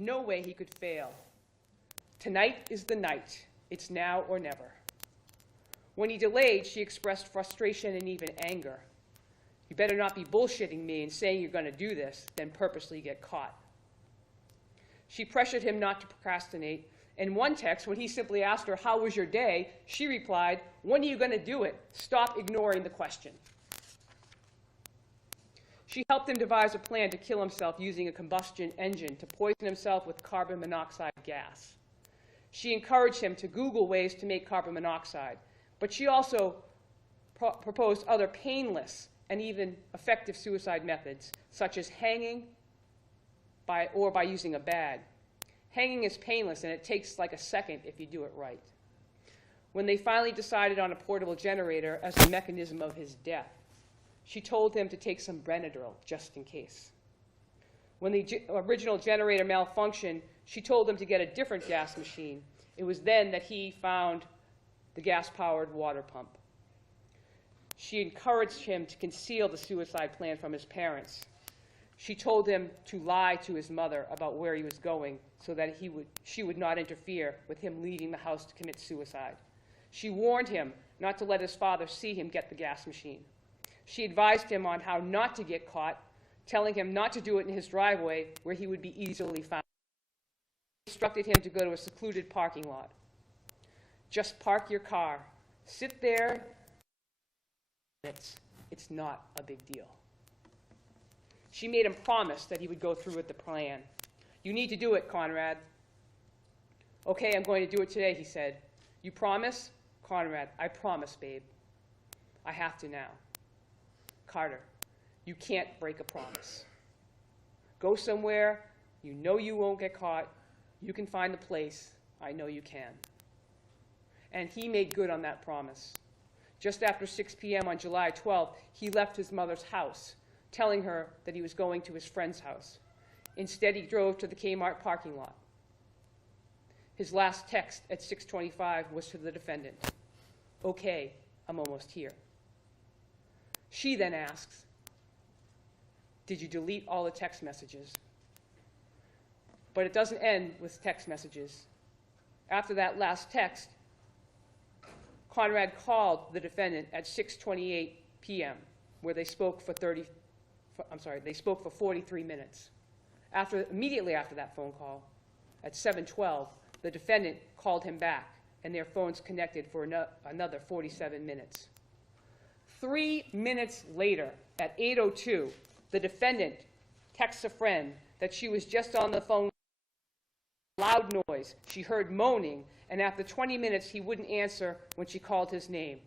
No way he could fail. Tonight is the night. It's now or never. When he delayed, she expressed frustration and even anger. You better not be bullshitting me and saying you're going to do this, then purposely get caught. She pressured him not to procrastinate. In one text, when he simply asked her, "How was your day?" she replied, "When are you going to do it? Stop ignoring the question." She helped him devise a plan to kill himself using a combustion engine to poison himself with carbon monoxide gas. She encouraged him to Google ways to make carbon monoxide, but she also proposed other painless and even effective suicide methods, such as hanging or by using a bag. Hanging is painless, and it takes like a second if you do it right. When they finally decided on a portable generator as the mechanism of his death, she told him to take some Benadryl just in case. When the original generator malfunctioned, she told him to get a different gas machine. It was then that he found the gas-powered water pump. She encouraged him to conceal the suicide plan from his parents. She told him to lie to his mother about where he was going so that she would not interfere with him leaving the house to commit suicide. She warned him not to let his father see him get the gas machine. She advised him on how not to get caught, telling him not to do it in his driveway where he would be easily found. She instructed him to go to a secluded parking lot. Just park your car. Sit there. It's not a big deal. She made him promise that he would go through with the plan. "You need to do it, Conrad." "Okay, I'm going to do it today," he said. "You promise?" "Conrad, I promise, babe. I have to now." "Carter, you can't break a promise. Go somewhere. You know you won't get caught. You can find the place. I know you can." And he made good on that promise. Just after 6 p.m. on July 12th, he left his mother's house, telling her that he was going to his friend's house. Instead, he drove to the Kmart parking lot. His last text at 6:25 was to the defendant. "Okay, I'm almost here." She then asks, "Did you delete all the text messages?" But it doesn't end with text messages. After that last text, Conrad called the defendant at 6:28 p.m., where they spoke for 43 minutes. Immediately after that phone call, at 7:12, the defendant called him back, and their phones connected for another 47 minutes. 3 minutes later, at 8:02, the defendant texts a friend that she was just on the phone. Loud noise. She heard moaning, and after 20 minutes, he wouldn't answer when she called his name.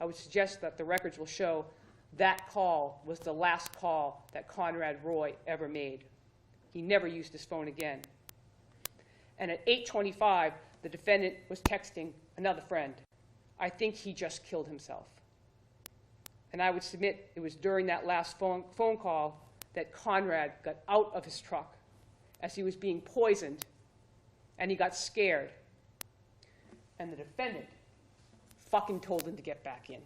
I would suggest that the records will show that call was the last call that Conrad Roy ever made. He never used his phone again. And at 8:25, the defendant was texting another friend, "I think he just killed himself." And I would submit it was during that last phone call that Conrad got out of his truck as he was being poisoned, and he got scared. And the defendant fucking told him to get back in.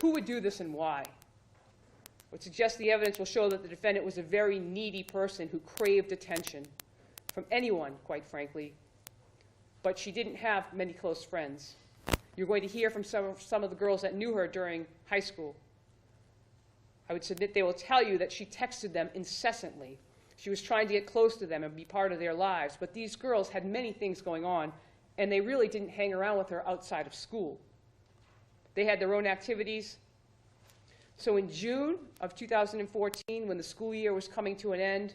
Who would do this and why? I would suggest the evidence will show that the defendant was a very needy person who craved attention from anyone, quite frankly, but she didn't have many close friends. You're going to hear from some of the girls that knew her during high school. I would submit they will tell you that she texted them incessantly. She was trying to get close to them and be part of their lives, but these girls had many things going on, and they really didn't hang around with her outside of school. They had their own activities. So in June of 2014, when the school year was coming to an end,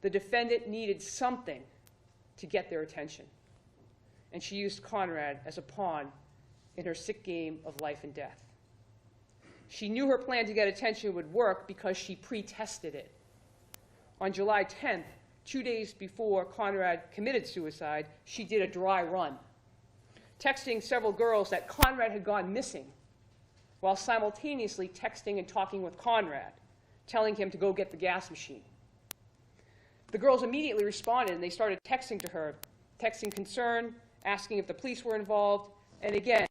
the defendant needed something to get their attention. And she used Conrad as a pawn in her sick game of life and death. She knew her plan to get attention would work because she pre-tested it. On July 10th, 2 days before Conrad committed suicide, she did a dry run, texting several girls that Conrad had gone missing, while simultaneously texting and talking with Conrad, telling him to go get the gas machine. The girls immediately responded, and they started texting to her, texting concern, asking if the police were involved, and again,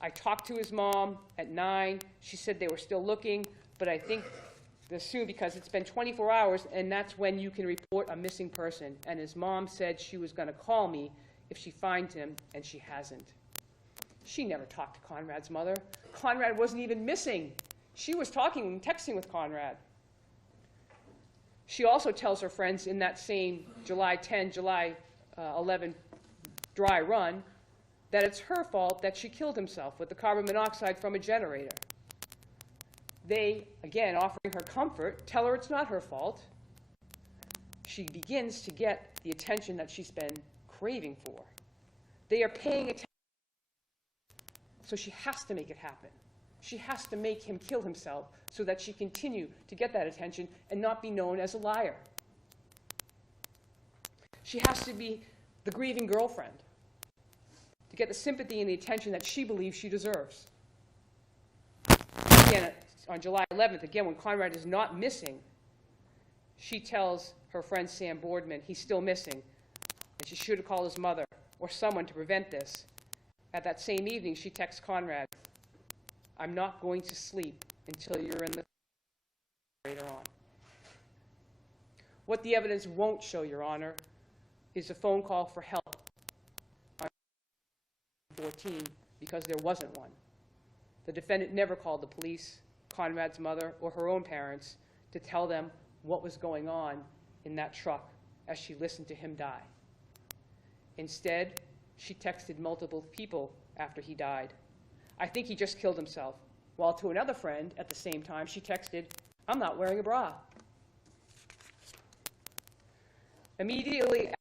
I talked to his mom at 9. She said they were still looking, but I think soon because it's been 24 hours, and that's when you can report a missing person. And his mom said she was going to call me if she finds him, and she hasn't. She never talked to Conrad's mother. Conrad wasn't even missing. She was talking and texting with Conrad. She also tells her friends in that same July 10, July 11 dry run that it's her fault that she killed himself with the carbon monoxide from a generator. They, again, offering her comfort, tell her it's not her fault. She begins to get the attention that she's been craving for. They are paying attention, so she has to make it happen. She has to make him kill himself so that she continue to get that attention and not be known as a liar. She has to be the grieving girlfriend to get the sympathy and the attention that she believes she deserves. Again, on July 11th, again, when Conrad is not missing, she tells her friend Sam Boardman he's still missing, and she should have called his mother or someone to prevent this. At that same evening, she texts Conrad, "I'm not going to sleep until you're in the later on." What the evidence won't show, Your Honor, is a phone call for help on 14 because there wasn't one. The defendant never called the police, Conrad's mother, or her own parents to tell them what was going on in that truck as she listened to him die. Instead, she texted multiple people after he died. "I think he just killed himself," while to another friend at the same time she texted, "I'm not wearing a bra." Immediately,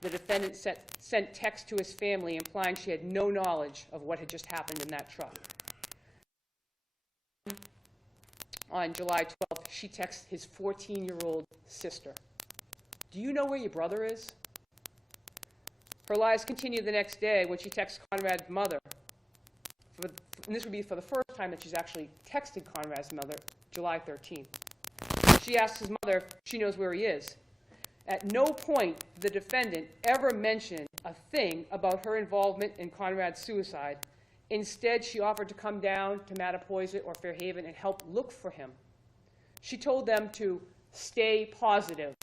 the defendant sent text to his family implying she had no knowledge of what had just happened in that truck. On July 12th, she texts his 14-year-old sister, "Do you know where your brother is?" Her lies continue the next day when she texts Conrad's mother. And this would be for the first time that she's actually texted Conrad's mother, July 13th. She asks his mother if she knows where he is. At no point did the defendant ever mention a thing about her involvement in Conrad's suicide. Instead, she offered to come down to Mattapoisett or Fairhaven and help look for him. She told them to stay positive.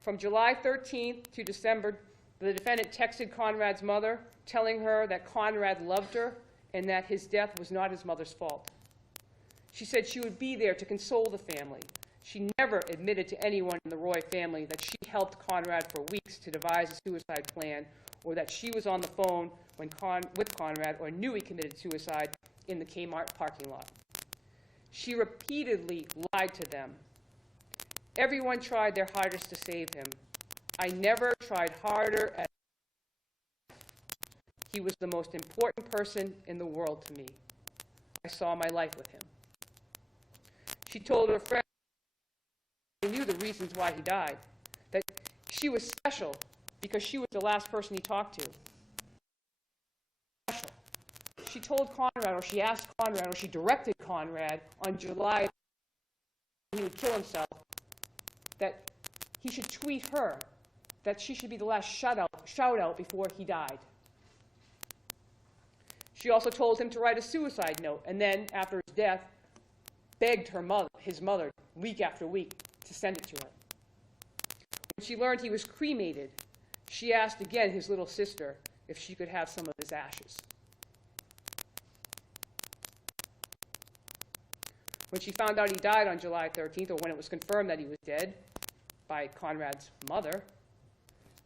From July 13th to December, the defendant texted Conrad's mother, telling her that Conrad loved her and that his death was not his mother's fault. She said she would be there to console the family. She never admitted to anyone in the Roy family that she helped Conrad for weeks to devise a suicide plan, or that she was on the phone with Conrad or knew he committed suicide in the Kmart parking lot. She repeatedly lied to them. "Everyone tried their hardest to save him. I never tried harder at He was the most important person in the world to me. I saw my life with him." She told her friend who knew the reasons why he died, that she was special because she was the last person he talked to. Special. She told Conrad, or she asked Conrad, or she directed Conrad on July he would kill himself, that he should tweet her, that she should be the last shout out before he died. She also told him to write a suicide note, and then, after his death, begged his mother, week after week, to send it to her. When she learned he was cremated, she asked again his little sister if she could have some of his ashes. When she found out he died on July 13th, or when it was confirmed that he was dead by Conrad's mother,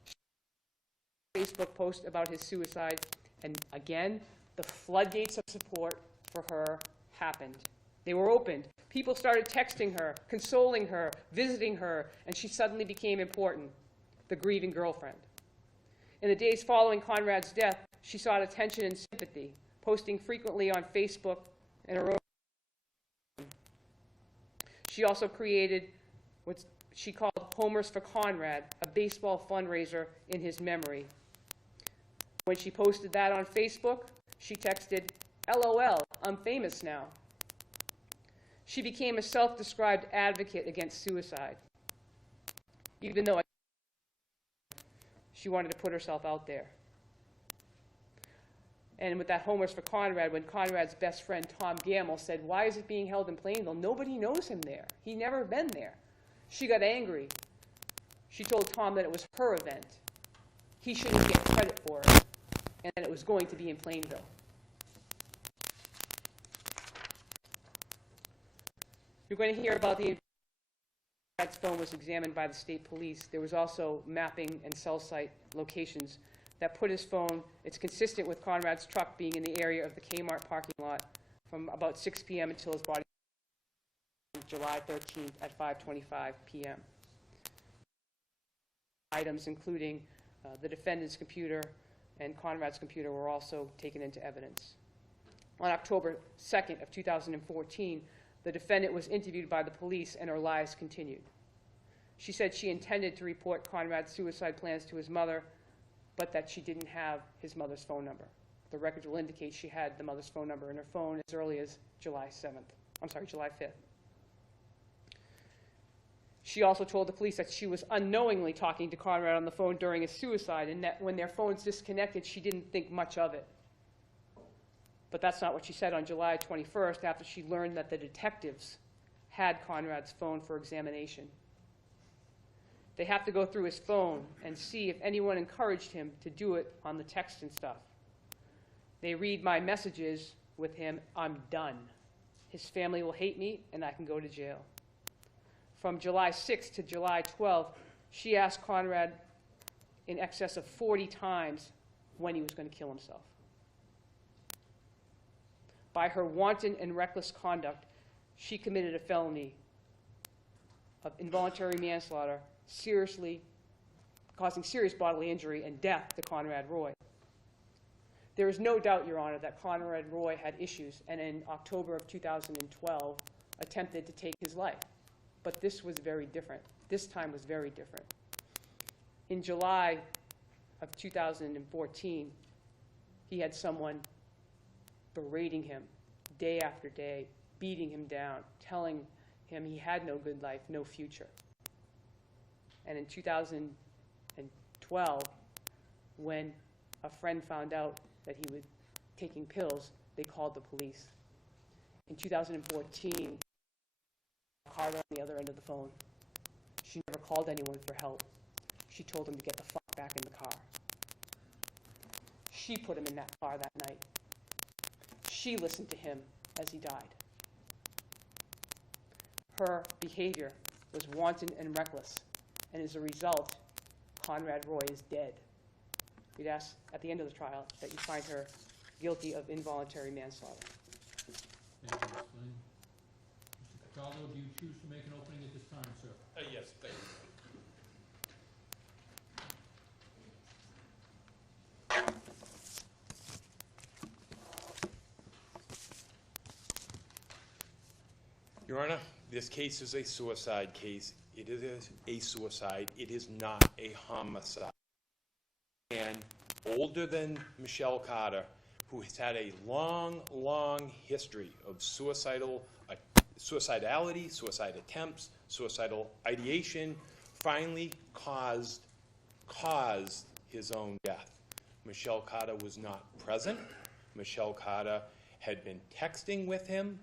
she made a Facebook post about his suicide, and again, the floodgates of support for her happened. They were opened. People started texting her, consoling her, visiting her, and she suddenly became important, the grieving girlfriend. In the days following Conrad's death, she sought attention and sympathy, posting frequently on Facebook and her own. She also created what she called Homers for Conrad, a baseball fundraiser in his memory. When she posted that on Facebook, she texted, "LOL, I'm famous now." She became a self-described advocate against suicide, even though she wanted to put herself out there. And with that homers for Conrad, when Conrad's best friend, Tom Gamble, said, "Why is it being held in Plainville? Nobody knows him there. He never been there." She got angry. She told Tom that it was her event. He shouldn't get credit for it, and that it was going to be in Plainville. You're going to hear about the Conrad's phone was examined by the state police. There was also mapping and cell site locations that put his phone, it's consistent with Conrad's truck being in the area of the Kmart parking lot from about 6 p.m. until his body on July 13th at 5:25 p.m. Items including the defendant's computer and Conrad's computer were also taken into evidence. On October 2nd of 2014, the defendant was interviewed by the police and her lies continued. She said she intended to report Conrad's suicide plans to his mother, but that she didn't have his mother's phone number. The records will indicate she had the mother's phone number in her phone as early as July 5th. She also told the police that she was unknowingly talking to Conrad on the phone during his suicide, and that when their phones disconnected, she didn't think much of it. But that's not what she said on July 21st after she learned that the detectives had Conrad's phone for examination. They have to go through his phone and see if anyone encouraged him to do it on the text and stuff. They read my messages with him, "I'm done. His family will hate me and I can go to jail." From July 6th to July 12th, she asked Conrad in excess of 40 times when he was going to kill himself. By her wanton and reckless conduct, she committed a felony of involuntary manslaughter, causing serious bodily injury and death to Conrad Roy. There is no doubt, Your Honor, that Conrad Roy had issues and in October of 2012 attempted to take his life. But this was very different. This time was very different. In July of 2014, he had someone berating him day after day, beating him down, telling him he had no good life, no future. And in 2012, when a friend found out that he was taking pills, they called the police. In 2014, Carter on the other end of the phone. She never called anyone for help. She told him to get the fuck back in the car. She put him in that car that night. She listened to him as he died. Her behavior was wanton and reckless, and as a result, Conrad Roy is dead. We'd ask at the end of the trial that you find her guilty of involuntary manslaughter. Thank you, Ms. Flynn. Mr. Cataldo, do you choose to make an opening at this time, sir? Yes, thank you. Your Honor, this case is a suicide case. It is a suicide. It is not a homicide. And older than Michelle Carter, who has had a long, long history of suicidality, suicide attempts, suicidal ideation, finally caused his own death. Michelle Carter was not present. Michelle Carter had been texting with him.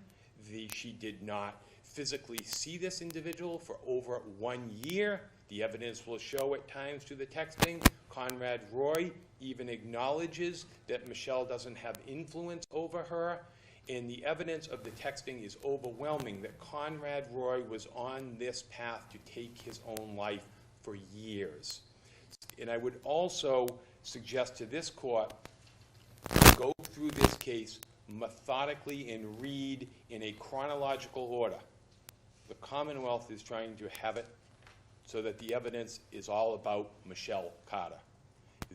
She did not physically see this individual for over 1 year. The evidence will show at times through the texting. Conrad Roy even acknowledges that Michelle doesn't have influence over her. And the evidence of the texting is overwhelming that Conrad Roy was on this path to take his own life for years. And I would also suggest to this court to go through this case methodically and read in a chronological order. The Commonwealth is trying to have it so that the evidence is all about Michelle Carter.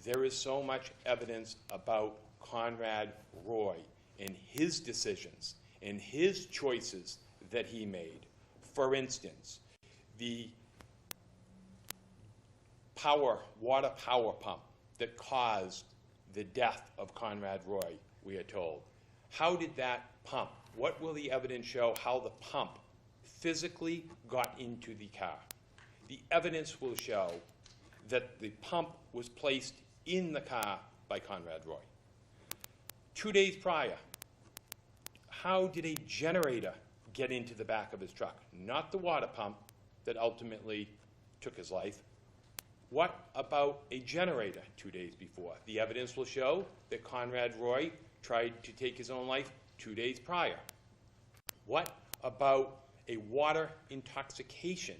There is so much evidence about Conrad Roy and his decisions and his choices that he made. For instance, the water power pump that caused the death of Conrad Roy, we are told. How did that pump? What will the evidence show how the pump physically got into the car? The evidence will show that the pump was placed in the car by Conrad Roy. 2 days prior, how did a generator get into the back of his truck? Not the water pump that ultimately took his life. What about a generator 2 days before? The evidence will show that Conrad Roy tried to take his own life 2 days prior. What about a water intoxication,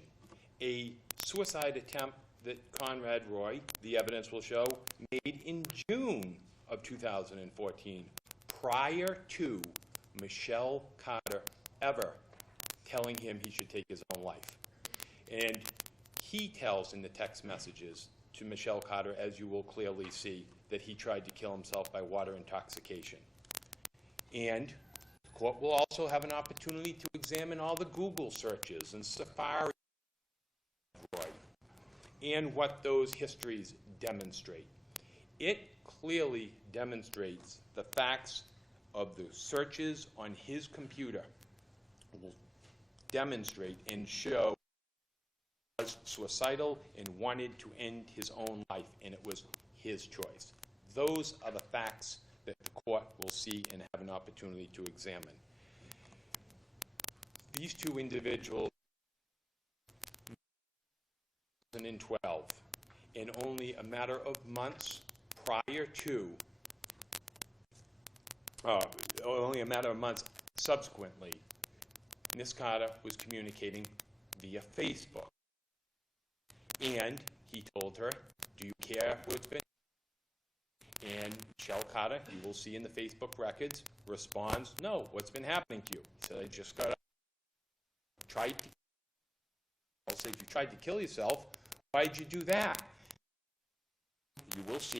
a suicide attempt that Conrad Roy, the evidence will show, made in June of 2014, prior to Michelle Carter ever telling him he should take his own life? And he tells in the text messages to Michelle Carter, as you will clearly see, that he tried to kill himself by water intoxication. And the court will also have an opportunity to examine all the Google searches and Safari and what those histories demonstrate. It clearly demonstrates the facts of the searches on his computer will demonstrate and show he was suicidal and wanted to end his own life, and it was his choice. Those are the facts that the court will see and have an opportunity to examine. These two individuals, 2012, and only a matter of months prior to, only a matter of months subsequently, Ms. Carter was communicating via Facebook. And he told her, "Do you care what's been?" And Michelle Carter, you will see in the Facebook records, responds, "No, what's been happening to you?" He said, "I just got up, tried to." I'll say, if you tried to kill yourself, why'd you do that? You will see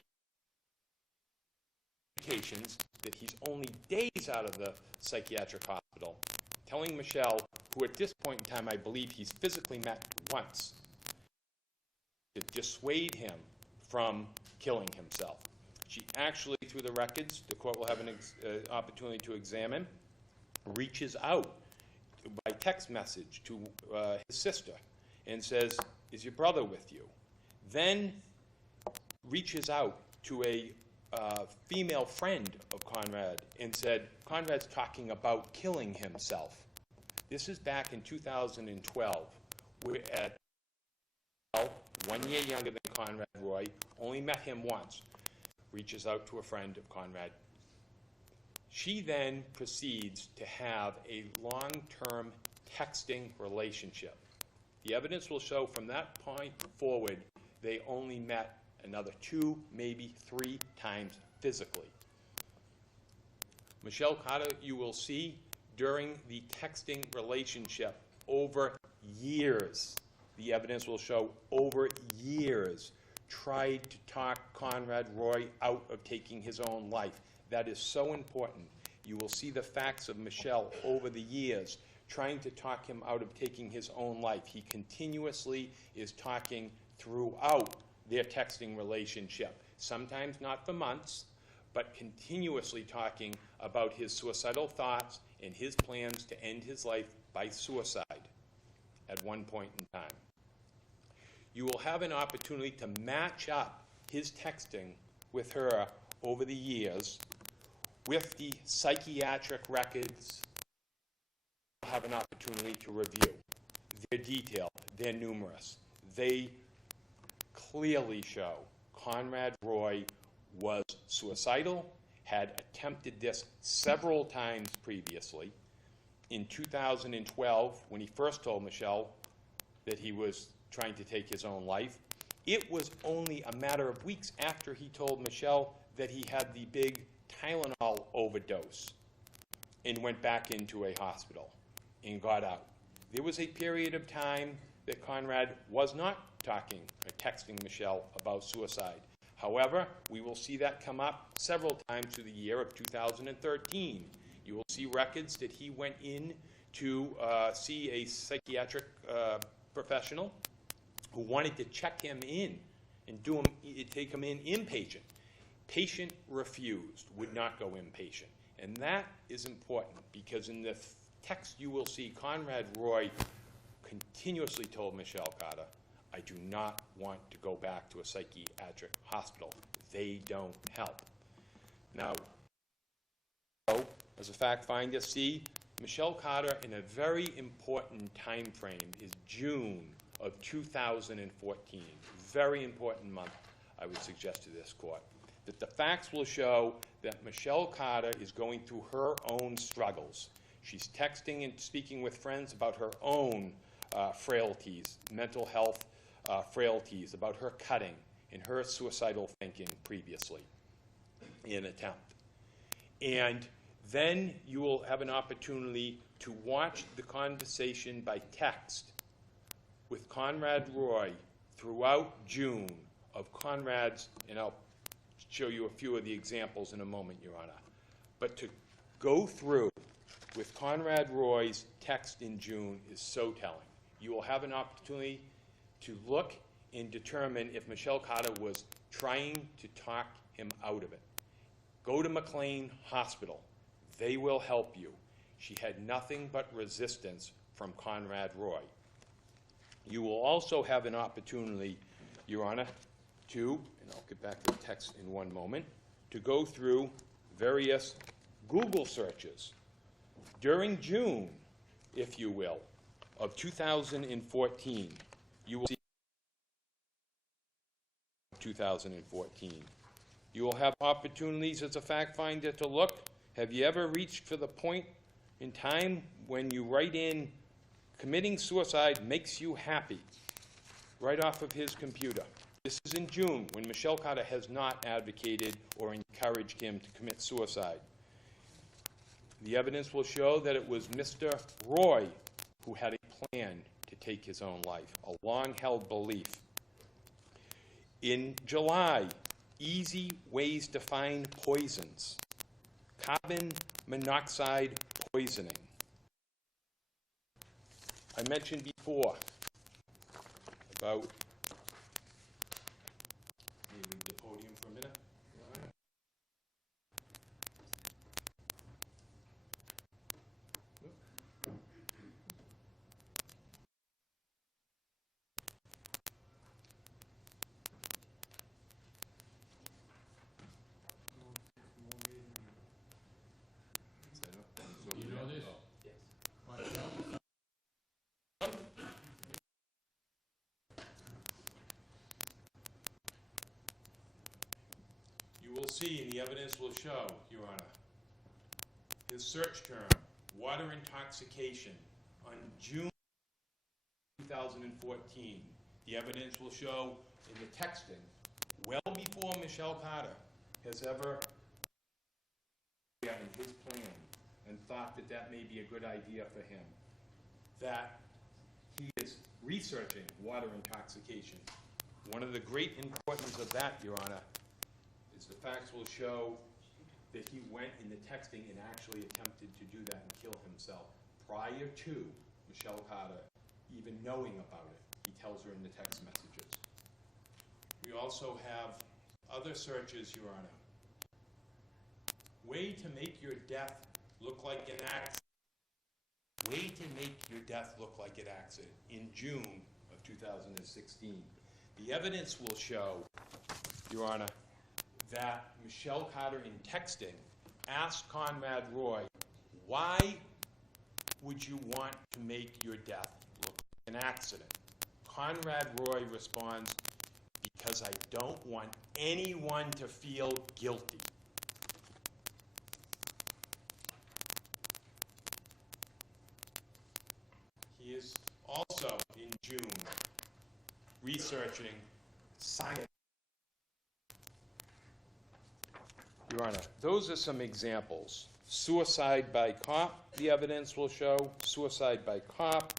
indications that he's only days out of the psychiatric hospital, telling Michelle, who at this point in time I believe he's physically met once, to dissuade him from killing himself. She actually, through the records, the court will have an opportunity to examine, reaches out by text message to his sister and says, "Is your brother with you?" Then reaches out to a female friend of Conrad and said, "Conrad's talking about killing himself." This is back in 2012. We're at 1 year younger than Conrad Roy, only met him once, reaches out to a friend of Conrad. She then proceeds to have a long-term texting relationship. The evidence will show from that point forward, they only met another 2, maybe 3 times physically. Michelle Carter, you will see during the texting relationship over years, the evidence will show over years, tried to talk Conrad Roy out of taking his own life. That is so important. You will see the facts of Michelle over the years trying to talk him out of taking his own life. He continuously is talking throughout their texting relationship, sometimes not for months, but continuously talking about his suicidal thoughts and his plans to end his life by suicide at one point in time. You will have an opportunity to match up his texting with her over the years with the psychiatric records. You'll have an opportunity to review. They're detailed, they're numerous. They clearly show Conrad Roy was suicidal, had attempted this several times previously. In 2012, when he first told Michelle that he was trying to take his own life, it was only a matter of weeks after he told Michelle that he had the big Tylenol overdose and went back into a hospital and got out. There was a period of time that Conrad was not talking or texting Michelle about suicide. However, we will see that come up several times through the year of 2013. You will see records that he went in to see a psychiatric professional who wanted to check him in and take him in inpatient. Patient refused, would not go inpatient. And that is important because in the text you will see Conrad Roy continuously told Michelle Carter, "I do not want to go back to a psychiatric hospital. They don't help." Now, as a fact finder, see Michelle Carter in a very important time frame is June of 2014. Very important month, I would suggest to this court. That the facts will show that Michelle Carter is going through her own struggles. She's texting and speaking with friends about her own frailties, mental health frailties, about her cutting and her suicidal thinking previously in attempt. And then you will have an opportunity to watch the conversation by text with Conrad Roy throughout June of Conrad's, and I'll show you a few of the examples in a moment, Your Honor. But to go through with Conrad Roy's text in June is so telling. You will have an opportunity to look and determine if Michelle Carter was trying to talk him out of it. Go to McLean Hospital. They will help you. She had nothing but resistance from Conrad Roy. You will also have an opportunity, Your Honor, to, and I'll get back to the text in one moment, to go through various Google searches during June, if you will, of 2014. You will see 2014. You will have opportunities as a fact finder to look. Have you ever reached for the point in time when you write in committing suicide makes you happy right off of his computer? This is in June, when Michelle Carter has not advocated or encouraged him to commit suicide. The evidence will show that it was Mr. Roy who had a plan to take his own life, a long-held belief. In July, easy ways to find poisons, carbon monoxide poisoning. I mentioned before about, maybe the podium for a minute. You know this? You will see, and the evidence will show, Your Honor, his search term, water intoxication, on June 2014. The evidence will show in the texting, well before Michelle Carter has ever in his plan and thought that that may be a good idea for him, that he is researching water intoxication. One of the great importance of that, Your Honor, is the facts will show that he went in the texting and actually attempted to do that and kill himself prior to Michelle Carter even knowing about it. He tells her in the text messages. We also have other searches, Your Honor. Way to make your death look like an accident. Way to make your death look like an accident in June of 2016. The evidence will show, Your Honor, that Michelle Carter in texting asked Conrad Roy, why would you want to make your death look like an accident? Conrad Roy responds, because I don't want anyone to feel guilty. He is also in June researching science. Your Honor, those are some examples. Suicide by cop, the evidence will show. Suicide by cop,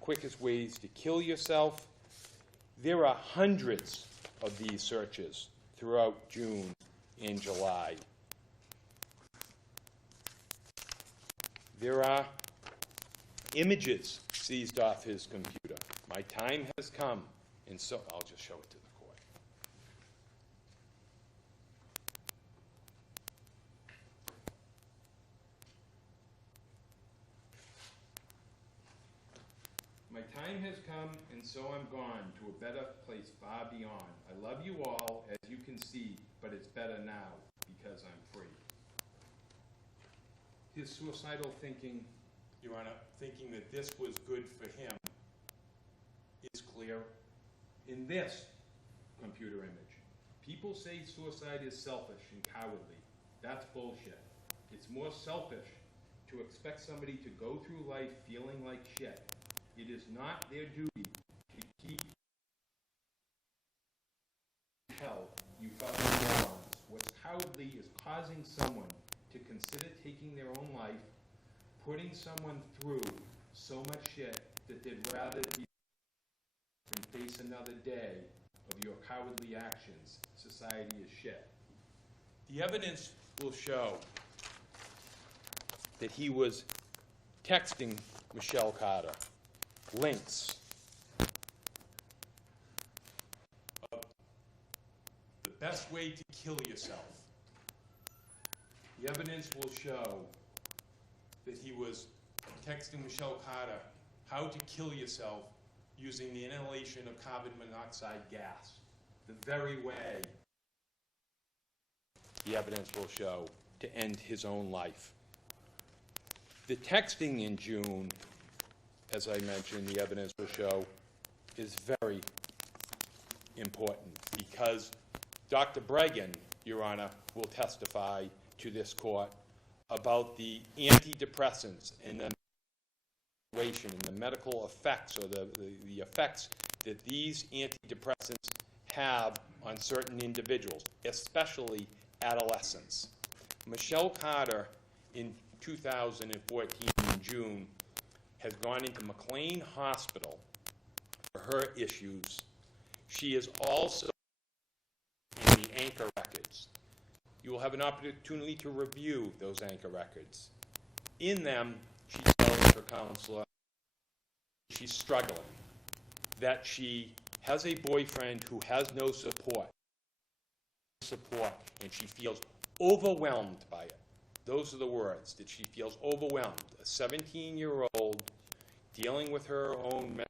quickest ways to kill yourself. There are hundreds of these searches throughout June and July. There are images seized off his computer. My time has come, and so I'll just show it to the court. My time has come, and so I'm gone to a better place far beyond. I love you all, as you can see, but it's better now because I'm free. his suicidal thinking, Your Honor, thinking that this was good for him, is clear in this computer image. People say suicide is selfish and cowardly. That's bullshit. It's more selfish to expect somebody to go through life feeling like shit. It is not their duty to keep hell you fucking morons. What's cowardly is causing someone to consider taking their own life, putting someone through so much shit that they'd rather be than face another day of your cowardly actions. Society is shit. The evidence will show that he was texting Michelle Carter links of the best way to kill yourself. The evidence will show that he was texting Michelle Carter how to kill yourself using the inhalation of carbon monoxide gas. The very way the evidence will show to end his own life. The texting in June, as I mentioned, the evidence will show, is very important because Dr. Bregan, Your Honor, will testify to this court about the antidepressants and the and the medical effects or the effects that these antidepressants have on certain individuals, especially adolescents. Michelle Carter, in 2014, in June, has gone into McLean Hospital for her issues. She is also in the anchor records. You will have an opportunity to review those anchor records. In them, she tells her counselor she's struggling, that she has a boyfriend who has no support, and she feels overwhelmed by it. Those are the words, that she feels overwhelmed. A 17-year-old dealing with her own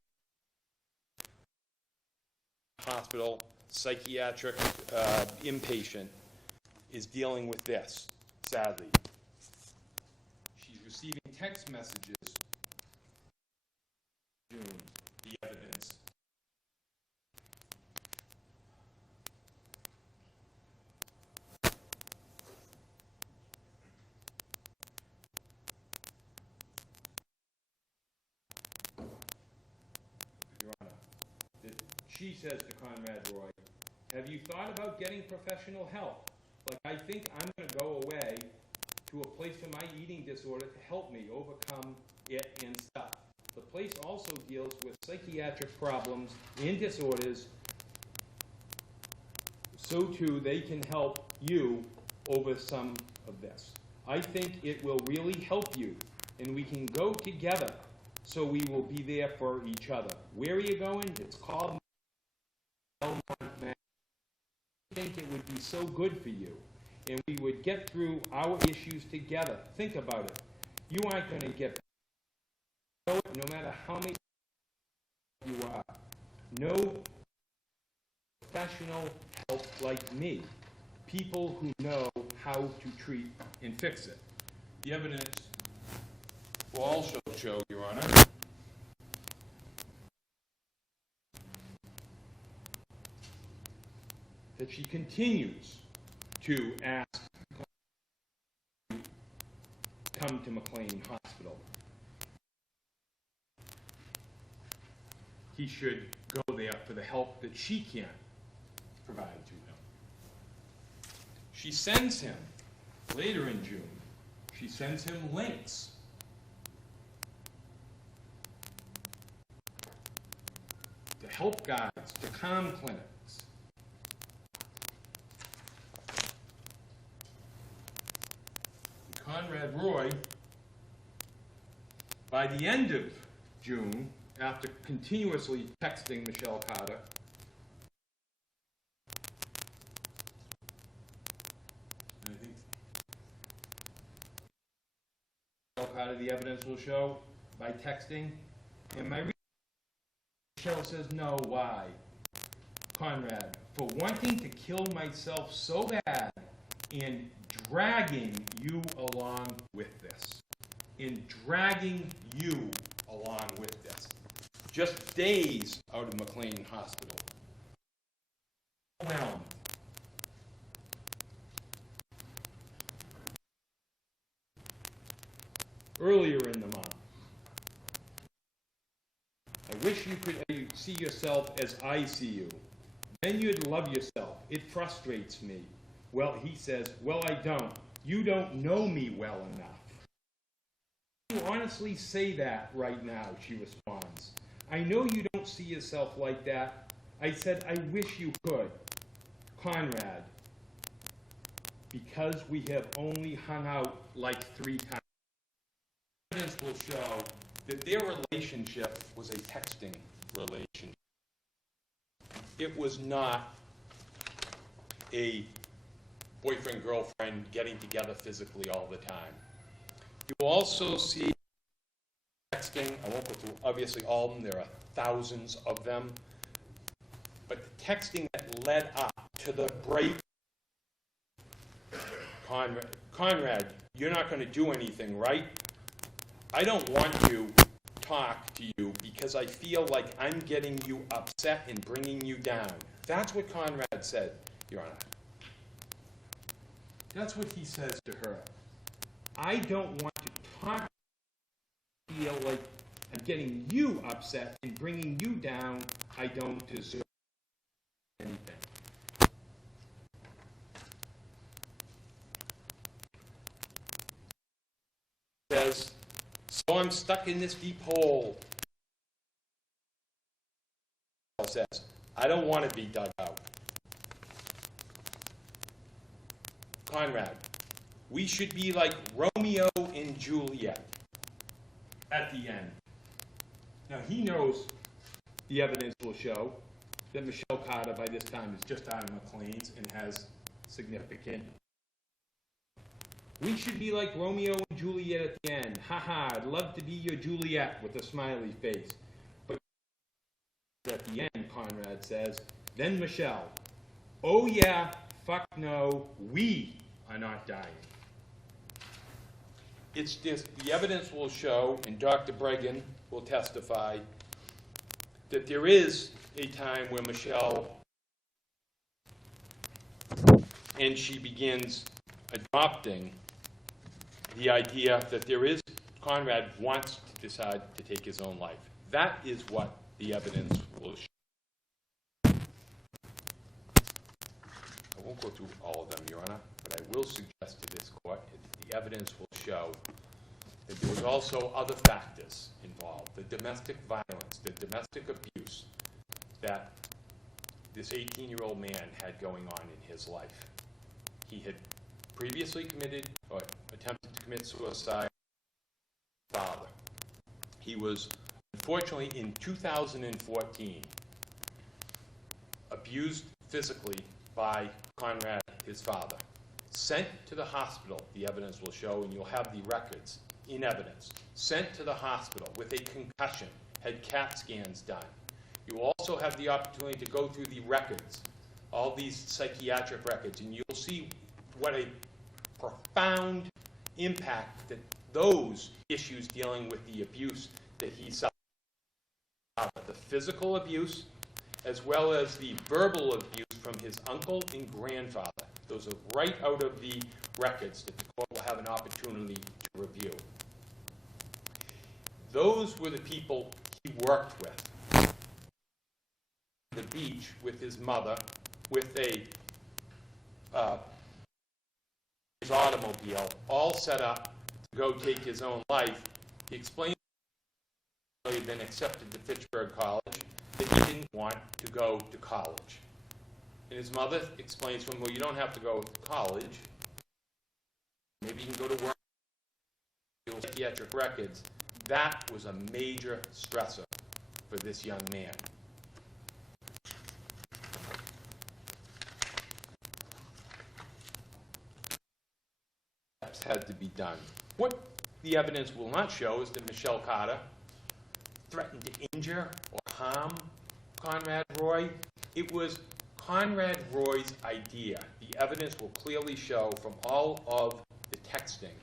hospital, psychiatric inpatient, is dealing with this, sadly. She's receiving text messages. June, the evidence. Your Honor, she says to Conrad Roy, have you thought about getting professional help? Like, I think I'm going to go away to a place for my eating disorder to help me overcome it and stuff. The place also deals with psychiatric problems and disorders, so too they can help you over some of this. I think it will really help you, and we can go together, so we will be there for each other. Where are you going? It's called Belmont, Mass. I think it would be so good for you, and we would get through our issues together. Think about it. You aren't going to get no matter how many you are. No professional help like me. People who know how to treat and fix it. The evidence will also show, Your Honor, that she continues to ask to come to McLean Hospital. He should go there for the help that she can't provide to him. She sends him, later in June, she sends him links to help guides, to calm clinics. Conrad Roy, by the end of June, after continuously texting Michelle Carter, I think Michelle Carter, the evidence will show, by texting, and my Michelle says, no, why? Conrad, for wanting to kill myself so bad and dragging you along with this. In dragging you along with this. Just days out of McLean Hospital. Overwhelmed. Earlier in the month, I wish you could see yourself as I see you. Then you'd love yourself. It frustrates me. Well, he says, well, I don't. You don't know me well enough. You honestly say that right now, she responds. I know you don't see yourself like that. I said, I wish you could. Conrad, because we have only hung out like 3 times. Evidence will show that their relationship was a texting relationship. It was not a boyfriend-girlfriend getting together physically all the time. You also see texting. I won't go through, obviously, all of them. There are thousands of them. But the texting that led up to the break, Conrad, you're not going to do anything, right? I don't want to talk to you because I feel like I'm getting you upset and bringing you down. That's what Conrad said, Your Honor. That's what he says to her. I don't want to talk to you, feel like I'm getting you upset and bringing you down. I don't deserve anything. Says, so I'm stuck in this deep hole. Says, I don't want to be dug out. Conrad, we should be like Romeo and Juliet at the end. Now he knows, the evidence will show, that Michelle Carter by this time is just out of McLean's and has significant. We should be like Romeo and Juliet at the end. Haha, I'd love to be your Juliet with a smiley face. But at the end, Conrad says, then Michelle, oh yeah, fuck no, we are not dying. It's just, the evidence will show, and Dr. Bregan will testify, that there is a time where Michelle, and she begins adopting the idea that there is, Conrad wants to decide to take his own life. That is what the evidence will show. I won't go through all of them, Your Honor, but I will suggest to this court that the evidence will show that there was also other factors involved, the domestic violence, the domestic abuse that this 18-year-old man had going on in his life. He had previously committed or attempted to commit suicide with his father. He was, unfortunately, in 2014, abused physically by Conrad, his father. Sent to the hospital, the evidence will show, and you'll have the records in evidence. Sent to the hospital with a concussion, had CAT scans done. You also have the opportunity to go through the records, all these psychiatric records, and you'll see what a profound impact that those issues dealing with the abuse that he suffered, the physical abuse, as well as the verbal abuse from his uncle and grandfather. Those are right out of the records that the court will have an opportunity to review. Those were the people he worked with. The beach with his mother, with his automobile, all set up to go take his own life. He explained that he had been accepted to Fitchburg College, that he didn't want to go to college. And his mother explains to him, well, you don't have to go to college. Maybe you can go to work, psychiatric records. That was a major stressor for this young man. Had to be done. What the evidence will not show is that Michelle Carter threatened to injure or harm Conrad Roy. It was Conrad Roy's idea. The the evidence will clearly show from all of the texting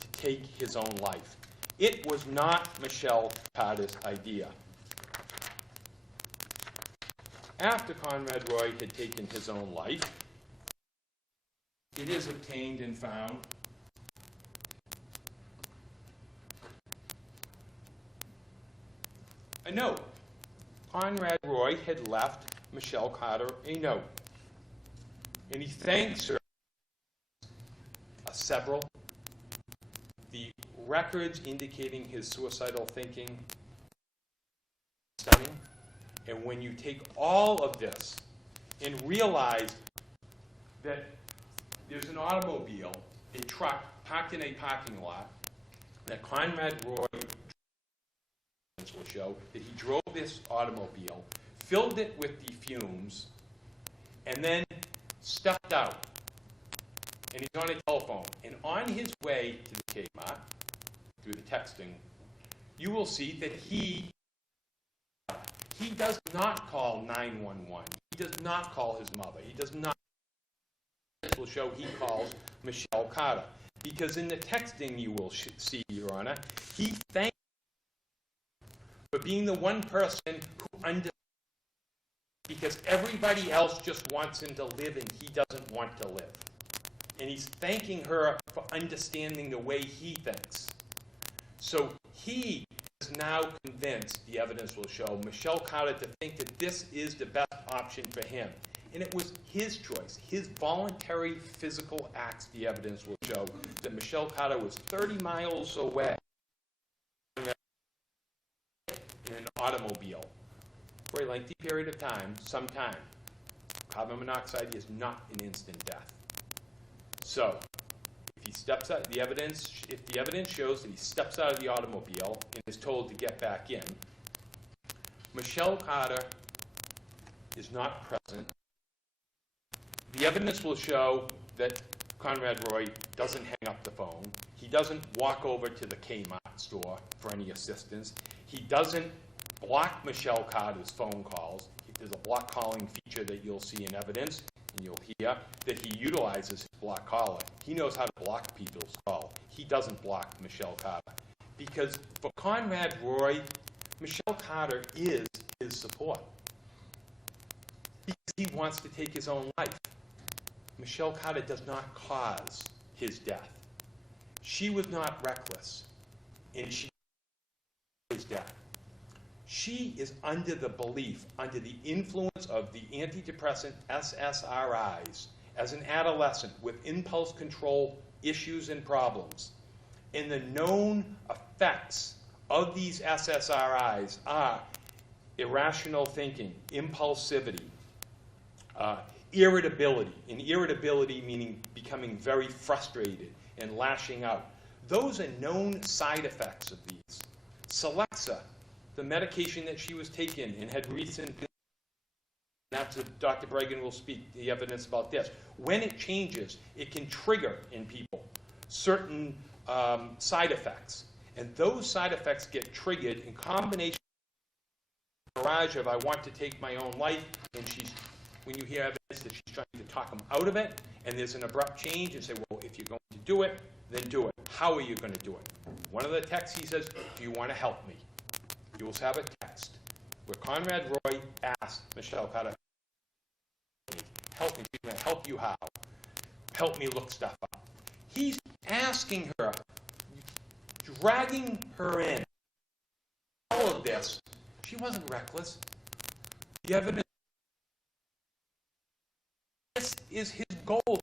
to take his own life. It was not Michelle Carter's idea. After Conrad Roy had taken his own life, it is obtained and found a note. Conrad Roy had left Michelle Carter a note, and he thanks her several. The records indicating his suicidal thinking, stunning. And when you take all of this and realize that there's an automobile, a truck, parked in a parking lot, that Conrad Roy will show that he drove this automobile, filled it with the fumes, and then stepped out. And he's on a telephone. And on his way to the Kmart, through the texting, you will see that he does not call 911. He does not call his mother. He does not. This will show he calls Michelle Carter. Because in the texting you will see, Your Honor, he thanks for being the one person who understands, because everybody else just wants him to live and he doesn't want to live. And he's thanking her for understanding the way he thinks. So he is now convinced, the evidence will show, Michelle Carter to think that this is the best option for him. And it was his choice, his voluntary physical acts, the evidence will show, that Michelle Carter was 30 miles away in an automobile for a lengthy period of time, some time. Carbon monoxide is not an instant death. So, if he steps out, if the evidence shows that he steps out of the automobile and is told to get back in, Michelle Carter is not present. The evidence will show that Conrad Roy doesn't hang up the phone. He doesn't walk over to the Kmart store for any assistance. He doesn't block Michelle Carter's phone calls. There's a block calling feature that you'll see in evidence, and you'll hear that he utilizes his block caller. He knows how to block people's call. He doesn't block Michelle Carter. Because for Conrad Roy, Michelle Carter is his support. Because he wants to take his own life. Michelle Carter does not cause his death. She was not reckless, and she caused his death. She is under the belief, under the influence of the antidepressant SSRIs as an adolescent with impulse control issues and problems. And the known effects of these SSRIs are irrational thinking, impulsivity, irritability, and irritability meaning becoming very frustrated and lashing out. Those are known side effects of these. Celexa, the medication that she was taking and had recent, after Dr. Bregan will speak, the evidence about this. When it changes, it can trigger in people certain side effects. And those side effects get triggered in combination with the barrage of I want to take my own life, and when you hear evidence that she's trying to talk him out of it, and there's an abrupt change and say, well, if you're going to do it, then do it. How are you going to do it? One of the texts he says, do you want to help me? You will have a text where Conrad Roy asked Michelle Carter, help me, help you how? Help me look stuff up. He's asking her, dragging her in. All of this, she wasn't reckless. The evidence, this is his goal.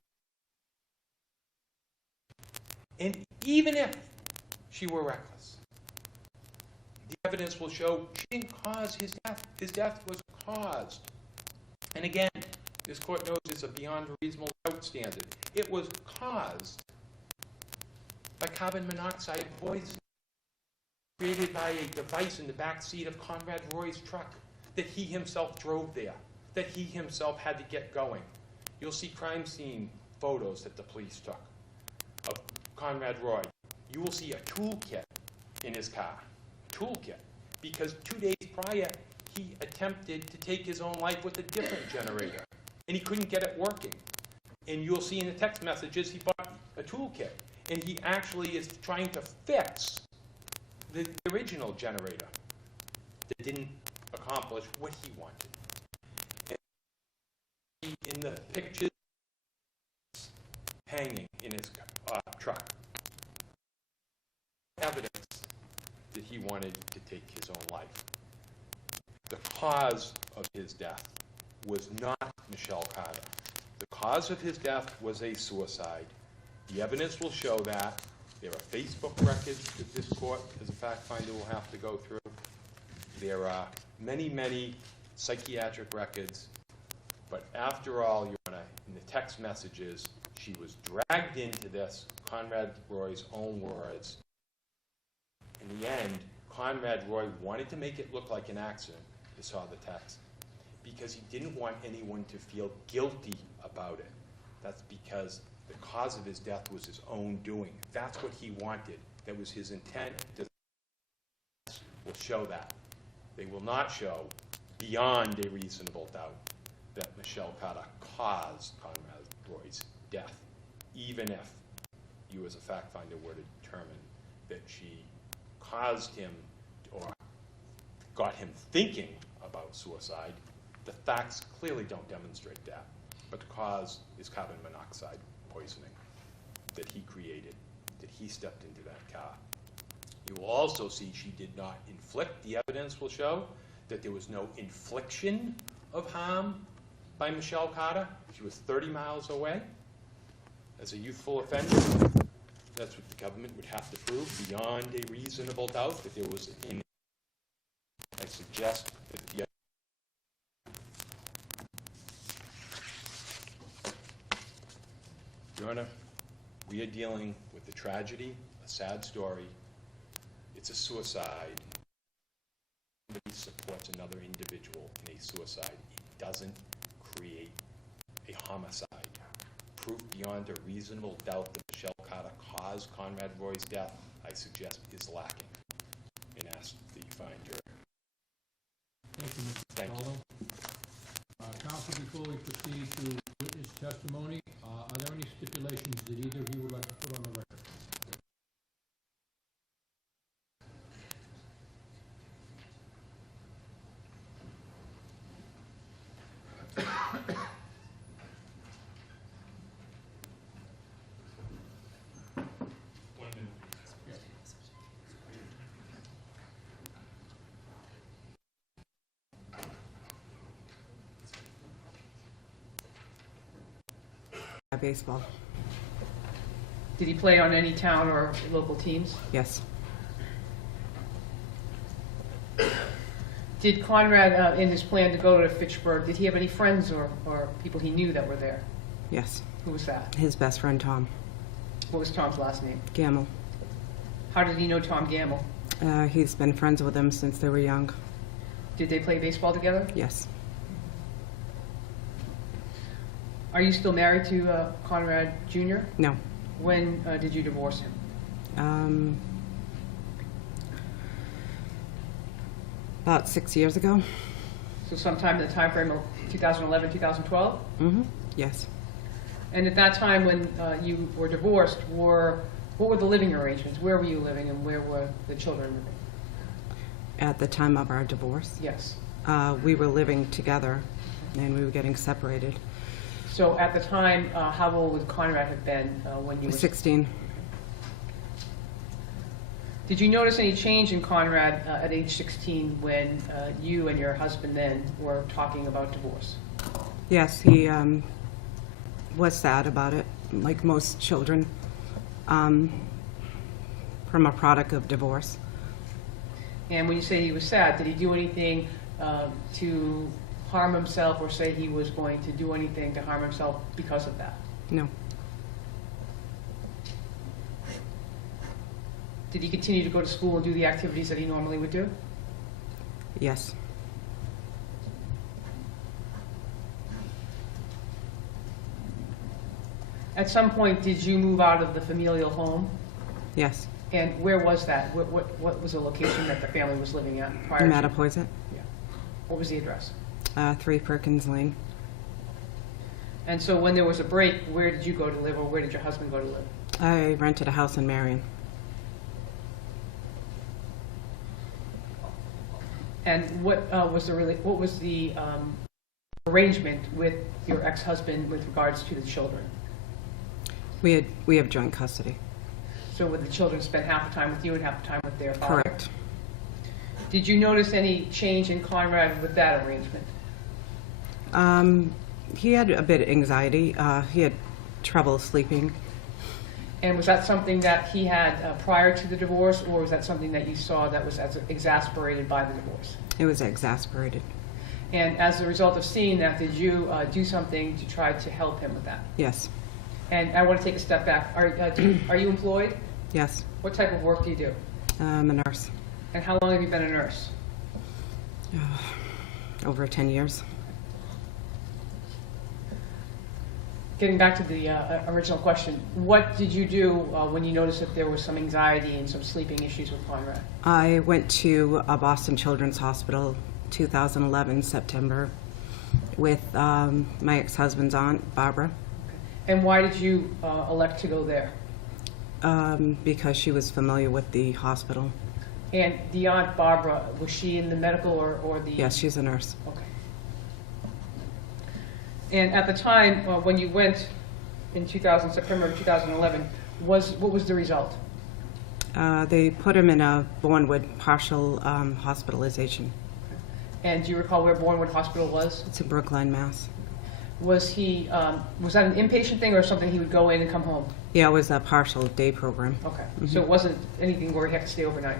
And even if she were reckless, the evidence will show she didn't cause his death. His death was caused. And again, this court knows it's a beyond reasonable doubt standard. It was caused by carbon monoxide poisoning created by a device in the back seat of Conrad Roy's truck that he himself drove there, that he himself had to get going. You'll see crime scene photos that the police took of Conrad Roy. You will see a toolkit in his car. Toolkit. Because 2 days prior, he attempted to take his own life with a different generator. And he couldn't get it working. And you'll see in the text messages, he bought a toolkit. And he actually is trying to fix the original generator that didn't accomplish what he wanted. And in the pictures hanging in his truck, evidence that he wanted to take his own life. The cause of his death was not Michelle Carter. The cause of his death was a suicide. The evidence will show that. There are Facebook records that this court, as a fact finder, will have to go through. There are many, many psychiatric records. But after all, Your Honor, in the text messages, she was dragged into this, Conrad Roy's own words. In the end, Conrad Roy wanted to make it look like an accident. You saw the text. Because he didn't want anyone to feel guilty about it. That's because the cause of his death was his own doing. That's what he wanted. That was his intent. The will show that. They will not show, beyond a reasonable doubt, that Michelle Carter caused Conrad Roy's death, even if you as a fact finder were to determine that she caused him or got him thinking about suicide. The facts clearly don't demonstrate that. But the cause is carbon monoxide poisoning that he created, that he stepped into that car. You will also see she did not inflict. The evidence will show that there was no infliction of harm by Michelle Carter. She was 30 miles away as a youthful offender. That's what the government would have to prove beyond a reasonable doubt that there was an. I suggest that the Your Honor, we are dealing with a tragedy, a sad story. It's a suicide. Somebody supports another individual in a suicide. It doesn't create a homicide. Proof beyond a reasonable doubt that Michelle Carter caused Conrad Roy's death, I suggest, is lacking. And ask that you find your. Thank you, Mr. Thank you. Cataldo. Counsel, before we proceed to witness testimony, are there any stipulations that either of you would like to put on the record? Baseball, Did he play on any town or local teams? yes. Did Conrad, in his plan to go to Fitchburg, did he have any friends or people he knew that were there? Yes. Who was that? His best friend, Tom What was Tom's last name? Gamble. How did he know Tom Gamble? He's been friends with him since they were young. Did they play baseball together? Yes. Are you still married to Conrad Jr.? No. When did you divorce him? About 6 years ago. So sometime in the time frame of 2011, 2012? Yes. And at that time when you were divorced, what were the living arrangements? Where were you living and where were the children living? At the time of our divorce, Yes. we were living together and we were getting separated. So at the time, how old would Conrad have been when you were 16. Did you notice any change in Conrad at age 16 when you and your husband then were talking about divorce? Yes, he was sad about it, like most children, from a product of divorce. And when you say he was sad, did he do anything to harm himself or say he was going to do anything to harm himself because of that? No. Did he continue to go to school and do the activities that he normally would do? Yes. At some point, did you move out of the familial home? Yes. And where was that? What was the location that the family was living at prior to? Mattapoisett, Yeah. What was the address? 3 Perkins Lane. And so when there was a break, where did you go to live, or where did your husband go to live? I rented a house in Marion. And what was the arrangement with your ex-husband with regards to the children? We have joint custody. So would the children spend half the time with you and half the time with their father? Correct. Did you notice any change in Conrad with that arrangement? He had a bit of anxiety. He had trouble sleeping. And was that something that he had prior to the divorce, or was that something that you saw that was exasperated by the divorce? It was exasperated. And as a result of seeing that, did you do something to try to help him with that? Yes. And I want to take a step back. Are you employed? Yes. What type of work do you do? I'm a nurse. And how long have you been a nurse? Over 10 years. Getting back to the original question, what did you do when you noticed that there was some anxiety and some sleeping issues with Conrad? I went to a Boston Children's Hospital 2011, September, with my ex-husband's aunt, Barbara, And why did you elect to go there? because she was familiar with the hospital. And the aunt Barbara, was she in the medical or the? Yes, she's a nurse. Okay. And at the time, when you went in September of 2011, what was the result? They put him in a Bournewood partial hospitalization. And do you recall where Bournewood Hospital was? It's in Brookline, Mass. Was that an inpatient thing or something he would go in and come home? Yeah, it was a partial day program. Okay, so it wasn't anything where he had to stay overnight?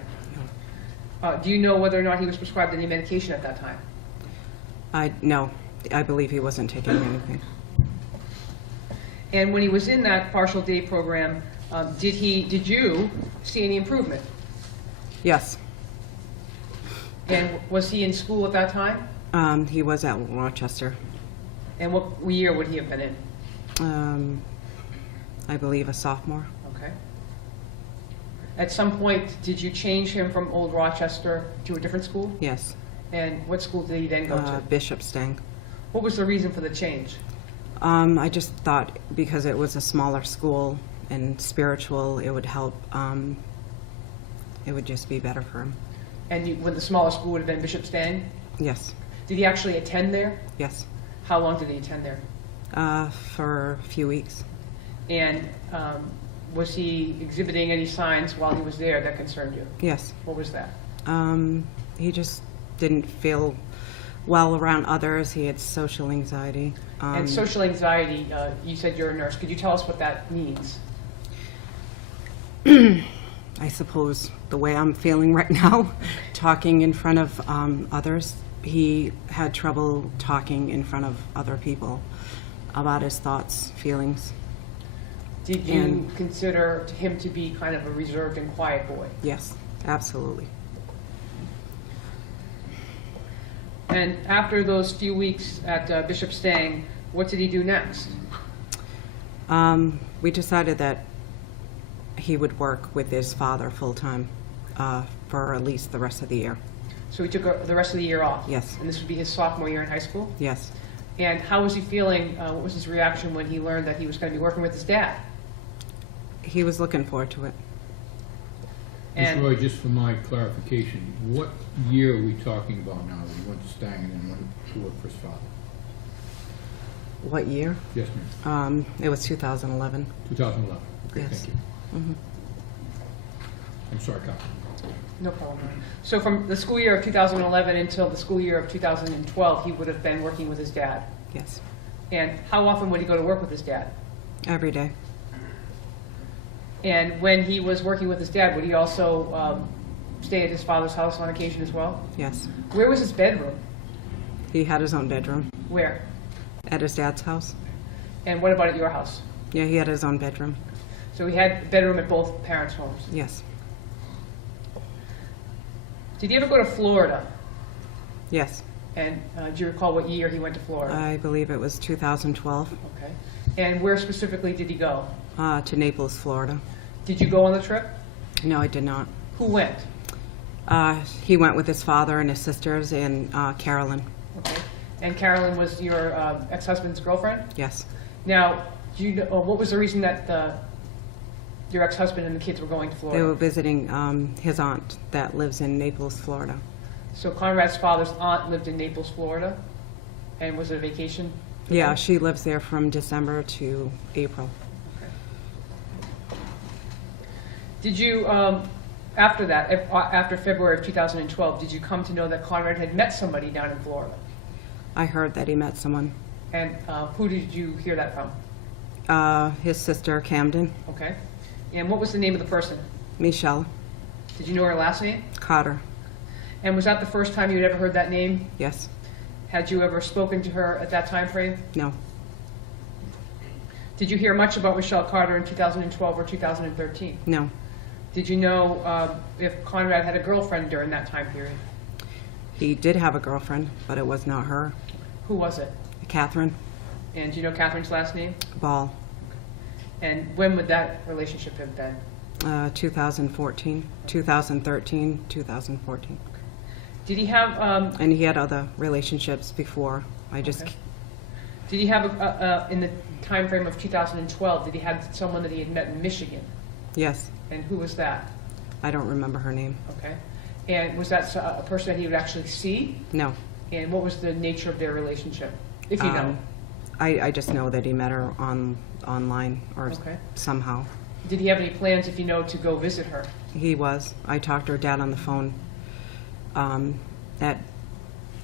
Do you know whether or not he was prescribed any medication at that time? No, I believe he wasn't taking anything. And when he was in that partial day program, did you see any improvement? Yes, And was he in school at that time? he was at Rochester. And what year would he have been in? I believe a sophomore. Okay. At some point, did you change him from Old Rochester to a different school? Yes, And what school did he then go to? Bishop Stang. What was the reason for the change? I just thought because it was a smaller school and spiritual, it would help. It would just be better for him. And when the smaller school would have been Bishop Stang? Yes, Did he actually attend there? yes, How long did he attend there? for a few weeks. And was he exhibiting any signs while he was there that concerned you? Yes, What was that? he just didn't feel well around others. He had social anxiety. And social anxiety, you said you're a nurse. Could you tell us what that means? I suppose the way I'm feeling right now, talking in front of others, he had trouble talking in front of other people about his thoughts, feelings. Did you consider him to be kind of a reserved and quiet boy? Yes, absolutely. And after those few weeks at Bishop Stang, what did he do next? We decided that he would work with his father full-time for at least the rest of the year. So he took the rest of the year off? Yes. And this would be his sophomore year in high school? Yes. And how was he feeling? What was his reaction when he learned that he was going to be working with his dad? He was looking forward to it. Ms. And Roy, just for my clarification, what year are we talking about now that he went to Stang and then went to work for his father? What year? Yes, ma'am. It was 2011. 2011. Okay, Yes. thank you. I'm sorry, Councilman. no problem. So from the school year of 2011 until the school year of 2012, he would have been working with his dad. Yes, And how often would he go to work with his dad? every day. And when he was working with his dad, would he also stay at his father's house on occasion as well? Yes. Where was his bedroom? He had his own bedroom Where? at his dad's house. And what about at your house? Yeah, he had his own bedroom. So he had a bedroom at both parents' homes. Yes. Did he ever go to Florida? Yes. And do you recall what year he went to Florida? I believe it was 2012 Okay. And where specifically did he go? to Naples, Florida. Did you go on the trip? No, I did not. Who went? He went with his father and his sisters and Carolyn. Okay. And Carolyn was your ex-husband's girlfriend? Yes. Now, do you know, what was the reason that your ex-husband and the kids were going to They Florida? were visiting his aunt that lives in Naples, Florida. So Conrad's father's aunt lived in Naples, Florida, and was it a vacation? Yeah, she lives there from December to April. Did you, after that, after February of 2012, did you come to know that Conrad had met somebody down in Florida? I heard that he met someone. And who did you hear that from? His sister, Camden, Okay. And what was the name of the person? Michelle Did you know her last name? Carter. And was that the first time you had ever heard that name? Yes. Had you ever spoken to her at that time frame? No. Did you hear much about Michelle Carter in 2012 or 2013? No. Did you know if Conrad had a girlfriend during that time period? He did have a girlfriend, but it was not her. Who was it? Catherine And do you know Catherine's last name? Ball. And when would that relationship have been? 2014, 2013, 2014. Did he have, And he had other relationships before. I just, Okay. did he have, in the time frame of 2012, did he have someone that he had met in Michigan? yes, And who was that? I don't remember her name. Okay. And was that a person that he would actually see? No. And what was the nature of their relationship, if you know? I just know that he met her online or Okay. somehow. Did he have any plans, if you know, to go visit her? He was. I talked to her dad on the phone at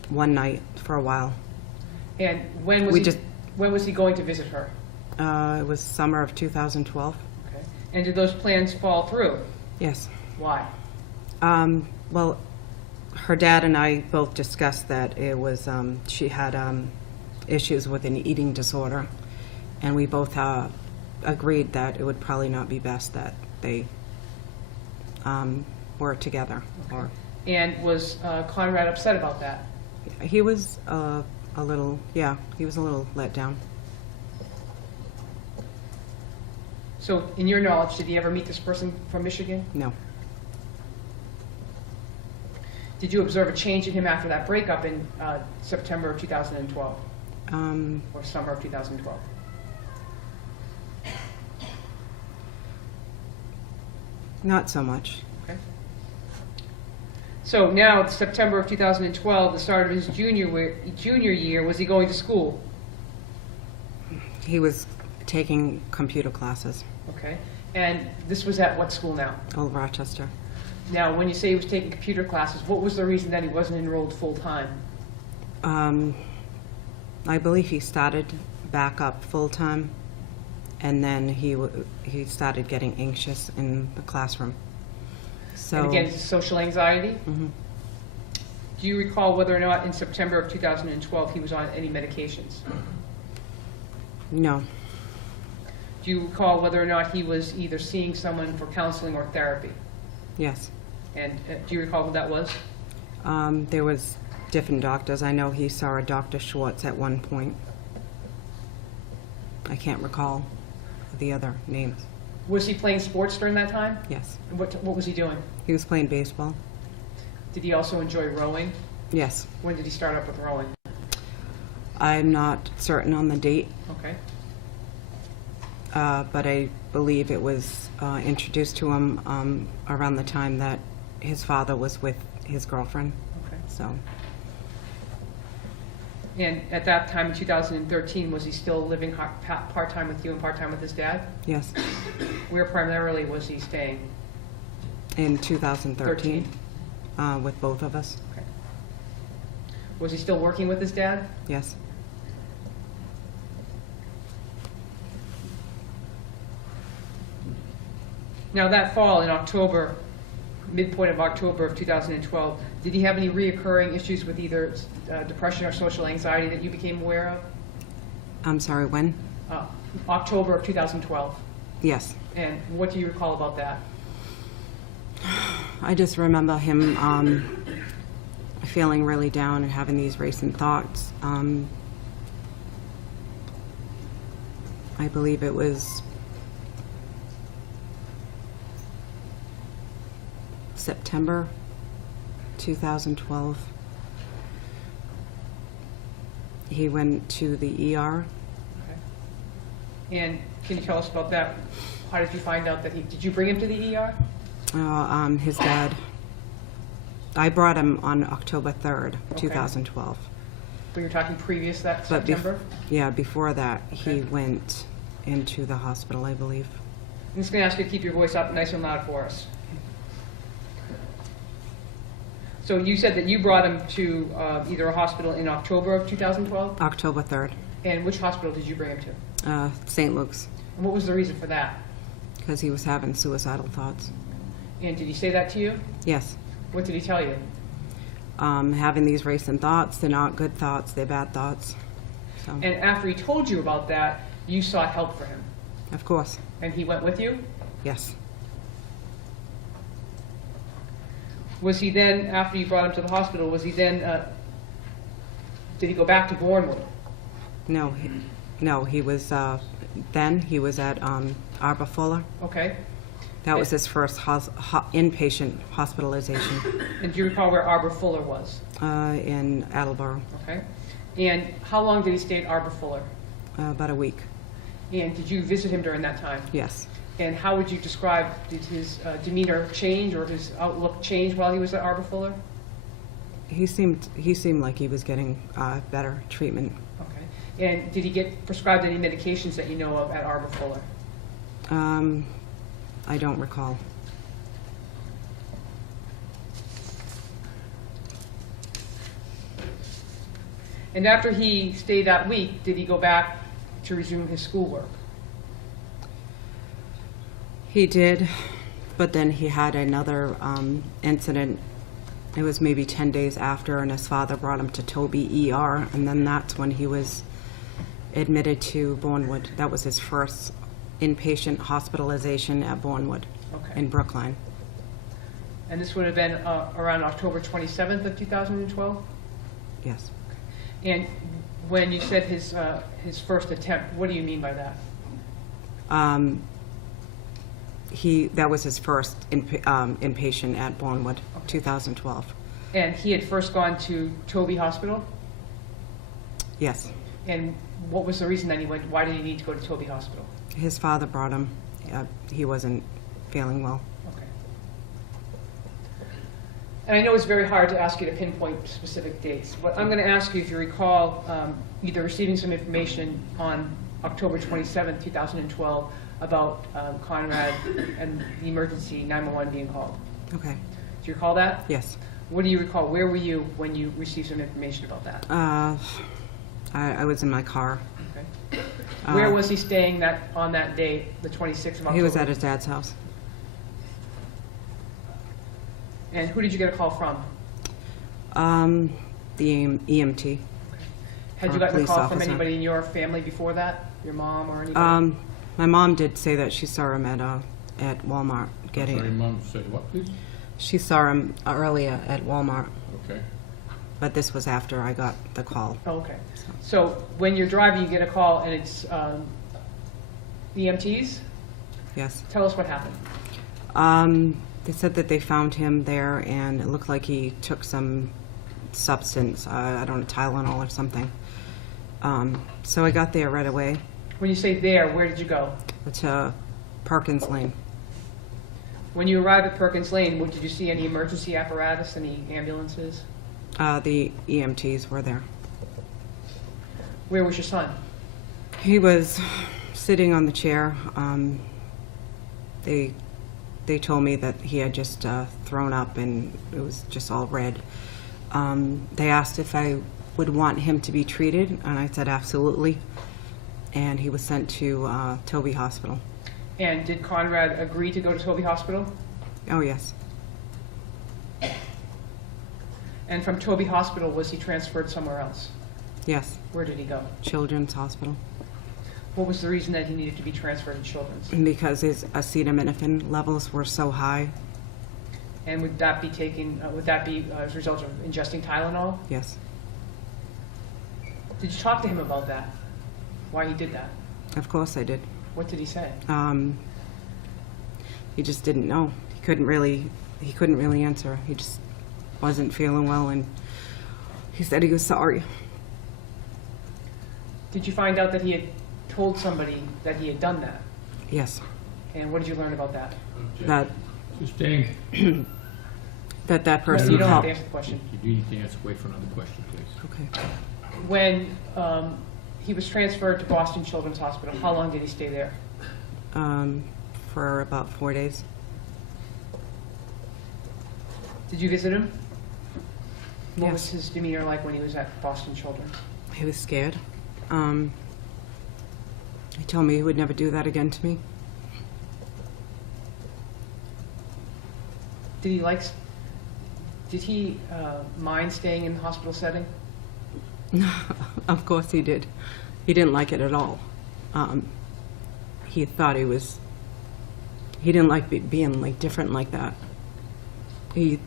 one night for a while. And when was We he, just- when was he going to visit her? It was summer of 2012. Okay. And did those plans fall through? Yes. Why? Well, her dad and I both discussed that it was, she had issues with an eating disorder, and we both agreed that it would probably not be best that they were together. Or And was Conrad upset about that? he was a little, yeah, he was a little let down. So, in your knowledge, did he ever meet this person from Michigan? No. Did you observe a change in him after that breakup in September of 2012, or summer of 2012? Not so much. Okay. So now, September of 2012, the start of his junior year, was he going to school? He was taking computer classes, Okay. And this was at what school now? Old Rochester. Now, when you say he was taking computer classes, what was the reason that he wasn't enrolled full-time? I believe he started back up full-time, and then he started getting anxious in the classroom. So, And again, it's social anxiety? Mhm. Do you recall whether or not in September of 2012 he was on any medications? no, Do you recall whether or not he was either seeing someone for counseling or therapy? yes. And do you recall who that was? There was different doctors. I know he saw a Dr. Schwartz at one point. I can't recall the other names. Was he playing sports during that time? Yes. And what was he doing? He was playing baseball. Did he also enjoy rowing? Yes. When did he start up with rowing? I'm not certain on the date, Okay. but I believe it was introduced to him around the time that his father was with his girlfriend. Okay. So, And at that time in 2013, was he still living part-time with you and part-time with his dad? yes, Where primarily was he staying? in 2013, with both of us. Okay. Was he still working with his dad? Yes. Now, that fall in October, midpoint of October of 2012, did he have any reoccurring issues with either depression or social anxiety that you became aware I'm sorry, when? of? October of 2012. Yes. And what do you recall about that? I just remember him feeling really down and having these racing thoughts. I believe it was September 2012. He went to the ER. And can you tell us about that? How did you find out that did you bring him to the ER? His dad. I brought him on October 3rd, Okay. 2012. But you're talking previous that But September? Yeah, before that, he Okay. went into the hospital, I believe. I'm just going to ask you to keep your voice up nice and loud for us. So you said that you brought him to either a hospital in October of 2012? October 3rd, And which hospital did you bring him to? St. Luke's, And what was the reason for that? because he was having suicidal thoughts. And did he say that to you? Yes. What did he tell you? Having these racing thoughts, they're not good thoughts, they're bad thoughts. So, And after he told you about that, you sought help for him. of course, And he went with you? yes. Was he then, after you brought him to the hospital, was he then, did he go back to Bournemouth? No, he was, then he was at Arbor Fuller. Okay. That was his first inpatient hospitalization And do you recall where Arbor Fuller was? in Attleboro, Okay. And how long did he stay at Arbor Fuller? about a week, And did you visit him during that time? yes. And how would you describe, did his demeanor change or his outlook change while he was at Arbor Fuller? He seemed like he was getting better treatment. Okay. And did he get prescribed any medications that you know of at Arbor Fuller? I don't recall. And after he stayed that week, did he go back to resume his schoolwork? He did, but then he had another incident. It was maybe 10 days after, and his father brought him to Toby ER, and then that's when he was admitted to Bournemouth. That was his first inpatient hospitalization at Bournemouth Okay. in Brookline. And this would have been around October 27th of 2012? Yes. And when you said his first attempt, what do you mean by that? That was his first inpatient at Bournemouth, 2012. And he had first gone to Toby Hospital? Yes. And what was the reason that he went, why did he need to go to Toby Hospital? His father brought him. He wasn't feeling well. Okay. And I know it's very hard to ask you to pinpoint specific dates, but I'm going to ask you if you recall either receiving some information on October 27th, 2012 about Conrad and the emergency 911 being called. Okay. Do you recall that? Yes. What do you recall? Where were you when you received some information about that? I was in my car. Okay. Where was he staying on that day, the 26th of October? He was at his dad's house. And who did you get a call from? The EMT. Had Or you a gotten a police call from officer. anybody in your family before that? Your mom or anybody? My mom did say that she saw him at Walmart getting. Sorry, Mom said what, please? She saw him earlier at Walmart, Okay. but this was after I got the call. Oh, okay. So when you're driving, you get a call and it's EMTs? Yes. Tell us what happened. They said that they found him there, and it looked like he took some substance. I don't know, Tylenol or something. So I got there right away When you say there, where did you go? to Perkins Lane. When you arrived at Perkins Lane, did you see any emergency apparatus, any ambulances? The EMTs were there. Where was your son? He was sitting on the chair. They told me that he had just thrown up and it was just all red. They asked if I would want him to be treated, and I said absolutely. And he was sent to Toby Hospital. And did Conrad agree to go to Toby Hospital? Oh, yes. And from Toby Hospital, was he transferred somewhere else? Yes. Where did he go? Children's Hospital. What was the reason that he needed to be transferred to Children's? Because his acetaminophen levels were so high. And would that be as a result of ingesting Tylenol? Yes. Did you talk to him about that? Why he did that? Of course I did. What did he say? He just didn't know. He couldn't really answer. He just wasn't feeling well, and he said he was sorry. Did you find out that he had told somebody that he had done that? Yes, And what did you learn about that? that, Sustained. that person You don't have called. to answer the question. You do need to answer, wait for another question, please. Okay. When he was transferred to Boston Children's Hospital, how long did he stay there? For about 4 days. Did you visit him? What was Yes. his demeanor like when he was at Boston Children's? He was scared. He told me he would never do that again to me. Did he mind staying in the hospital setting? Of course he did. He didn't like it at all. He thought he didn't like being like different like that. He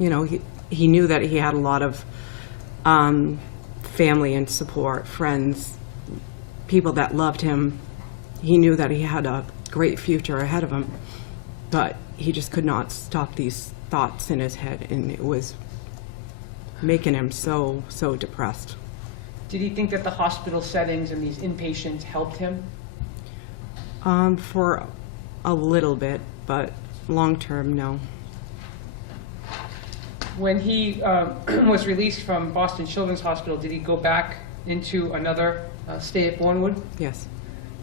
knew that he had a lot of family and support, friends, people that loved him. He knew that he had a great future ahead of him, but he just could not stop these thoughts in his head, and it was making him so depressed. Did he think that the hospital settings and these inpatients helped him? For a little bit, but long-term, no. When he was released from Boston Children's Hospital, did he go back into another stay at Bournewood? Yes.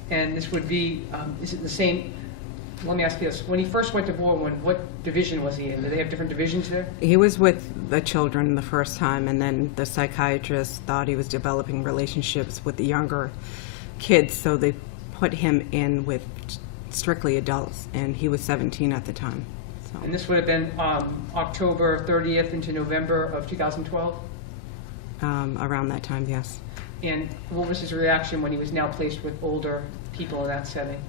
And this would be, is it the same, let me ask you this, when he first went to Bournewood, what division was he in? Do they have different divisions there? He was with the children the first time, and then the psychiatrist thought he was developing relationships with the younger kids, so they put him in with strictly adults, and he was 17 at the time. So, And this would have been October 30th into November of 2012? around that time, yes. And what was his reaction when he was now placed with older people in that setting?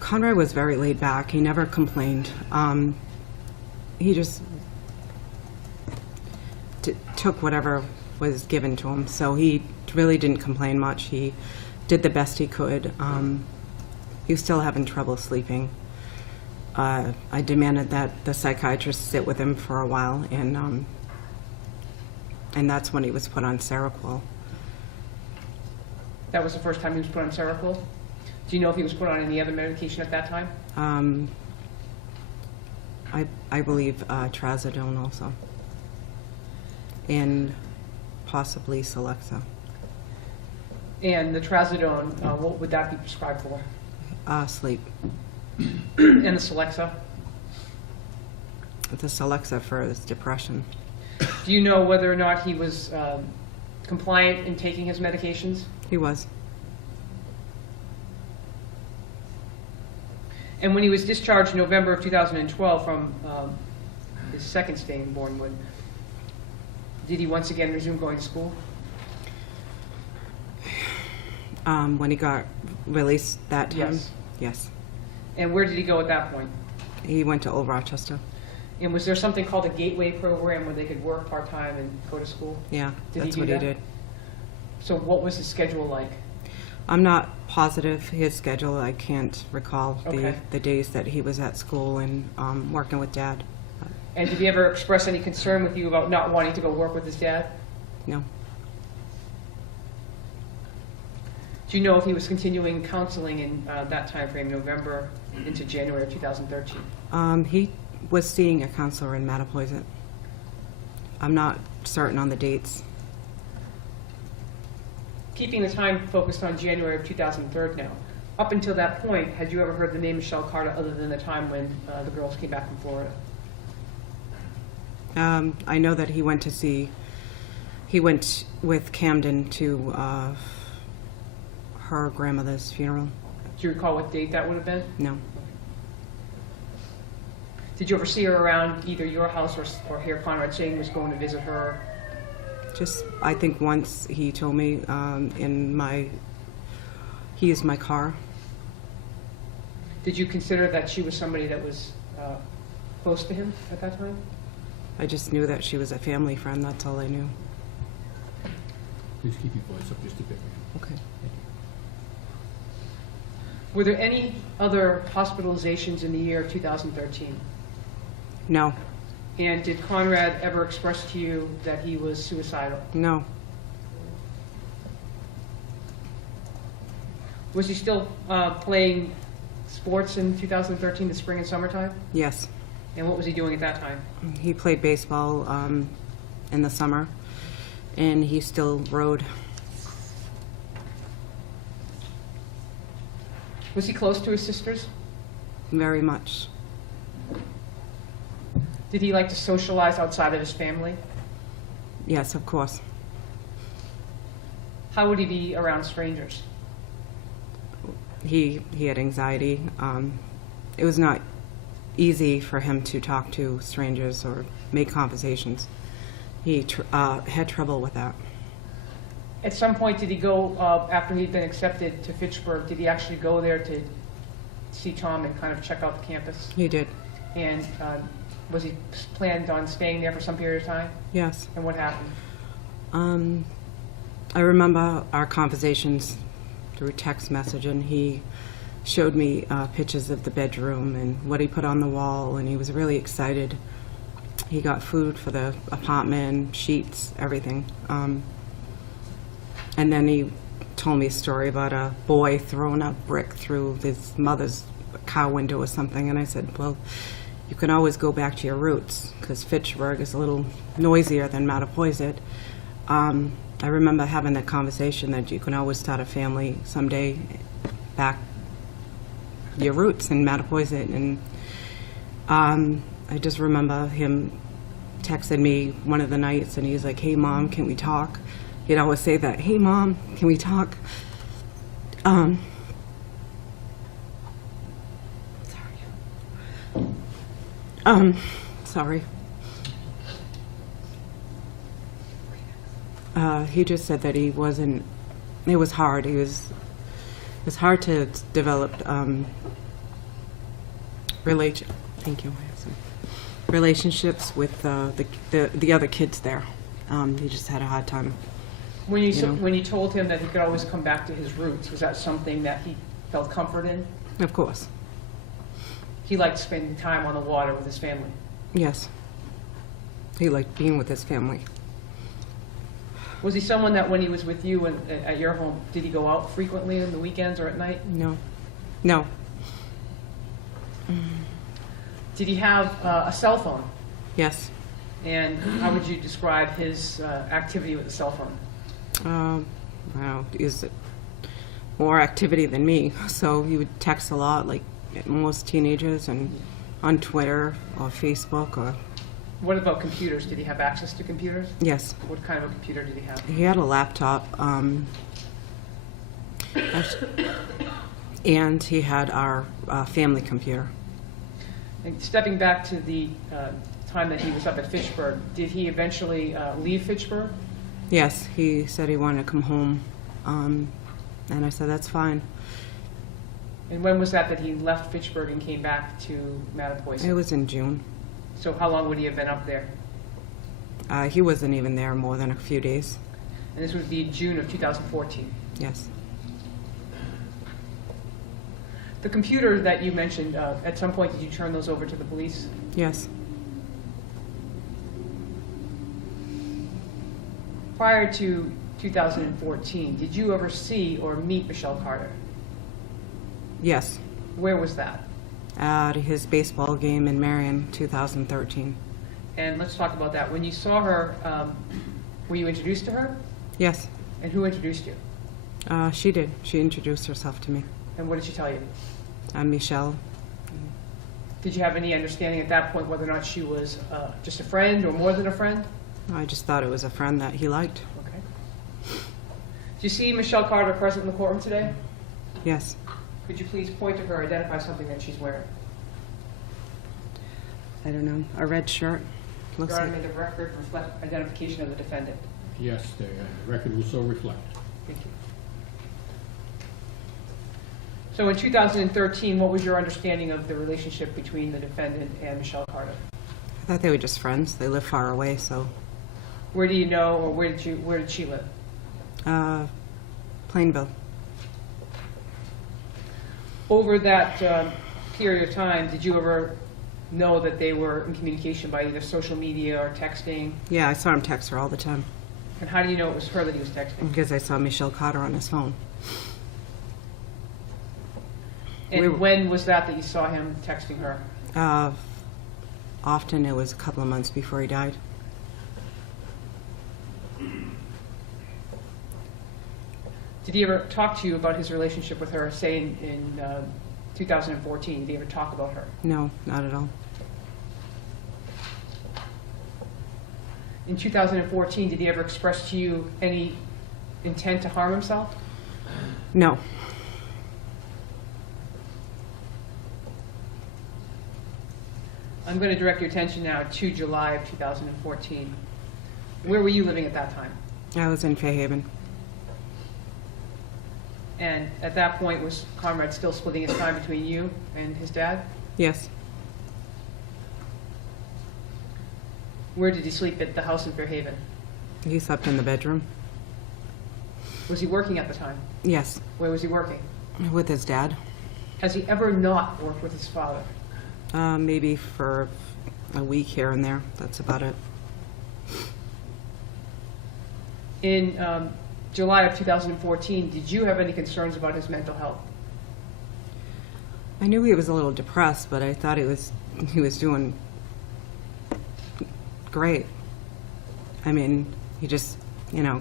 Conrad was very laid back. He never complained. He just took whatever was given to him, so he really didn't complain much. He did the best he could. He was still having trouble sleeping. I demanded that the psychiatrist sit with him for a while, and that's when he was put on Seroquel. That was the first time he was put on Seroquel? Do you know if he was put on any other medication at that time? I believe trazodone also, and possibly Celexa. And the trazodone, what would that be prescribed for? Sleep. And the Celexa? The Celexa for his depression. Do you know whether or not he was compliant in taking his medications? He was. And when he was discharged in November of 2012 from his second stay in Bournewood, did he once again resume going to school? When he got released that time? Yes. Yes. And where did he go at that point? He went to Old Rochester. And was there something called a gateway program where they could work part-time and go to school? Yeah, Did he that's do what that? he did. So what was his schedule like? I'm not positive his schedule. I can't recall Okay. the days that he was at school and working with Dad. And did he ever express any concern with you about not wanting to go work with his dad? No. Do you know if he was continuing counseling in that time frame, November into January of 2013? He was seeing a counselor in Mattapoisett. I'm not certain on the dates. Keeping the time focused on January of 2003 now, up until that point, had you ever heard the name Michelle Carter other than the time when the girls came back from Florida? I know that he went with Camden to her grandmother's funeral. Do you recall what date that would have been? No. Did you ever see her around either your house or hear Conrad saying he was going to visit her? Just, I think once he told me he used my car. Did you consider that she was somebody that was close to him at that time? I just knew that she was a family friend, that's all I knew. Please keep your voice up just a bit. Okay. Were there any other hospitalizations in the year of 2013? No, And did Conrad ever express to you that he was suicidal? no. Was he still playing sports in 2013, the spring and summertime? Yes. And what was he doing at that time? He played baseball in the summer, and he still rode. Was he close to his sisters? Very much. Did he like to socialize outside of his family? Yes, of course. How would he be around strangers? He had anxiety. It was not easy for him to talk to strangers or make conversations. He had trouble with that. At some point, did he go, after he'd been accepted to Fitchburg, did he actually go there to see Tom and kind of check out the campus? He did. And was he planned on staying there for some period of time? Yes. And what happened? I remember our conversations through text message, and he showed me pictures of the bedroom and what he put on the wall, and he was really excited. He got food for the apartment, sheets, everything. And then he told me a story about a boy throwing a brick through his mother's car window or something, and I said, well, you can always go back to your roots, because Fitchburg is a little noisier than Mattapoisett. I remember having that conversation that you can always start a family someday back your roots in Mattapoisett. And I just remember him texted me one of the nights, and he's like, hey, Mom, can we talk? He'd always say that, hey, Mom, can we talk? Sorry. He just said that he wasn't, it was hard. It was hard to develop thank you, relationships with the other kids there. He just had a hard time. When you, You know. when you told him that he could always come back to his roots, was that something that he felt comfort in? Of course, He liked spending time on the water with his family. yes. He liked being with his family. Was he someone that when he was with you and at your home, did he go out frequently on the weekends or at night? No. Did he have a cell phone? Yes. And how would you describe his activity with the cell phone? Well, is it more activity than me? So he would text a lot, like most teenagers, and on Twitter or Facebook or, What about computers? Did he have access to computers? yes. What kind of a computer did he have? He had a laptop, and he had our family computer. And stepping back to the time that he was up at Fitchburg, did he eventually leave Fitchburg? Yes, he said he wanted to come home, and I said, that's fine. And when was that he left Fitchburg and came back to Mattapoisett? It was in June. So how long would he have been up there? He wasn't even there more than a few days. And this would be June of 2014. Yes. The computer that you mentioned, at some point, did you turn those over to the police? Yes. Prior to 2014, did you ever see or meet Michelle Carter? Yes. Where was that? At his baseball game in Marion, 2013. And let's talk about that. When you saw her, were you introduced to her? Yes. And who introduced you? She did. She introduced herself to me. And what did she tell you? I'm Michelle. Did you have any understanding at that point whether or not she was just a friend or more than a friend? I just thought it was a friend that he liked. Okay. Do you see Michelle Carter present in the courtroom today? Yes. Could you please point to her, identify something that she's wearing? I don't know. A red shirt. Looks Your like. Honor, may the record reflect identification of the defendant. Yes, the record will so reflect. Thank you. So in 2013, what was your understanding of the relationship between the defendant and Michelle Carter? I thought they were just friends. They live far away, so. Where do you know, or where did she live? Plainville. Over that period of time, did you ever know that they were in communication by either social media or texting? Yeah, I saw him text her all the time And how do you know it was her that he was texting? because I saw Michelle Carter on his phone. And when was that you saw him texting her? Often it was a couple of months before he died. Did he ever talk to you about his relationship with her, say in 2014? Did he ever talk about her? No, not at all. In 2014, did he ever express to you any intent to harm himself? No. I'm going to direct your attention now to July of 2014. Where were you living at that time? I was in Fairhaven. And at that point, was Conrad still splitting his time between you and his dad? Yes. Where did he sleep at the house in Fairhaven? He slept in the bedroom. Was he working at the time? Yes. Where was he working? With his dad. Has he ever not worked with his father? Maybe for a week here and there. That's about it. In July of 2014, did you have any concerns about his mental health? I knew he was a little depressed, but I thought he was doing great. I mean, he just,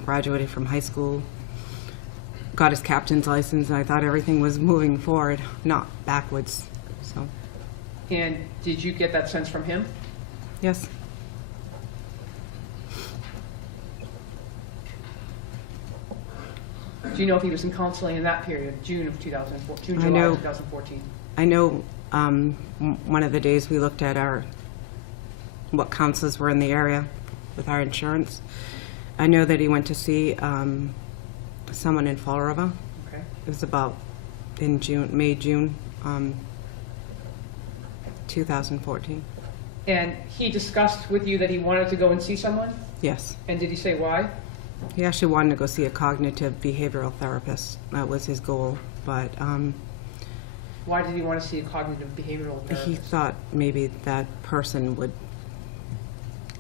graduated from high school, got his captain's license, and I thought everything was moving forward, not backwards. So, And did you get that sense from him? yes. Do you know if he was in counseling in that period, June, July know. of 2014? I know one of the days we looked at what counselors were in the area with our insurance. I know that he went to see someone in Fall River. Okay. It was about in June 2014. And he discussed with you that he wanted to go and see someone? Yes. And did he say why? He actually wanted to go see a cognitive behavioral therapist. That was his goal. But Why did he want to see a cognitive behavioral he therapist? thought maybe that person would,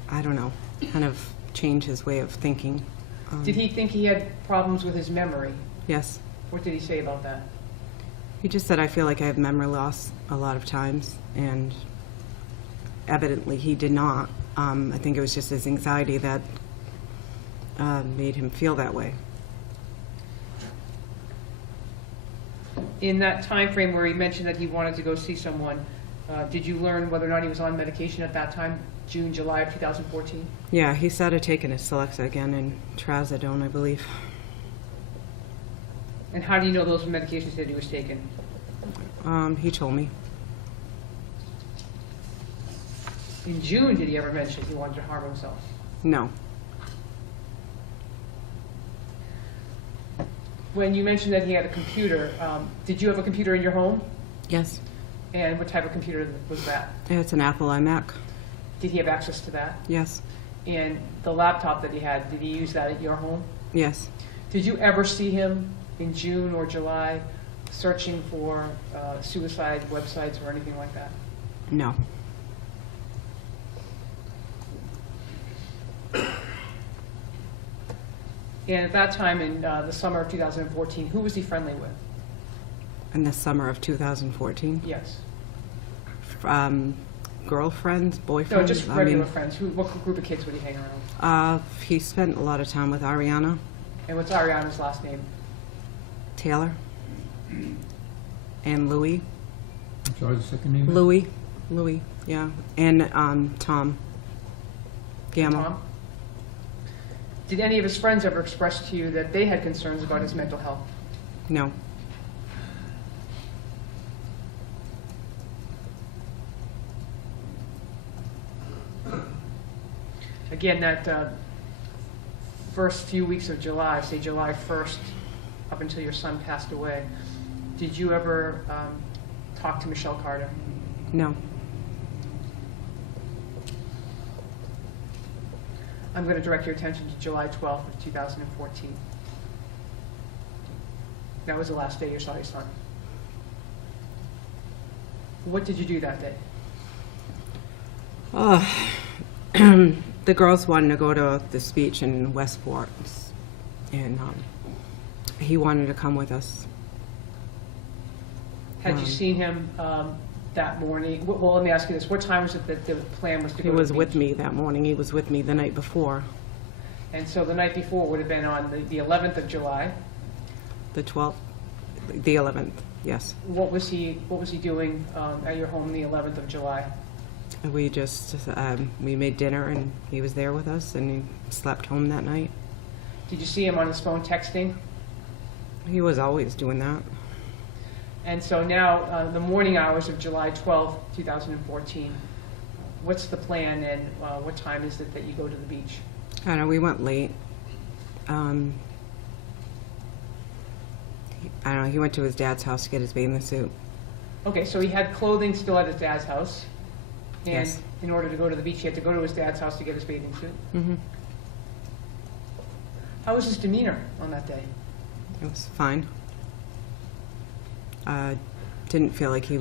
I don't know, kind of change his way of thinking. Did he think he had problems with his memory? Yes. What did he say about that? He just said, I feel like I have memory loss a lot of times, and evidently he did not. I think it was just his anxiety that made him feel that way. In that time frame where he mentioned that he wanted to go see someone, did you learn whether or not he was on medication at that time, June, July of 2014? Yeah, he started taking his Celexa again and trazodone, I believe. And how do you know those were medications that he was taking? He told me. In June, did he ever mention he wanted to harm himself? No. When you mentioned that he had a computer, did you have a computer in your home? Yes. And what type of computer was that? It's an Apple iMac. Did he have access to that? Yes. And the laptop that he had, did he use that at your home? Yes. Did you ever see him in June or July searching for suicide websites or anything like that? No. And at that time, in the summer of 2014, who was he friendly with? In the summer of 2014. Yes. Girlfriends, boyfriends? No, just I regular mean, friends. What group of kids would he hang around? He spent a lot of time with Ariana And what's Ariana's last name? Taylor and Louie. I'm sorry, the second name? Louie, yeah. And Tom Gamble. Tom? Did any of his friends ever express to you that they had concerns about his mental health? No. Again, that first few weeks of July, say July 1st, up until your son passed away, did you ever talk to Michelle Carter? No. I'm going to direct your attention to July 12th of 2014. That was the last day you saw your son. What did you do that day? The girls wanted to go to the speech in Westport, and he wanted to come with us. Had you seen him that morning? Well, let me ask you this. What time was it that the plan was to He go to the was with beach? me that morning. He was with me the night before, And so the night before would have been on the 11th of July. the 12th, the 11th, yes. What was he doing at your home the 11th of July? And we just, we made dinner and he was there with us and he slept home that night. Did you see him on his phone texting? He was always doing that. And so now, the morning hours of July 12th, 2014, what's the plan and what time is it that you go to the beach? I don't know, we went late. I don't know, he went to his dad's house to get his bathing suit. Okay, so he had clothing still at his dad's house. And Yes. in order to go to the beach, he had to go to his dad's house to get his bathing suit. Mm-hmm. How was his demeanor on that day? It was fine. Didn't feel like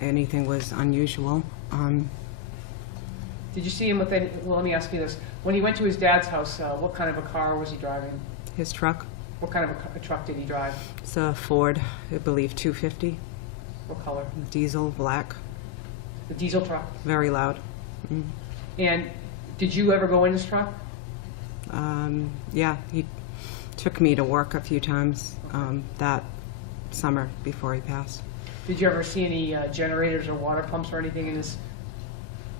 anything was unusual. Did you see him with any, well, let me ask you this. When he went to his dad's house, what kind of a car was he driving? His truck, What kind of a truck did he drive? it's a Ford, I believe 250, What color? diesel, black, The diesel truck. very loud. And did you ever go in his truck? Yeah, he took me to work a few times that summer before he passed. Did you ever see any generators or water pumps or anything in his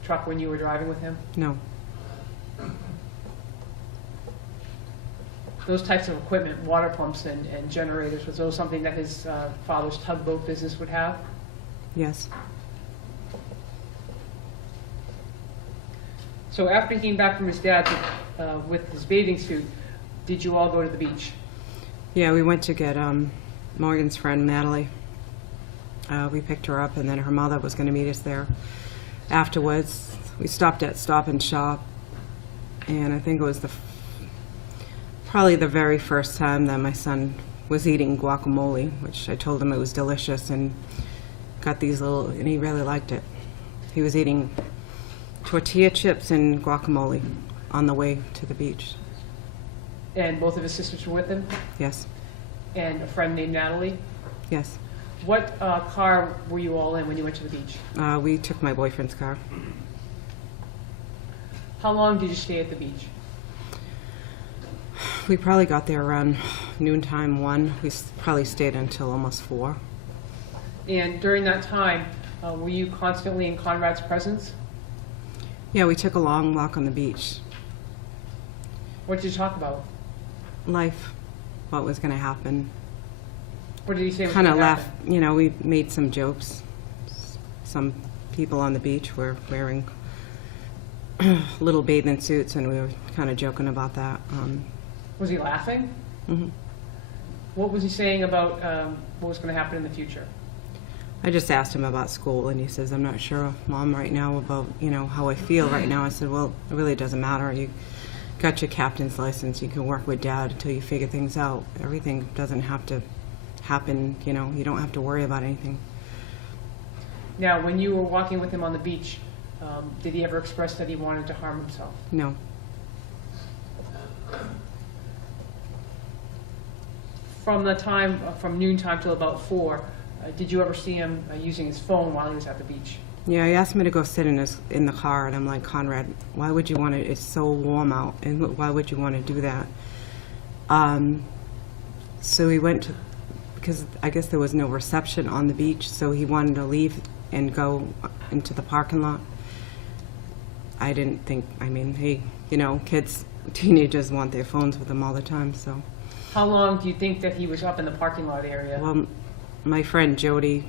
truck when you were driving with him? No, Those types of equipment, water pumps and generators, was those something that his father's tugboat business would have? yes. So after he came back from his dad's with his bathing suit, did you all go to the beach? Yeah, we went to get Morgan's friend Natalie. We picked her up and then her mother was going to meet us there. Afterwards, we stopped at Stop and Shop, and I think it was probably the very first time that my son was eating guacamole, which I told him it was delicious, and got these and he really liked it. He was eating tortilla chips and guacamole on the way to the beach. And both of his sisters were with him? Yes, And a friend named Natalie? yes. What car were you all in when you went to the beach? We took my boyfriend's car. How long did you stay at the beach? We probably got there around noontime, 1. We probably stayed until almost 4. And during that time, were you constantly in Conrad's presence? Yeah, we took a long walk on the beach. What did you talk about? Life, what was going to happen. What did he say was Kind going of to laughed, happen? we made some jokes. Some people on the beach were wearing little bathing suits, and we were kind of joking about that. Was he laughing? Mhm. What was he saying about what was going to happen in the future? I just asked him about school, and he says, I'm not sure, Mom, right now about, how I feel right now. I said, well, it really doesn't matter. You got your captain's license. You can work with Dad until you figure things out. Everything doesn't have to happen, you don't have to worry about anything. Now, when you were walking with him on the beach, did he ever express that he wanted to harm himself? No, From the time, from noontime till about 4, did you ever see him using his phone while he was at the beach? yeah, he asked me to go sit in the car, and I'm like, Conrad, why would you want to, it's so warm out, and why would you want to do that? So he went to, because I guess there was no reception on the beach, so he wanted to leave and go into the parking lot. I didn't think, hey, kids, teenagers want their phones with them all the time, so. How long do you think that he was up in the parking lot area? Well, my friend Jody,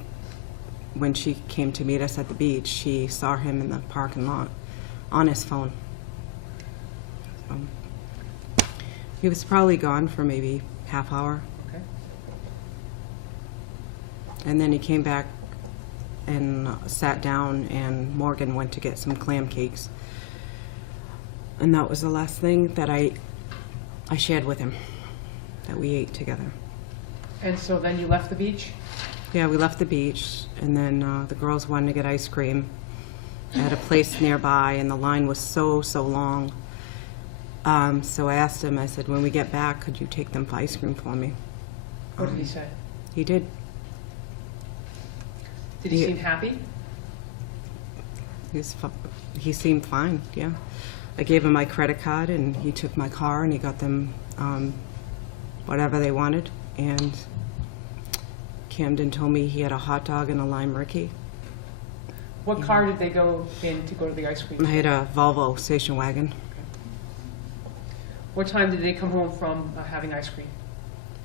when she came to meet us at the beach, she saw him in the parking lot on his phone. He was probably gone for maybe half hour. Okay. And then he came back and sat down, and Morgan went to get some clam cakes. And that was the last thing that I shared with him, that we ate together. And so then you left the beach? Yeah, we left the beach, and then the girls wanted to get ice cream at a place nearby, and the line was so long. So I asked him, I said, when we get back, could you take them for ice cream for me? What did he say? He did. Did he Yeah. seem happy? He seemed fine, yeah. I gave him my credit card, and he took my car, and he got them whatever they wanted. And Camden told me he had a hot dog and a lime Ricky. What car did they go in to go to the ice cream? I had a Volvo station wagon. What time did they come home from having ice cream?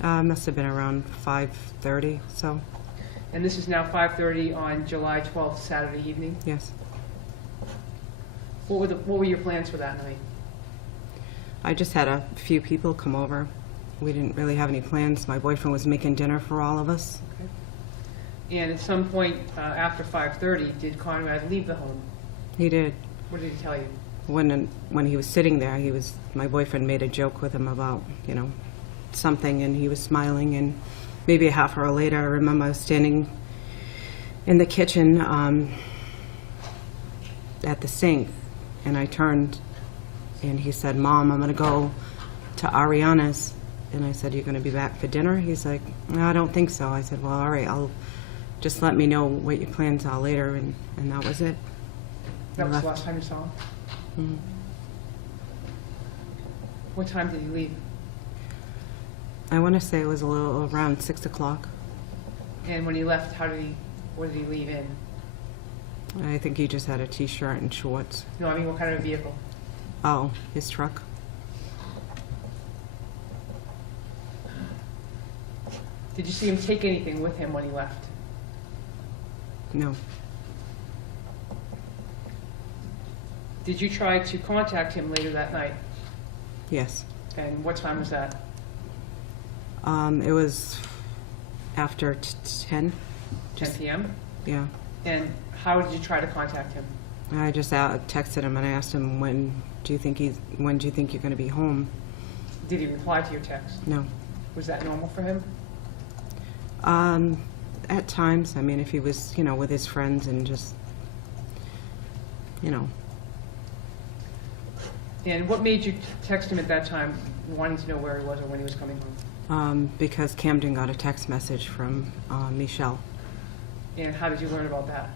Must have been around 5:30, so, And this is now 5:30 on July 12th, Saturday evening. yes. What were your plans for that night? I just had a few people come over. We didn't really have any plans. My boyfriend was making dinner for all of us. And at some point after 5:30, did Conrad leave the home? He did. What did he tell you? When he was sitting there, my boyfriend made a joke with him about, something, and he was smiling, and maybe a half hour later, I remember I was standing in the kitchen at the sink, and I turned, and he said, "Mom, I'm gonna go to Ariana's." And I said, "You're gonna be back for dinner?" He's like, "No, I don't think so." I said, "Well, all right, I'll just let me know what your plans are later," and that was it. That was left. the last time you saw him? Mhm. What time did he leave? I want to say it was a little around 6 o'clock. And when he left, what did he leave in? I think he just had a T-shirt and shorts. No, I mean, what kind of a vehicle? Oh, his truck? Did you see him take anything with him when he left? No. Did you try to contact him later that night? Yes. And what time was that? It was after 10. 10 p.m.? Yeah. And how did you try to contact him? I just texted him and I asked him, when do you think you're going to be home? Did he reply to your text? No. Was that normal for him? At times, I mean, if he was, with his friends and just, And what made you text him at that time, wanting to know where he was or when he was coming home? Because Camden got a text message from Michelle. And how did you learn about that?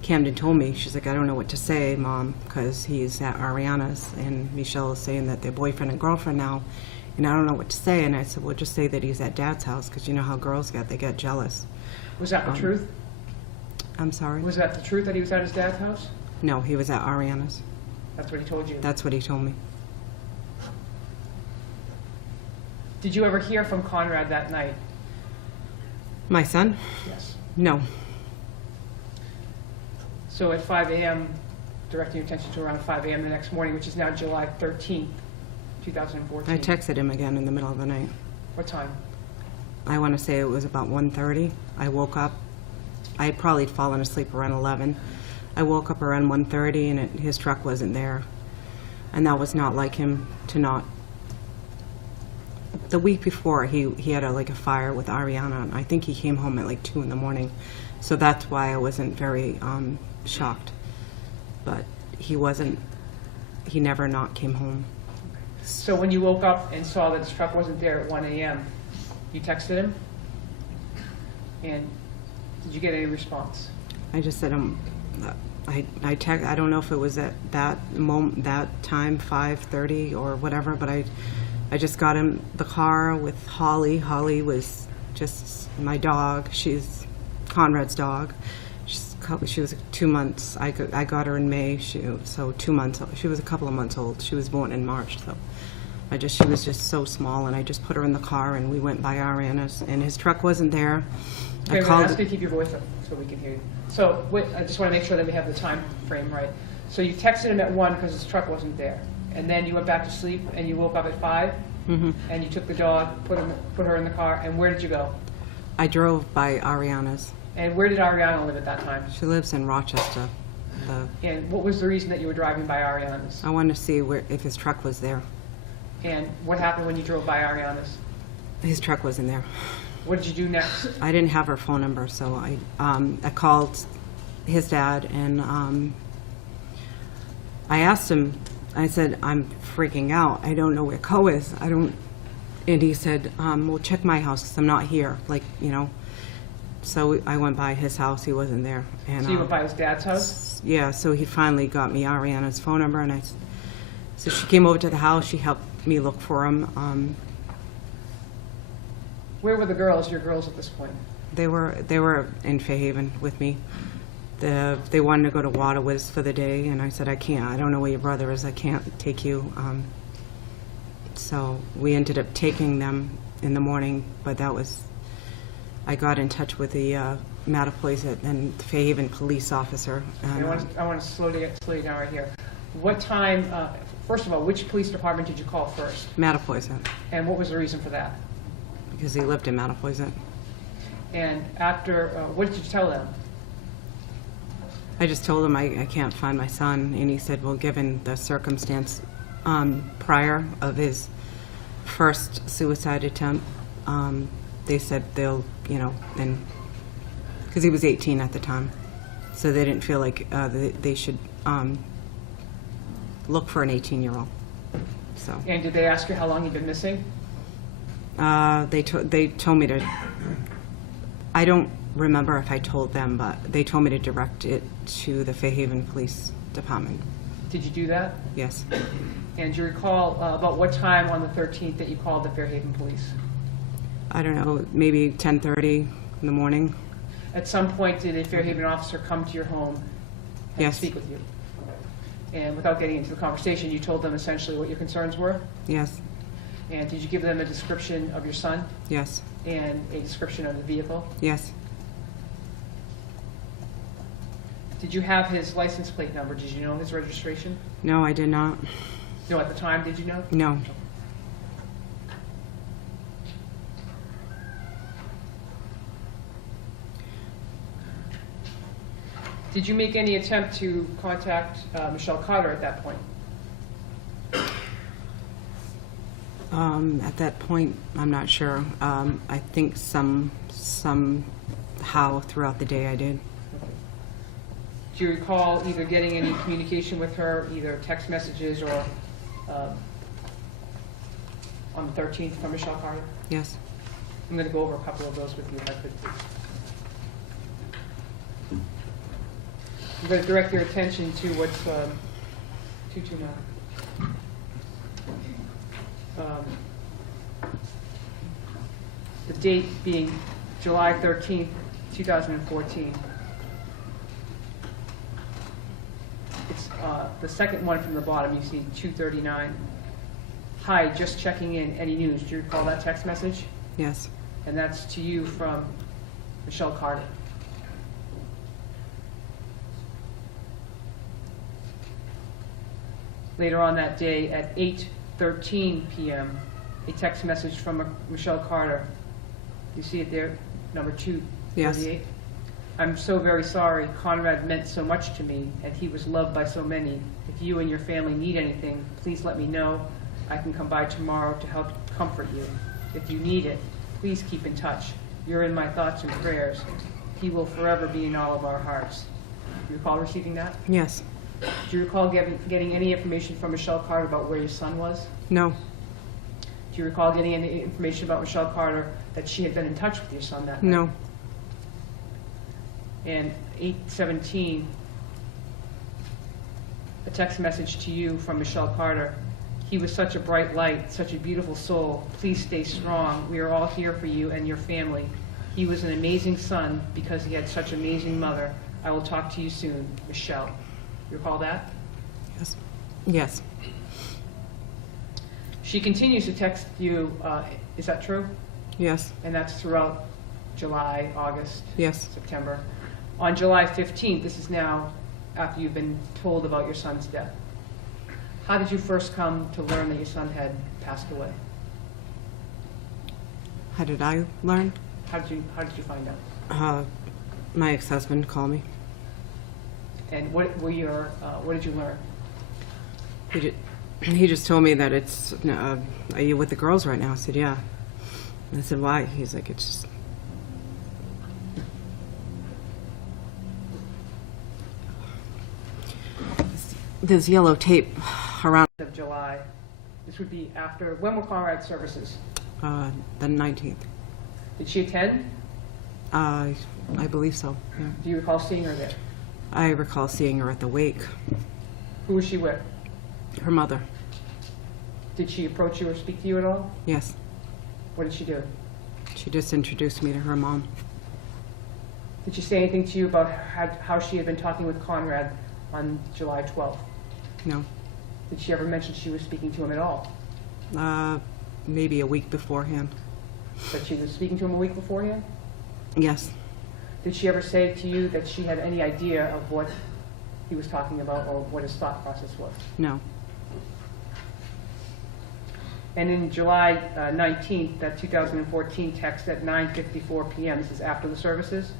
Camden told me, she's like, "I don't know what to say, Mom, because he's at Ariana's, and Michelle is saying that they're boyfriend and girlfriend now, and I don't know what to say." And I said, "Well, just say that he's at Dad's house, because you know how girls get, they get jealous." Was that the truth? I'm sorry? Was that the truth that he was at his dad's house? No, he was at Ariana's. That's what he told you. That's what he told me. Did you ever hear from Conrad that night? My son? Yes. No. So at 5 a.m., directing your attention to around 5 a.m. the next morning, which is now July 13th, 2014. I texted him again in the middle of the night. What time? I want to say it was about 1:30. I woke up. I had probably fallen asleep around 11. I woke up around 1:30 and his truck wasn't there. And that was not like him to not. The week before, he had a fire with Ariana, and I think he came home at like 2 in the morning. So that's why I wasn't very shocked. But he never not came home. So when you woke up and saw that his truck wasn't there at 1 a.m., you texted him? And did you get any response? I just said, I don't know if it was at that moment, that time, 5:30 or whatever, but I just got in the car with Holly. Holly was just my dog. She's Conrad's dog. She was 2 months. I got her in May, so 2 months. She was a couple of months old. She was born in March, so she was just so small, and I just put her in the car, and we went by Ariana's, and his truck wasn't there. Okay, I'm asking you to keep your voice up so we can hear you. So I just want to make sure that we have the time frame right. So you texted him at 1 because his truck wasn't there, and then you went back to sleep, and you woke up at 5, and you took the dog, put her in the car, and where did you go? I drove by Ariana's. And where did Ariana live at that time? She lives in Rochester. And what was the reason that you were driving by Ariana's? I wanted to see if his truck was there. And what happened when you drove by Ariana's? His truck wasn't there. What did you do next? I didn't have her phone number, so I called his dad, and I asked him, I said, "I'm freaking out. I don't know where Co is. And he said, "Well, check my house because I'm not here." So I went by his house, he wasn't there. And, So you went by his dad's house? yeah, so he finally got me Ariana's phone number, and so she came over to the house, she helped me look for him. Where were the girls, your girls at this point? They were in Fairhaven with me. They wanted to go to Waterwoods for the day, and I said, I can't, I don't know where your brother is, I can't take you. So we ended up taking them in the morning, but I got in touch with the Mattapoisett and the Fairhaven police officer. And, I want to slow you down right here. What time, first of all, which police department did you call first? Mattapoisett, And what was the reason for that? because he lived in Mattapoisett. And after, what did you tell them? I just told him I can't find my son, and he said, well, given the circumstance prior of his first suicide attempt, they said they'll, and because he was 18 at the time, so they didn't feel like they should look for an 18-year-old. So And did they ask you how long you've been missing? they told me to. I don't remember if I told them, but they told me to direct it to the Fairhaven Police Department. Did you do that? Yes. And do you recall about what time on the 13th that you called the Fairhaven Police? I don't know, maybe 10:30 in the morning. At some point, did a Fairhaven officer come to your home and Yes. speak with you? And without getting into the conversation, you told them essentially what your concerns were? Yes, And did you give them a description of your son yes, and a description of the vehicle? yes. Did you have his license plate number? Did you know his registration? No, I did not. No, at the time, did you know? No. Did you make any attempt to contact Michelle Carter at that point? At that point, I'm not sure. I think somehow throughout the day I did. Do you recall either getting any communication with her, either text messages or on the 13th from Michelle Carter? Yes. I'm going to go over a couple of those with you if I could, please. I'm going to direct your attention to what's 229. The date being July 13th, 2014. It's the second one from the bottom, you see 239. Hi, just checking in, any news? Do you recall that text message? Yes. And that's to you from Michelle Carter. Later on that day at 8:13 p.m., a text message from Michelle Carter. You see it there, number 238? Yes. I'm so very sorry. Conrad meant so much to me, and he was loved by so many. If you and your family need anything, please let me know. I can come by tomorrow to help comfort you. If you need it, please keep in touch. You're in my thoughts and prayers. He will forever be in all of our hearts. Do you recall receiving that? Yes. Do you recall getting any information from Michelle Carter about where your son was? No. Do you recall getting any information about Michelle Carter that she had been in touch with your son that night? No. And 8:17, a text message to you from Michelle Carter. He was such a bright light, such a beautiful soul. Please stay strong. We are all here for you and your family. He was an amazing son because he had such an amazing mother. I will talk to you soon, Michelle. You recall that? Yes. Yes. She continues to text you, is that true? Yes. And that's throughout July, August, Yes. September. On July 15th, this is now after you've been told about your son's death. How did you first come to learn that your son had passed away? How did I learn? How did you find out? My ex-husband called me. And what did you learn? He just told me that it's, are you with the girls right now? I said, yeah. I said, why? He's like, it's just. There's yellow tape around Of July. This would be after, when were Conrad's services? the 19th. Did she attend? I believe so, yeah. Do you recall seeing her there? I recall seeing her at the wake. Who was she with? Her mother, Did she approach you or speak to you at all? yes. What did she do? She just introduced me to her mom. Did she say anything to you about how she had been talking with Conrad on July 12th? No. Did she ever mention she was speaking to him at all? Maybe a week beforehand. That she was speaking to him a week beforehand? Yes. Did she ever say to you that she had any idea of what he was talking about or what his thought process was? No. And in July 19th, that 2014 text at 9:54 p.m., this is after the services,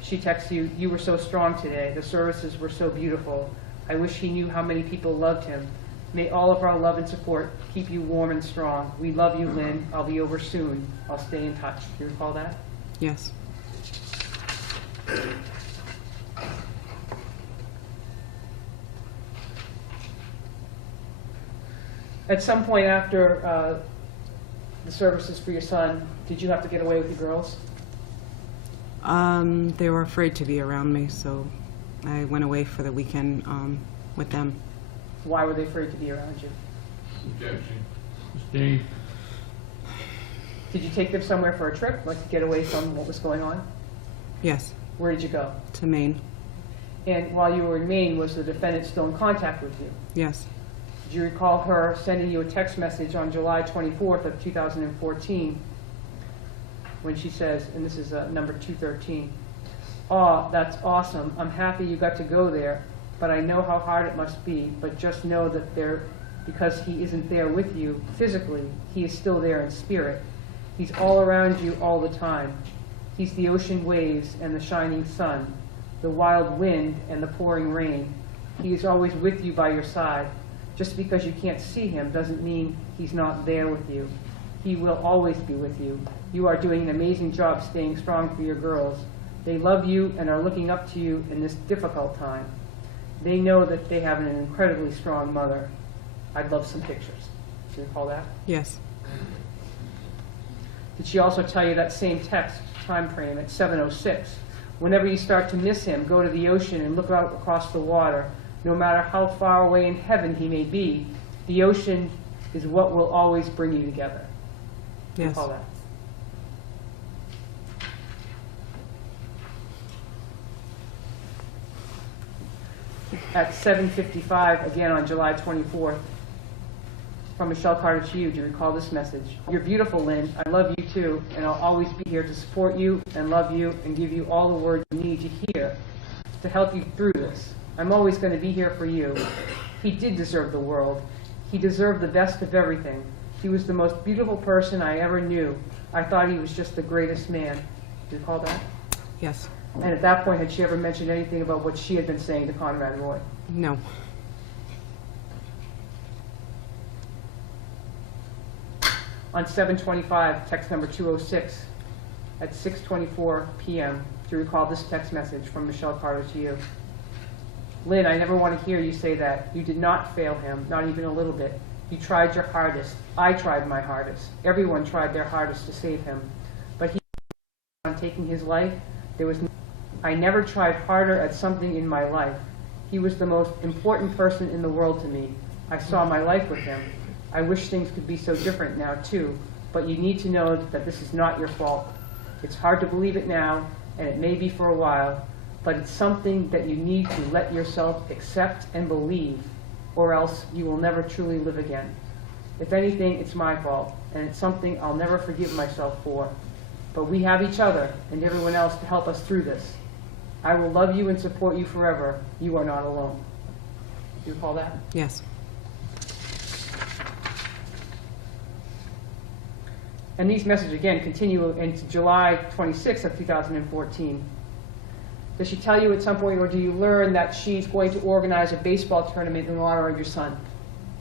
she texts you, "You were so strong today. The services were so beautiful. I wish he knew how many people loved him. May all of our love and support keep you warm and strong. We love you, Lynn. I'll be over soon. I'll stay in touch." Do you recall that? Yes. At some point after the services for your son, did you have to get away with the girls? They were afraid to be around me, so I went away for the weekend with them. Why were they afraid to be around you? Objection. Sustained. Did you take them somewhere for a trip, like to get away from what was going on? Yes, Where did you go? to Maine. And while you were in Maine, was the defendant still in contact with you? Yes. Do you recall her sending you a text message on July 24th of 2014 when she says, and this is number 213, "Aw, that's awesome. I'm happy you got to go there, but I know how hard it must be. But just know that because he isn't there with you physically, he is still there in spirit. He's all around you all the time. He's the ocean waves and the shining sun, the wild wind and the pouring rain. He is always with you by your side. Just because you can't see him doesn't mean he's not there with you. He will always be with you. You are doing an amazing job staying strong for your girls. They love you and are looking up to you in this difficult time. They know that they have an incredibly strong mother. I'd love some pictures." Do you recall that? Yes. Did she also tell you that same text time frame at 7:06? "Whenever you start to miss him, go to the ocean and look out across the water. No matter how far away in heaven he may be, the ocean is what will always bring you together." Do you Yes. recall that? At 7:55, again on July 24th, from Michelle Carter to you, do you recall this message? "You're beautiful, Lynn. I love you too, and I'll always be here to support you and love you and give you all the words you need to hear to help you through this. I'm always going to be here for you. He did deserve the world. He deserved the best of everything. He was the most beautiful person I ever knew. I thought he was just the greatest man." Do you recall that? Yes. And at that point, had she ever mentioned anything about what she had been saying to Conrad Roy? No. On 7:25, text number 206, at 6:24 p.m., do you recall this text message from Michelle Carter to you? "Lynn, I never want to hear you say that. You did not fail him, not even a little bit. You tried your hardest. I tried my hardest. Everyone tried their hardest to save him. But he on taking his life, I never tried harder at something in my life. He was the most important person in the world to me. I saw my life with him. I wish things could be so different now, too. But you need to know that this is not your fault. It's hard to believe it now, and it may be for a while, but it's something that you need to let yourself accept and believe, or else you will never truly live again. If anything, it's my fault, and it's something I'll never forgive myself for. But we have each other and everyone else to help us through this. I will love you and support you forever. You are not alone." Do you recall that? Yes. And these messages, again, continue into July 26th of 2014. Does she tell you at some point, or do you learn that she's going to organize a baseball tournament in honor of your son?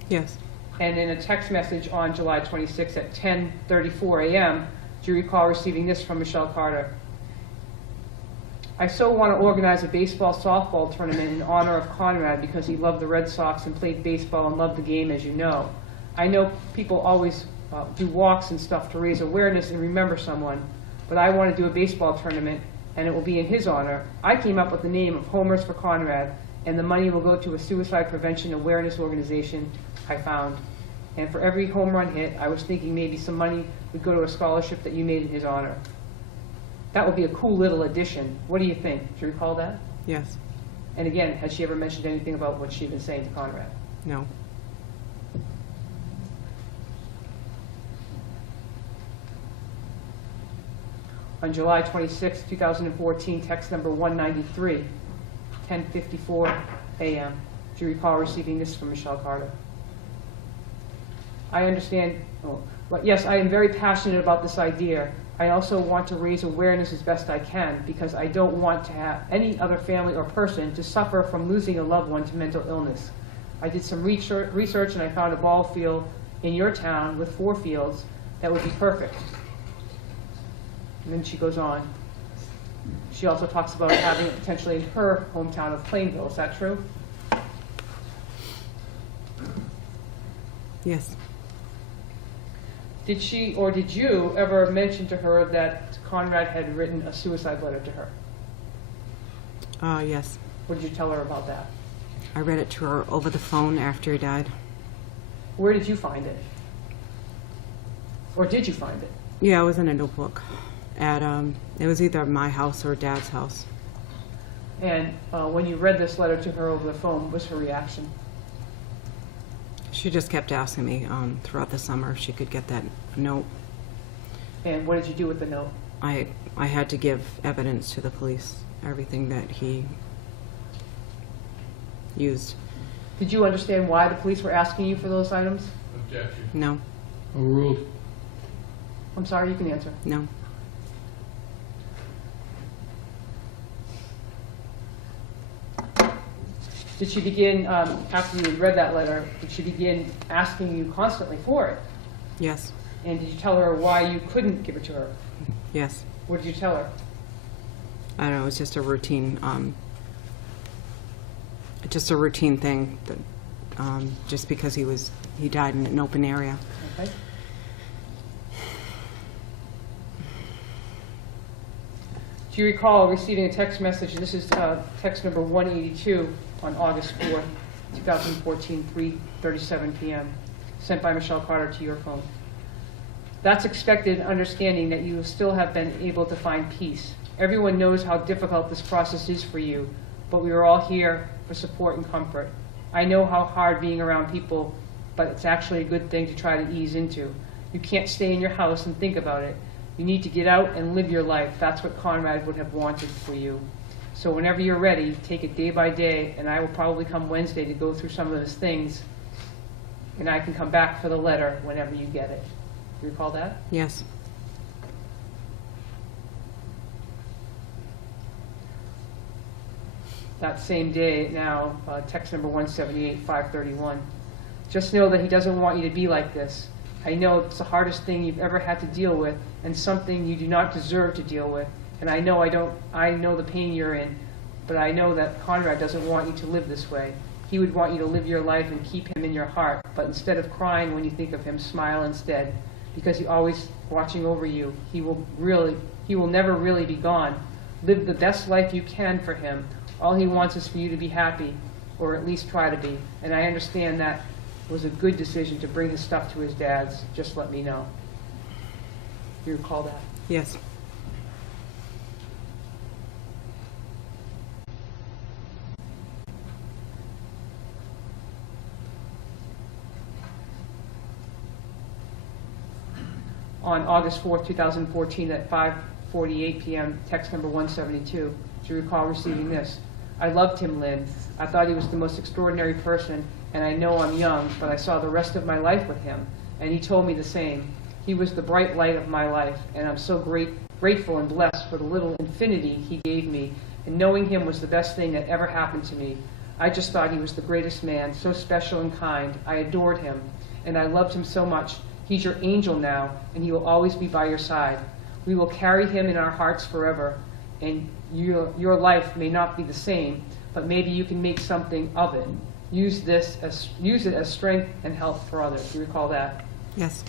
Yes. And in a text message on July 26th at 10:34 a.m., do you recall receiving this from Michelle Carter? "I so want to organize a baseball-softball tournament in honor of Conrad because he loved the Red Sox and played baseball and loved the game, as you know. I know people always do walks and stuff to raise awareness and remember someone. but I want to do a baseball tournament, and it will be in his honor. I came up with the name of Homers for Conrad, and the money will go to a suicide prevention awareness organization I found. And for every home run hit, I was thinking maybe some money would go to a scholarship that you made in his honor. That would be a cool little addition. What do you think? Do you recall that? Yes. And again, has she ever mentioned anything about what she'd been saying to Conrad? No. On July 26, 2014, text number 193, 10:54 a.m. Do you recall receiving this from Michelle Carter? I understand, but yes, I am very passionate about this idea. I also want to raise awareness as best I can because I don't want to have any other family or person to suffer from losing a loved one to mental illness. I did some research and I found a ball field in your town with 4 fields that would be perfect. And then she goes on. She also talks about having it potentially in her hometown of Plainville. Is that true? Yes. Did she or did you ever mention to her that Conrad had written a suicide letter to her? Yes. What did you tell her about that? I read it to her over the phone after he died. Where did you find it? Or did you find it? Yeah, it was in a notebook. It was either my house or Dad's house. And when you read this letter to her over the phone, what was her reaction? She just kept asking me throughout the summer if she could get that note. And what did you do with the note? I had to give evidence to the police, everything that he used. Did you understand why the police were asking you for those items? Objection. No, Overruled. I'm sorry, you can answer. no. Did she begin, after you had read that letter, did she begin asking you constantly for it? Yes, And did you tell her why you couldn't give it to her? yes. What did you tell her? I don't know, it was just a routine, thing that, just because he died in an open area. Okay. Do you recall receiving a text message, this is text number 182 on August 4th, 2014, 3:37 p.m., sent by Michelle Carter to your phone? That's expected, understanding that you still have been able to find peace. Everyone knows how difficult this process is for you, but we are all here for support and comfort. I know how hard being around people, but it's actually a good thing to try to ease into. You can't stay in your house and think about it. You need to get out and live your life. That's what Conrad would have wanted for you. So whenever you're ready, take it day by day, and I will probably come Wednesday to go through some of his things, and I can come back for the letter whenever you get it. Do you recall that? Yes, That same day now, text number 178, 531. Just know that he doesn't want you to be like this. I know it's the hardest thing you've ever had to deal with and something you do not deserve to deal with. And I know the pain you're in, but I know that Conrad doesn't want you to live this way. He would want you to live your life and keep him in your heart, but instead of crying when you think of him, smile instead, because he's always watching over you. He will never really be gone. Live the best life you can for him. All he wants is for you to be happy, or at least try to be. And I understand that was a good decision to bring his stuff to his dad's. Just let me know. You recall that? yes. On August 4th, 2014, at 5:48 p.m., text number 172. Do you recall receiving this? I loved him, Lynn. I thought he was the most extraordinary person, and I know I'm young, but I saw the rest of my life with him, and he told me the same. He was the bright light of my life, and I'm so grateful and blessed for the little infinity he gave me, and knowing him was the best thing that ever happened to me. I just thought he was the greatest man, so special and kind. I adored him, and I loved him so much. He's your angel now, and he will always be by your side. We will carry him in our hearts forever, and your life may not be the same, but maybe you can make something of it. Use it as strength and help for others. Do you recall that? Yes.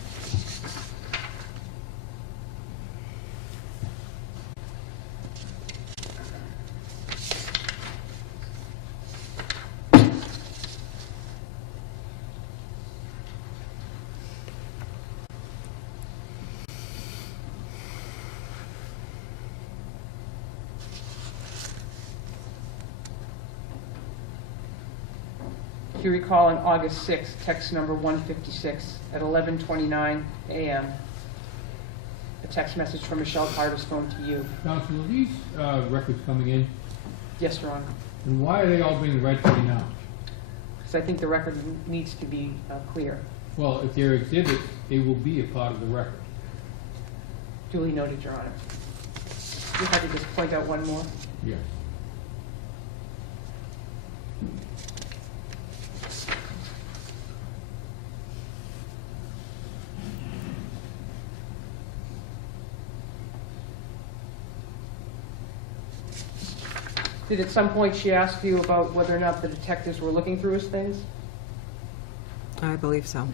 Do you recall on August 6th, text number 156 at 11:29 a.m., a text message from Michelle Carter's phone to you? Counsel, are these records coming in, Yes, Your Honor. and why are they all being read to me now? Because I think the record needs to be clear. Well, if they're exhibits, they will be a part of the record. Duly noted, Your Honor. If I could just point out one more. Yes. Did at some point she ask you about whether or not the detectives were looking through his things? I believe so.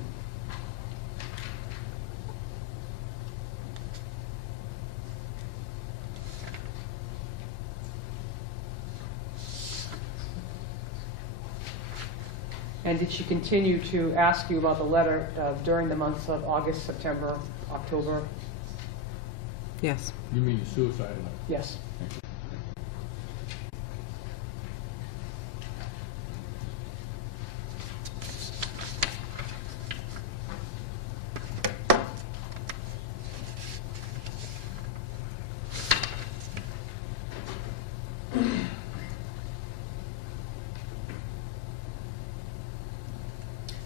And did she continue to ask you about the letter during the months of August, September, October? Yes. You mean the suicide letter? Yes.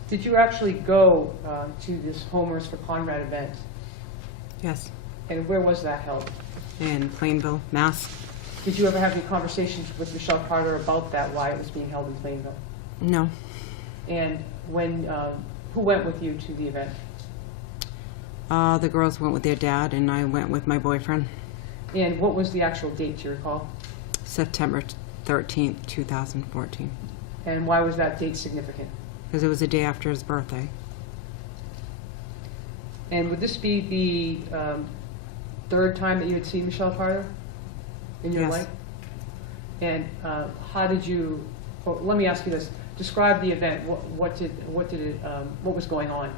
Did you actually go to this Homers for Conrad event? Yes. And where was that held? In Plainville, Mass. Did you ever have any conversations with Michelle Carter about that, why it was being held in Plainville? No. And when, who went with you to the event? The girls went with their dad, and I went with my boyfriend. And what was the actual date, do you recall? September 13th, 2014. And why was that date significant? Because it was the day after his birthday. And would this be the third time that you had seen Michelle Carter in your Yes. life? And how did you, well, let me ask you this, describe the event, what was going on?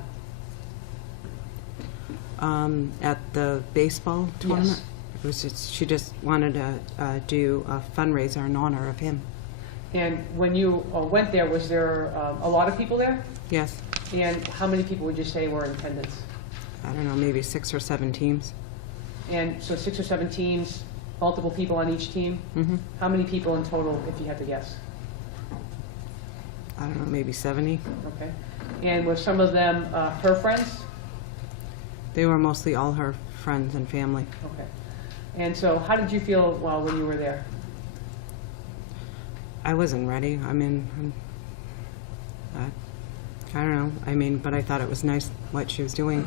At the baseball tournament. Yes. It was just, she just wanted to do a fundraiser in honor of him. And when you went there, was there a lot of people there? Yes. And how many people would you say were in attendance? I don't know, maybe 6 or 7 teams. And so 6 or 7 teams, multiple people on each team? Mm-hmm. How many people in total, if you had to guess? I don't know, maybe 70. Okay. And were some of them her friends? They were mostly all her friends and family. Okay. And so how did you feel when you were there? I wasn't ready. I mean, I don't know. I mean, but I thought it was nice what she was doing.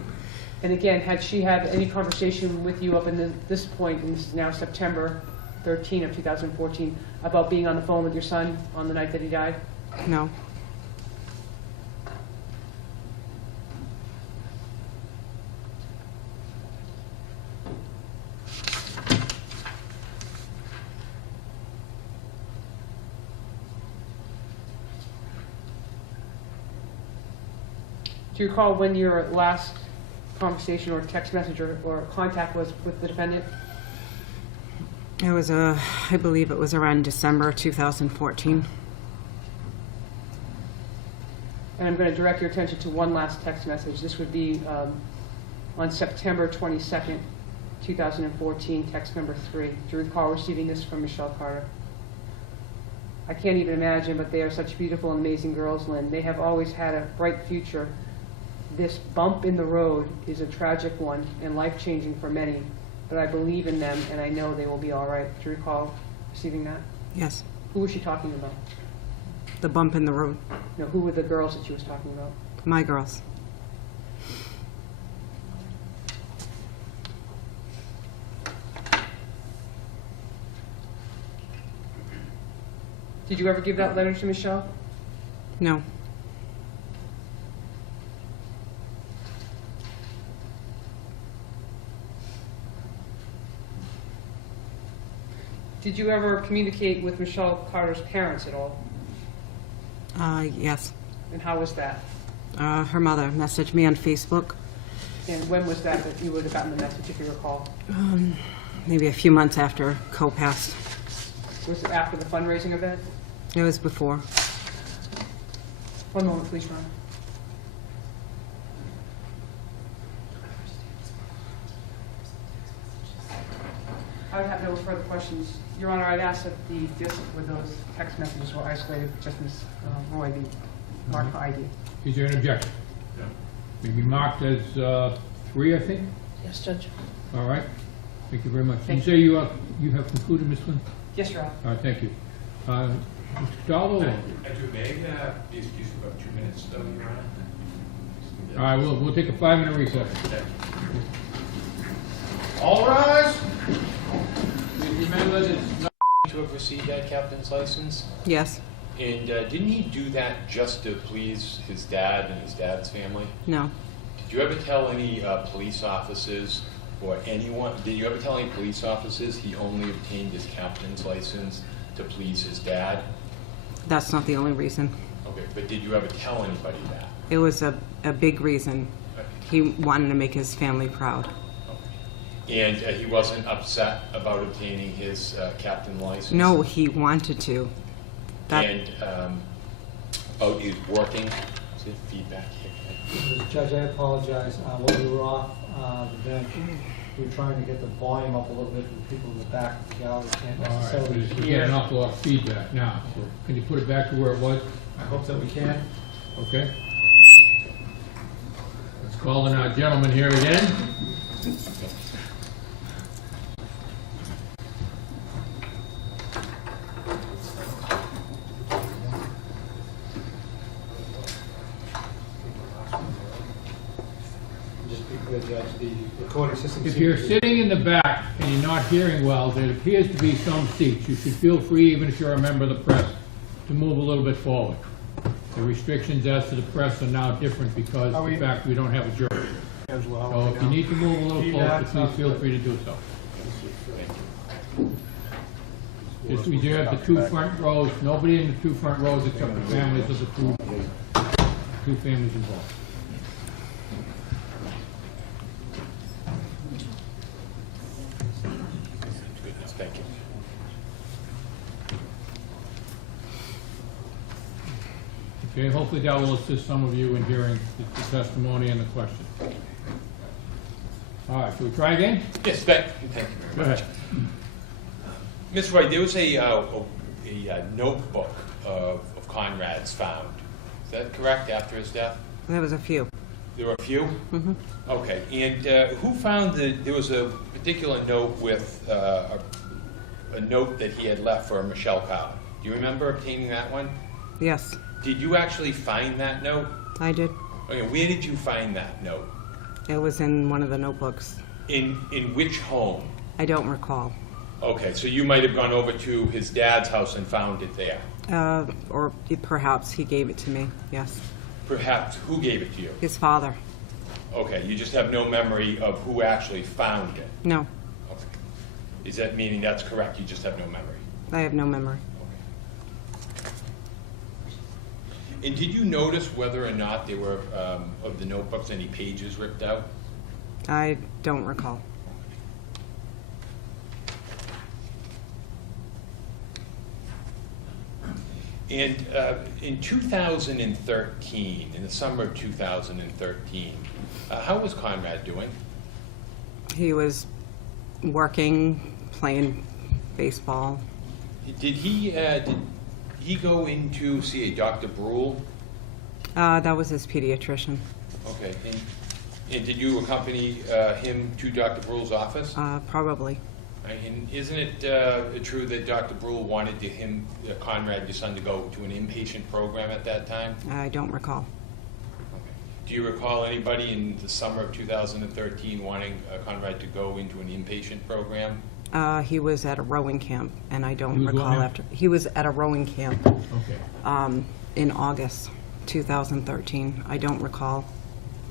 And again, had she had any conversation with you up in this point, and this is now September 13 of 2014, about being on the phone with your son on the night that he died? No. Do you recall when your last conversation or text message or contact was with the defendant? It was I believe it was around December 2014. And I'm going to direct your attention to one last text message. This would be on September 22nd, 2014, text number 3. Do you recall receiving this from Michelle Carter? I can't even imagine, but they are such beautiful and amazing girls, Lynn. They have always had a bright future. This bump in the road is a tragic one and life-changing for many, but I believe in them and I know they will be all right. Do you recall receiving that? Yes. Who was she talking about? The bump in the road. No, who were the girls that she was talking about? My girls. Did you ever give that letter to Michelle? No. Did you ever communicate with Michelle Carter's parents at all? Yes. And how was that? Her mother messaged me on Facebook. And when was that you would have gotten the message, if you recall? Maybe a few months after Co passed. Was it after the fundraising event? It was before. One moment, please, Ron. I would have no further questions. Your Honor, I'd ask that where those text messages were isolated, just as Roy, be marked for ID. Is there an objection? No. Maybe marked as 3, I think? Yes, Judge. All right. Thank you very much. You Thank say you have concluded, Ms. Lynn? Yes, Your Honor. All right, thank you. Mr. Costello? I do, may I be excused for about 2 minutes, though, Your Honor? All right, we'll take a 5-minute recess. All rise! You remember that not to have received that captain's license? Yes? And didn't he do that just to please his dad and his dad's family? No? Did you ever tell any police officers or anyone, did you ever tell any police officers he only obtained his captain's license to please his dad? That's not the only reason. Okay, but did you ever tell anybody that? It was a big reason. He wanted to make his family proud. And he wasn't upset about obtaining his captain license? No, he wanted to. That, And about his working, is it feedback here? Mr. Judge, I apologize. When we were off the bench, we were trying to get the volume up a little bit for the people in the back of the gallery can't All right, necessarily we're hear. getting an awful lot of feedback now. So can you put it back to where it was? I hope that we can. Okay. Let's call in our gentleman here again. Just be clear, Judge, the recording system. If seems you're to be- sitting in the back and you're not hearing well, there appears to be some seats. You should feel free, even if you're a member of the press, to move a little bit forward. The restrictions as to the press are now different because of the fact we don't have a jury. As well. So if you need to move a little closer, Feedback, please sounds feel good. free to do so. Just reserve the 2 front rows, nobody in the 2 front rows except the families of the two families involved. Goodness, thank you. Okay, hopefully that will assist some of you in hearing the testimony and the question. All right, shall we try again? Yes, thank you Go very much. ahead. Ms. Wright, there was a notebook of Conrad's found. Is that correct, after his death? there was a few. There were a few? Okay, and who found there was a particular note with a note that he had left for Michelle Cow. Do you remember obtaining that one? Yes, Did you actually find that note? I did. Okay, where did you find that note? It was in one of the notebooks. In which home? I don't recall. Okay, so you might have gone over to his dad's house and found it there. Or perhaps he gave it to me, yes. Perhaps, who gave it to you? His father. Okay, you just have no memory of who actually found it. No, Okay. Is that meaning that's correct, you just have no memory? I have no memory. And did you notice whether or not there were, of the notebooks, any pages ripped out? I don't recall. And in 2013, in the summer of 2013, how was Conrad doing? He was working, playing baseball. Did he go in to see a Dr. Brule? That was his pediatrician. Okay, and did you accompany him to Dr. Brule's office? Probably. And isn't it true that Dr. Brule wanted Conrad, your son, to go to an inpatient program at that time? I don't recall. Do you recall anybody in the summer of 2013 wanting Conrad to go into an inpatient program? He was at a rowing camp, and I He don't was recall what now? after. He was at a rowing camp Okay. in August 2013. I don't recall.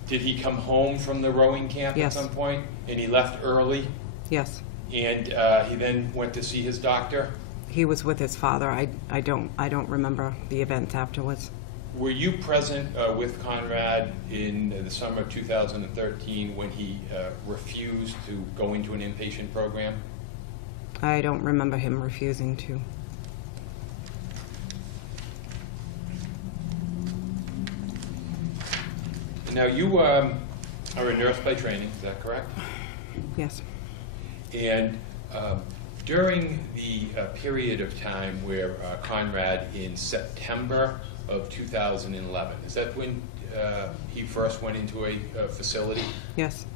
Did he come home from the rowing camp at Yes. some point? And he left early? Yes, And he then went to see his doctor? he was with his father. I don't remember the event afterwards. Were you present with Conrad in the summer of 2013 when he refused to go into an inpatient program? I don't remember him refusing to. Now, you are a nurse by training, is that correct? Yes, And during the period of time where Conrad, in September of 2011, is that when he first went into a facility? yes.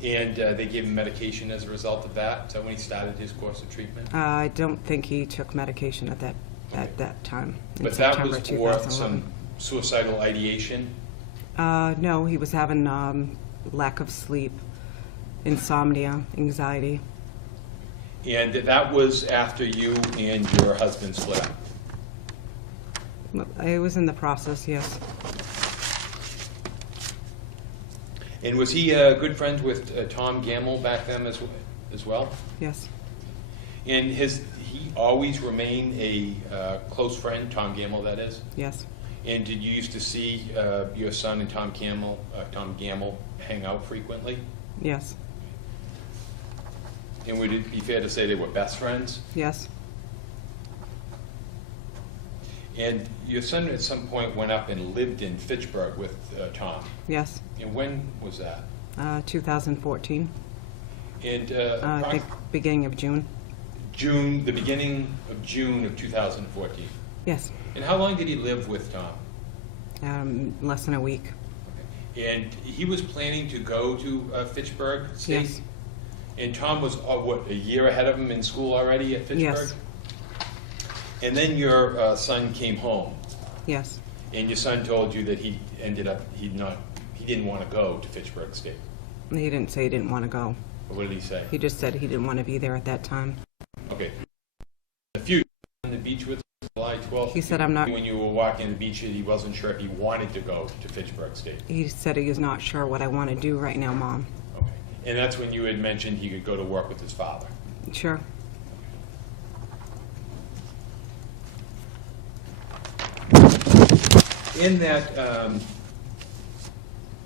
Okay. And they gave him medication as a result of that? Is that when he started his course of treatment? I don't think he took medication at that time, in But that September was for 2011. some suicidal ideation? No, he was having lack of sleep, insomnia, anxiety. And that was after you and your husband split up? It was in the process, yes. And was he good friends with Tom Gamble back then as well? Yes, And has he always remained a close friend, Tom Gamble, that is? yes, And did you used to see your son and Tom Gamble hang out frequently? yes, And would it be fair to say they were best friends? yes. And your son at some point went up and lived in Fitchburg with Tom. Yes, And when was that? 2014, And I think beginning of June. June, the beginning of June of 2014. Yes, And how long did he live with Tom? less than a week. And he was planning to go to Fitchburg State? Yes, And Tom was, what, a year ahead of him in school already at Fitchburg? Yes. And then your son came home, yes, and your son told you that he didn't want to go to Fitchburg State. he didn't say he didn't want to go. Or what did he say? He just said he didn't want to be there at that time. Okay. The few on the beach with July 12th. He said, "I'm not-" When you were walking the beach, he wasn't sure if he wanted to go to Fitchburg State. He said he was not sure what I want to do right now, Mom. Okay. And that's when you had mentioned he could go to work with his father. Sure. In that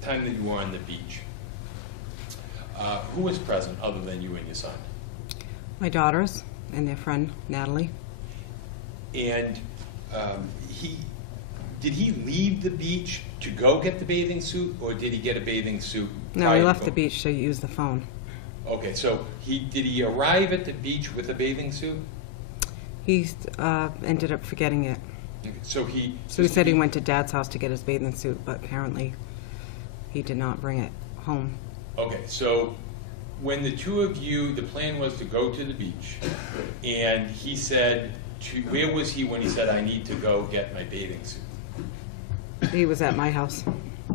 time that you were on the beach, who was present other than you and your son? My daughters and their friend Natalie. And did he leave the beach to go get the bathing suit, or did he get a bathing suit? No, prior he to left the going? beach to use the phone. Okay, so did he arrive at the beach with a bathing suit? He ended up forgetting it. Okay, So he said he went to Dad's house to get his bathing suit, but apparently he did not bring it home. Okay, so when the two of you, the plan was to go to the beach, and he said, where was he when he said, "I need to go get my bathing suit"? He was at my house.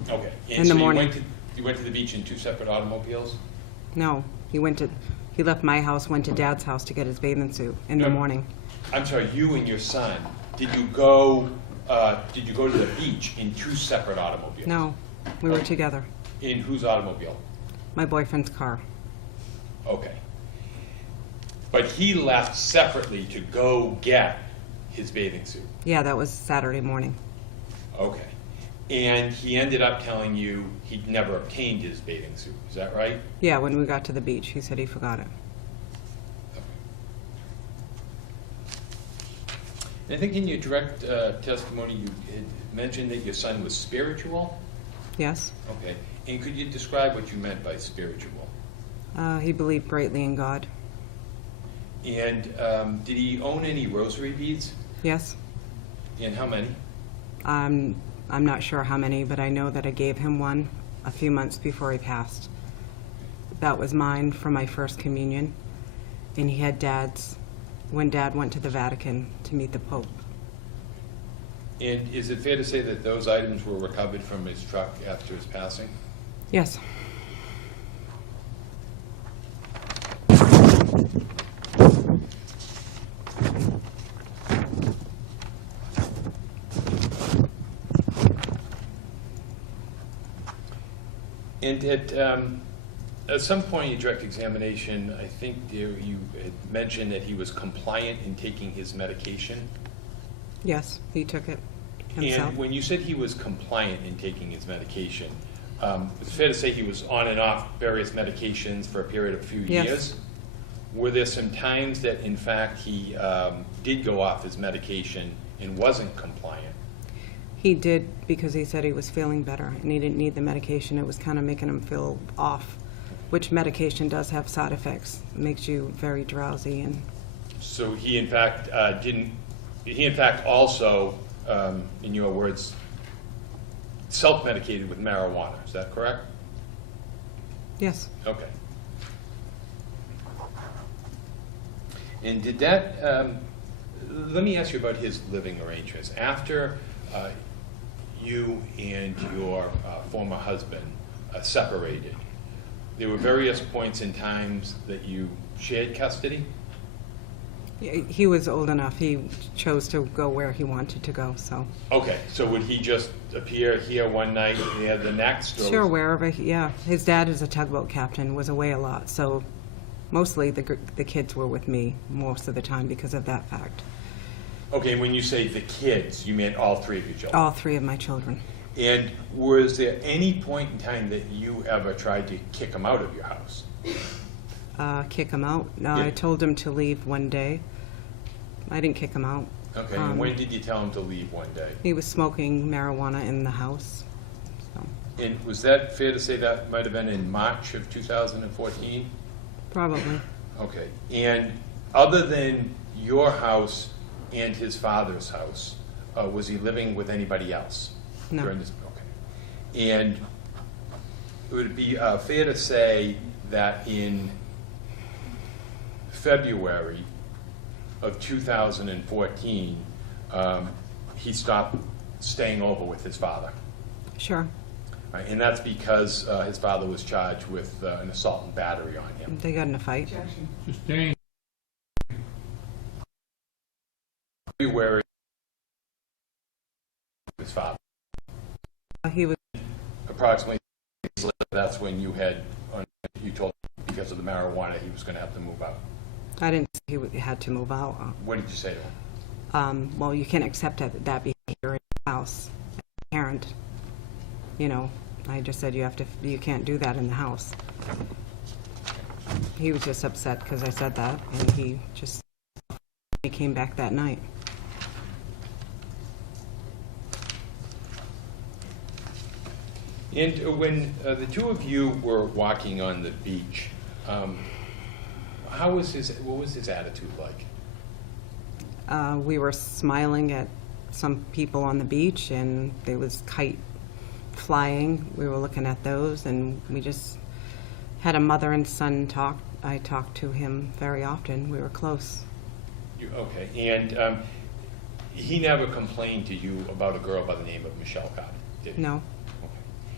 Okay. And In the so morning. You went to the beach in two separate automobiles? No, he left my house, went to Dad's house to get his bathing suit in the No. morning. I'm sorry, you and your son, did you go to the beach in two separate automobiles? No, we were together. In whose automobile? My boyfriend's car. Okay. But he left separately to go get his bathing suit? Yeah, that was Saturday morning. Okay. And he ended up telling you he'd never obtained his bathing suit, is that right? Yeah, when we got to the beach, he said he forgot it. And I think in your direct testimony, you had mentioned that your son was spiritual? Yes, Okay. And could you describe what you meant by spiritual? he believed greatly in God. And did he own any rosary beads? Yes, And how many? I'm not sure how many, but I know that I gave him one a few months before he passed. That was mine for my first communion, and he had Dad's when Dad went to the Vatican to meet the Pope. And is it fair to say that those items were recovered from his truck after his passing? Yes, And at some point in your direct examination, I think you had mentioned that he was compliant in taking his medication. yes, he took it himself. And when you said he was compliant in taking his medication, it's fair to say he was on and off various medications for a period of a few Yes. years? Were there some times that, in fact, he did go off his medication and wasn't compliant? He did, because he said he was feeling better and he didn't need the medication. It was kind of making him feel off, which medication does have side effects. It makes you very drowsy and, So he in fact also, in your words, self-medicated with marijuana, is that correct? yes. Okay. And did that, let me ask you about his living arrangements. After you and your former husband separated, there were various points in times that you shared custody? He was old enough. He chose to go where he wanted to go, so. Okay, so would he just appear here one night and the next? Or Sure, wherever, yeah. His dad is a tugboat captain, was away a lot, so mostly the kids were with me most of the time because of that fact. Okay, when you say the kids, you meant all three of your children? All three of my children. And was there any point in time that you ever tried to kick him out of your house? Kick him out. No, Yeah. I told him to leave one day. I didn't kick him out. Okay, and when did you tell him to leave one day? He was smoking marijuana in the house. So, And was that fair to say that might have been in March of 2014? probably. Okay, and other than your house and his father's house, was he living with anybody else? No. During this, okay. And would it be fair to say that in February of 2014, he stopped staying over with his father? Sure. Right, and that's because his father was charged with an assault and battery on him. They got in a fight. Sustained. February, his father. He was, Approximately, that's when you told him because of the marijuana, he was going to have to move out. I didn't say he had to move out. What did you say to him? Well, you can't accept that behavior in the house. As a parent, you know, I just said you can't do that in the house. He was just upset because I said that, and he came back that night. And when the two of you were walking on the beach, what was his attitude like? We were smiling at some people on the beach, and there was kite flying. We were looking at those, and we just had a mother and son talk. I talked to him very often. We were close. Okay, and he never complained to you about a girl by the name of Michelle Carter, did he? No, Okay.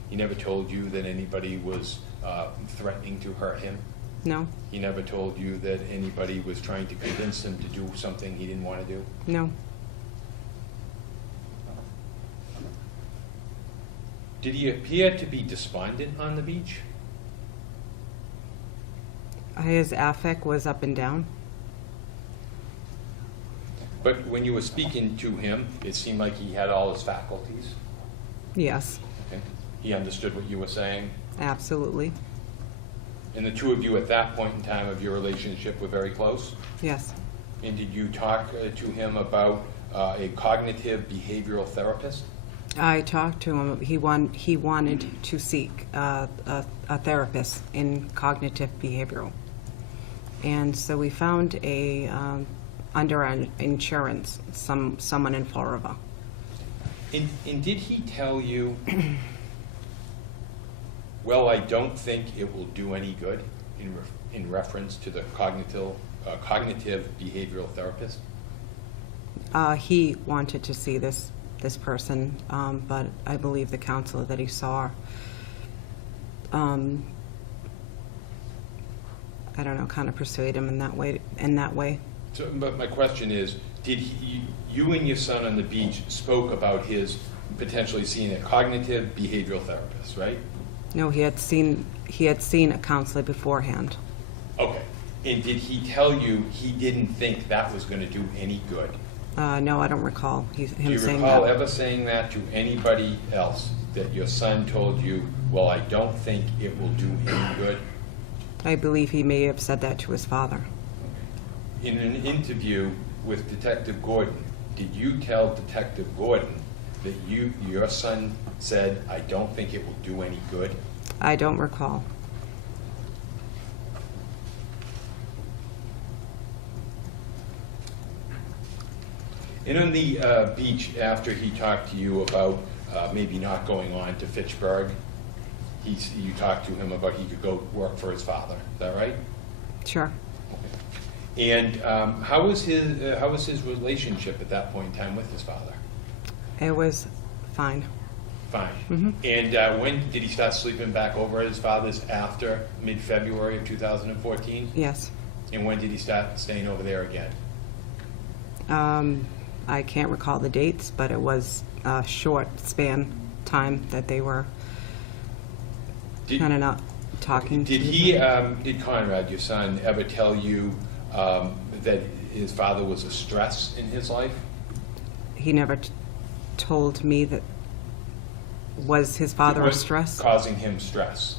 He never told you that anybody was threatening to hurt him? no, He never told you that anybody was trying to convince him to do something he didn't want to do? no. Did he appear to be despondent on the beach? His affect was up and down. But when you were speaking to him, it seemed like he had all his faculties. Yes, Okay. He understood what you were saying. absolutely. And the two of you at that point in time of your relationship were very close? Yes. And did you talk to him about a cognitive behavioral therapist? I talked to him. He wanted to seek a therapist in cognitive behavioral. And so we found under our insurance, someone in Fall River. And did he tell you, well, I don't think it will do any good in reference to the cognitive behavioral therapist? He wanted to see this person, but I believe the counselor that he saw, I don't know, kind of persuade him in that way. So, but my question is, did you and your son on the beach spoke about his potentially seeing a cognitive behavioral therapist, right? No, he had seen a counselor beforehand. Okay. And did he tell you he didn't think that was going to do any good? No, I don't recall Do him you saying recall that. ever saying that to anybody else, that your son told you, well, I don't think it will do any good? I believe he may have said that to his father. In an interview with Detective Gordon, did you tell Detective Gordon that your son said, "I don't think it will do any good"? I don't recall. And on the beach, after he talked to you about maybe not going on to Fitchburg, you talked to him about he could go work for his father. Is that right? Sure. And how was his relationship at that point in time with his father? It was fine. Fine. And when did he start sleeping back over at his father's? After mid-February of 2014? Yes. And when did he start staying over there again? I can't recall the dates, but it was a short span time that they were Did- kind of not talking to Did each other. did Conrad, your son, ever tell you that his father was a stress in his life? He never told me that. Was his father a Was stress? causing him stress?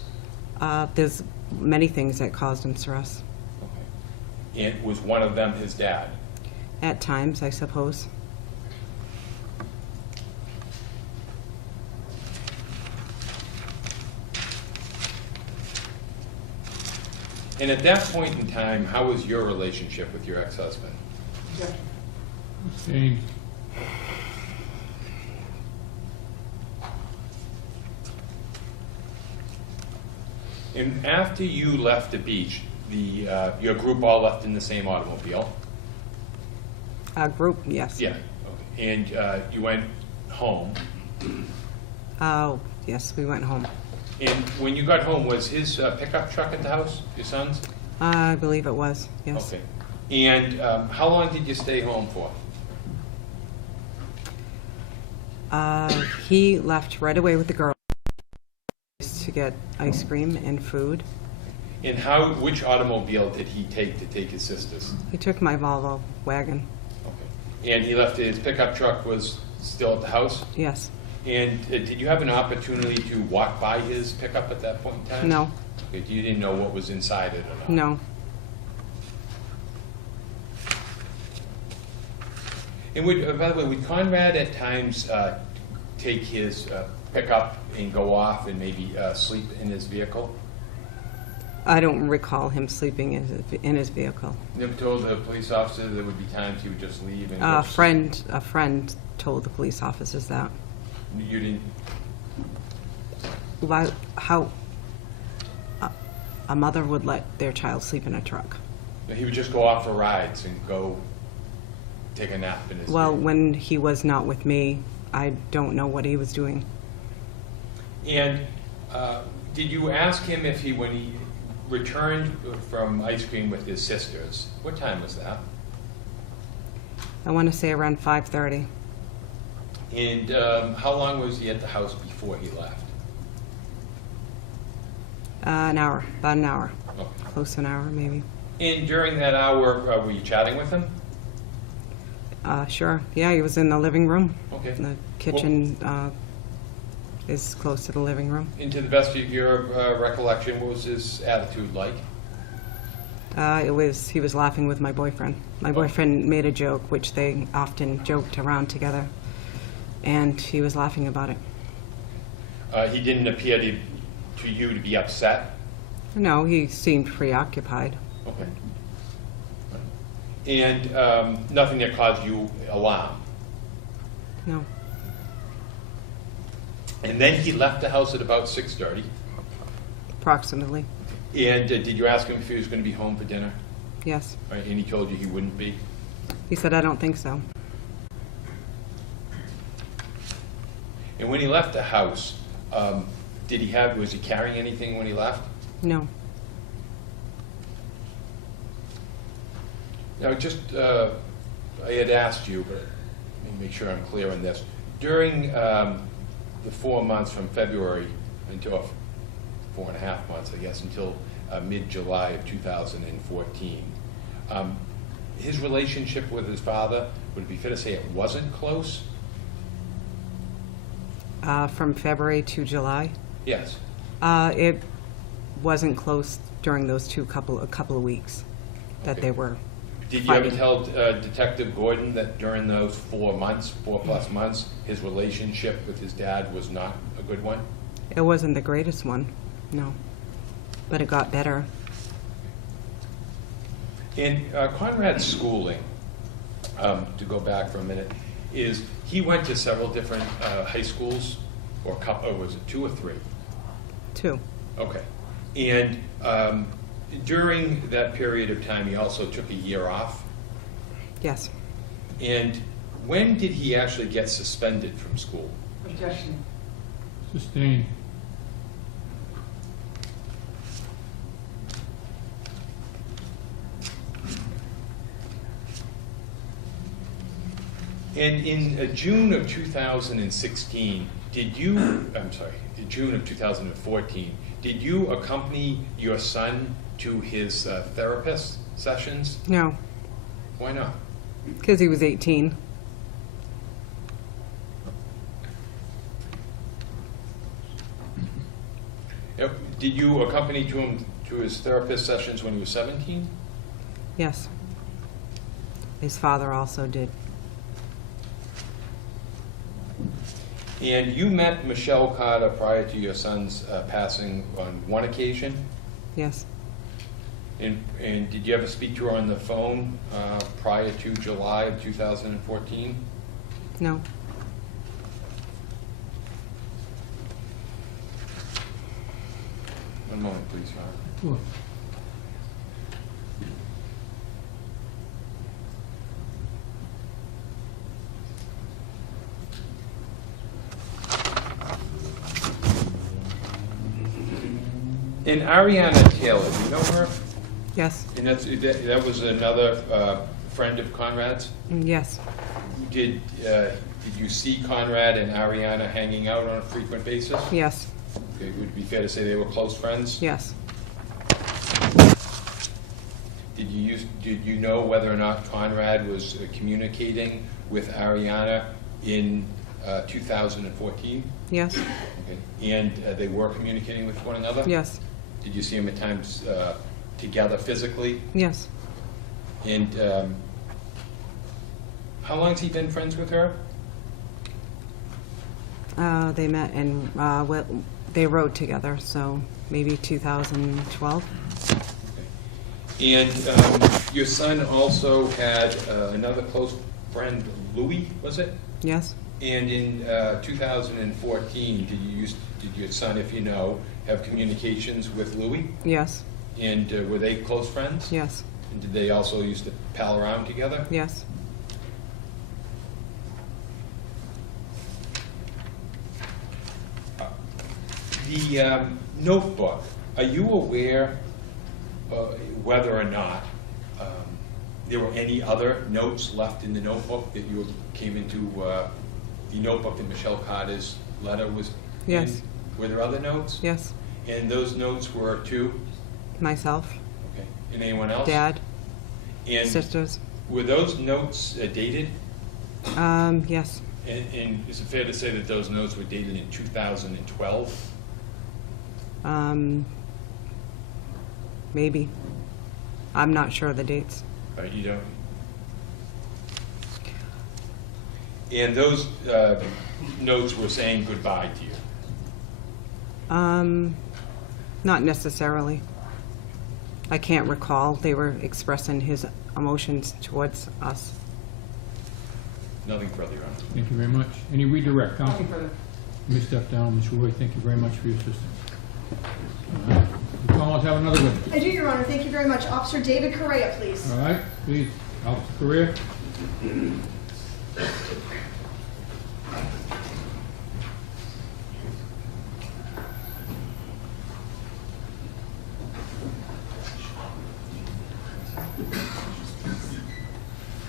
There's many things that caused him stress. Okay. And was one of them his dad? At times, I suppose. And at that point in time, how was your relationship with your ex-husband? James, And after you left the beach, your group all left in the same automobile? A group, yes. Yeah. Okay. And you went home. Oh, yes, we went home. And when you got home, was his pickup truck at the house, your son's? I believe it was, yes. Okay. And how long did you stay home for? He left right away with the girls to get ice cream and food. And which automobile did he take his sisters? He took my Volvo wagon, Okay. And he left his pickup truck was still at the house? yes. And did you have an opportunity to walk by his pickup at that point in time? No, Okay, you didn't know what was inside it or not? no. And by the way, would Conrad at times take his pickup and go off and maybe sleep in his vehicle? I don't recall him sleeping in his vehicle. Never told the police officer there would be times he would just leave and go A sleep? friend told the police officers that. You didn't? Why, how a mother would let their child sleep in a truck? He would just go off for rides and go take a nap in his Well, vehicle? when he was not with me, I don't know what he was doing. And did you ask him if when he returned from ice cream with his sisters, what time was that? I want to say around 5:30. And how long was he at the house before he left? An hour, about an hour, Okay. close to an hour maybe. And during that hour, were you chatting with him? Sure, yeah, he was in the living room. Okay. The kitchen is close to the living room. And to the best of your recollection, what was his attitude like? He was laughing with my boyfriend. My boyfriend made a joke, which they often joked around together, and he was laughing about it. He didn't appear to you to be upset? No, he seemed preoccupied. Okay. And nothing that caused you alarm? No, And then he left the house at about 6:30. approximately, And did you ask him if he was going to be home for dinner? yes. Right, and he told you he wouldn't be? He said, I don't think so. And when he left the house, was he carrying anything when he left? No. Now, just, I had asked you, but let me make sure I'm clear on this. During the 4 months from February until 4.5 months, I guess, until mid-July of 2014, his relationship with his father, would it be fair to say it wasn't close? From February to July, Yes. it wasn't close during those a couple of weeks that Okay. they were Did you ever fighting. tell Detective Gordon that during those 4 months, 4+ months, his relationship with his dad was not a good one? It wasn't the greatest one, no. But it got better. In Conrad's schooling, to go back for a minute, is he went to several different high schools, or was it 2 or 3? 2. Okay. And during that period of time, he also took a year off. Yes. And when did he actually get suspended from school? Sustained. And in June of 2016, June of 2014, did you accompany your son to his therapist sessions? No, Why not? because he was 18. Did you accompany him to his therapist sessions when he was 17? Yes. His father also did. And you met Michelle Carter prior to your son's passing on one occasion? Yes. And did you ever speak to her on the phone prior to July of 2014? No. One moment, please, Your Honor. Sure. And Ariana Taylor, do you know her? Yes. And that was another friend of Conrad's? Yes. Did you see Conrad and Ariana hanging out on a frequent basis? Yes. Okay, would it be fair to say they were close friends? Yes. Did you know whether or not Conrad was communicating with Ariana in 2014? Yes. Okay. And they were communicating with one another? Yes. Did you see them at times together physically? Yes. And how long has he been friends with her? They met and they rode together, so maybe 2012. And your son also had another close friend, Louis, was it? Yes. And in 2014, did your son, if you know, have communications with Louis? Yes. And were they close friends? Yes. And did they also used to pal around together? Yes. The notebook, are you aware whether or not there were any other notes left in the notebook that you came into the notebook that Michelle Carter's letter was in? Yes. Were there other notes? Yes. And those notes were to, Myself, okay, and anyone else? Dad, And sisters. were those notes dated? Yes. And is it fair to say that those notes were dated in 2012? Maybe. I'm not sure of the dates. You don't? And those notes were saying goodbye to you? Not necessarily. I can't recall. They were expressing his emotions towards us. Nothing further, Your Honor. Thank you very much. Any redirect, counsel? Let me step down, Ms. Roy. Thank you very much for your assistance. All right. Ms. Collins, have another witness. I do, Your Honor. Thank you very much. Officer David Correa, please. All right, please, Officer Correa.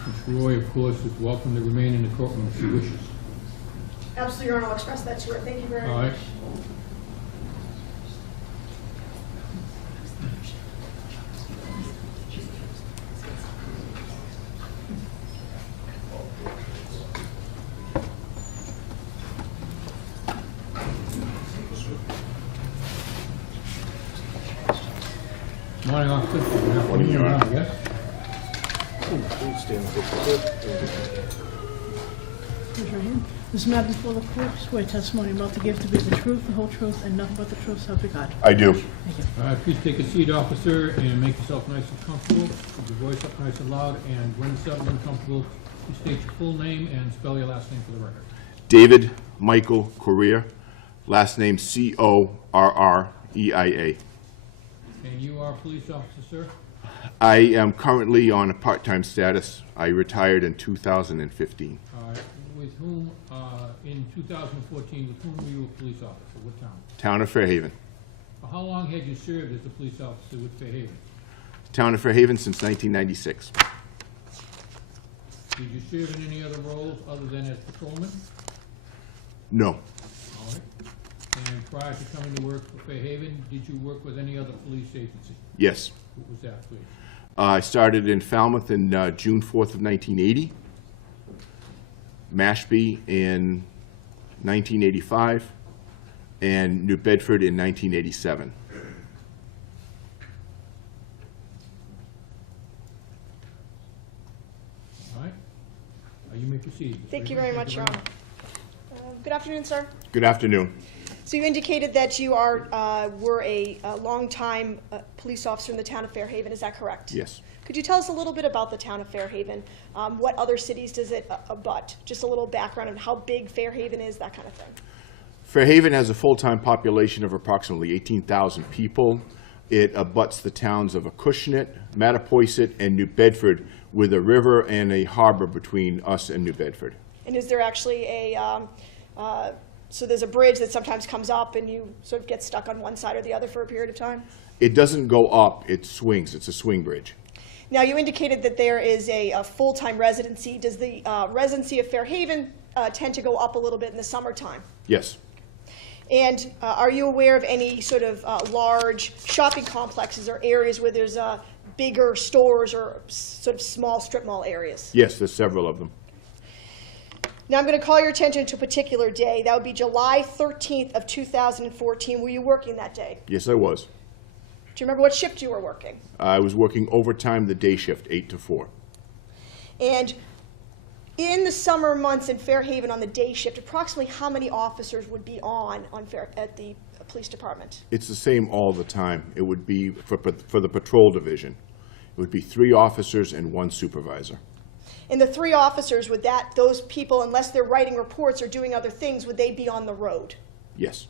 Ms. Roy, of course, is welcome to remain in the courtroom if she wishes. Absolutely, Your Honor. I'll express that to her. Thank you very All much. right. Morning, officer. Morning, Your Honor. Yes? Raise your hand. This matter before the court, swear testimony you're about to give to be the truth, the whole truth, and nothing but the truth, so help you God. I do. Thank you. All right, please take a seat, officer, and make yourself nice and comfortable. Put your voice up nice and loud, and when settled and comfortable, please state your full name and spell your last name for the record. David Michael Correa, last name Correia. And you are a police officer, sir? I am currently on a part-time status. I retired in 2015. All right, with whom, in 2014, with whom were you a police officer? What town? Town of Fairhaven. How long had you served as a police officer with Fairhaven? Town of Fairhaven since 1996. Did you serve in any other roles other than as patrolman? No. All right. And prior to coming to work for Fairhaven, did you work with any other police agency? Yes. What was that, please? I started in Falmouth in June 4th of 1980. Mashpee in 1985. And New Bedford in 1987. All right. You may proceed. Thank you very much, Your Honor. Good afternoon, sir. Good afternoon. So you indicated that you were a longtime police officer in the town of Fairhaven, is that correct? Yes. Could you tell us a little bit about the town of Fairhaven? What other cities does it abut? Just a little background on how big Fairhaven is, that kind of thing. Fairhaven has a full-time population of approximately 18,000 people. It abuts the towns of Acushnet, Mattapoisett, and New Bedford, with a river and a harbor between us and New Bedford. And is there actually so there's a bridge that sometimes comes up and you sort of get stuck on one side or the other for a period of time? It doesn't go up, it swings. It's a swing bridge. Now, you indicated that there is a full-time residency. Does the residency of Fairhaven tend to go up a little bit in the summertime? Yes. And are you aware of any sort of large shopping complexes or areas where there's bigger stores or sort of small strip mall areas? Yes, there's several of them. Now, I'm going to call your attention to a particular day. That would be July 13th of 2014. Were you working that day? Yes, I was. Do you remember what shift you were working? I was working overtime the day shift, 8 to 4. And in the summer months in Fairhaven on the day shift, approximately how many officers would be at the police department? It's the same all the time. It would be, for the patrol division, it would be 3 officers and 1 supervisor. And the 3 officers, those people, unless they're writing reports or doing other things, would they be on the road? Yes.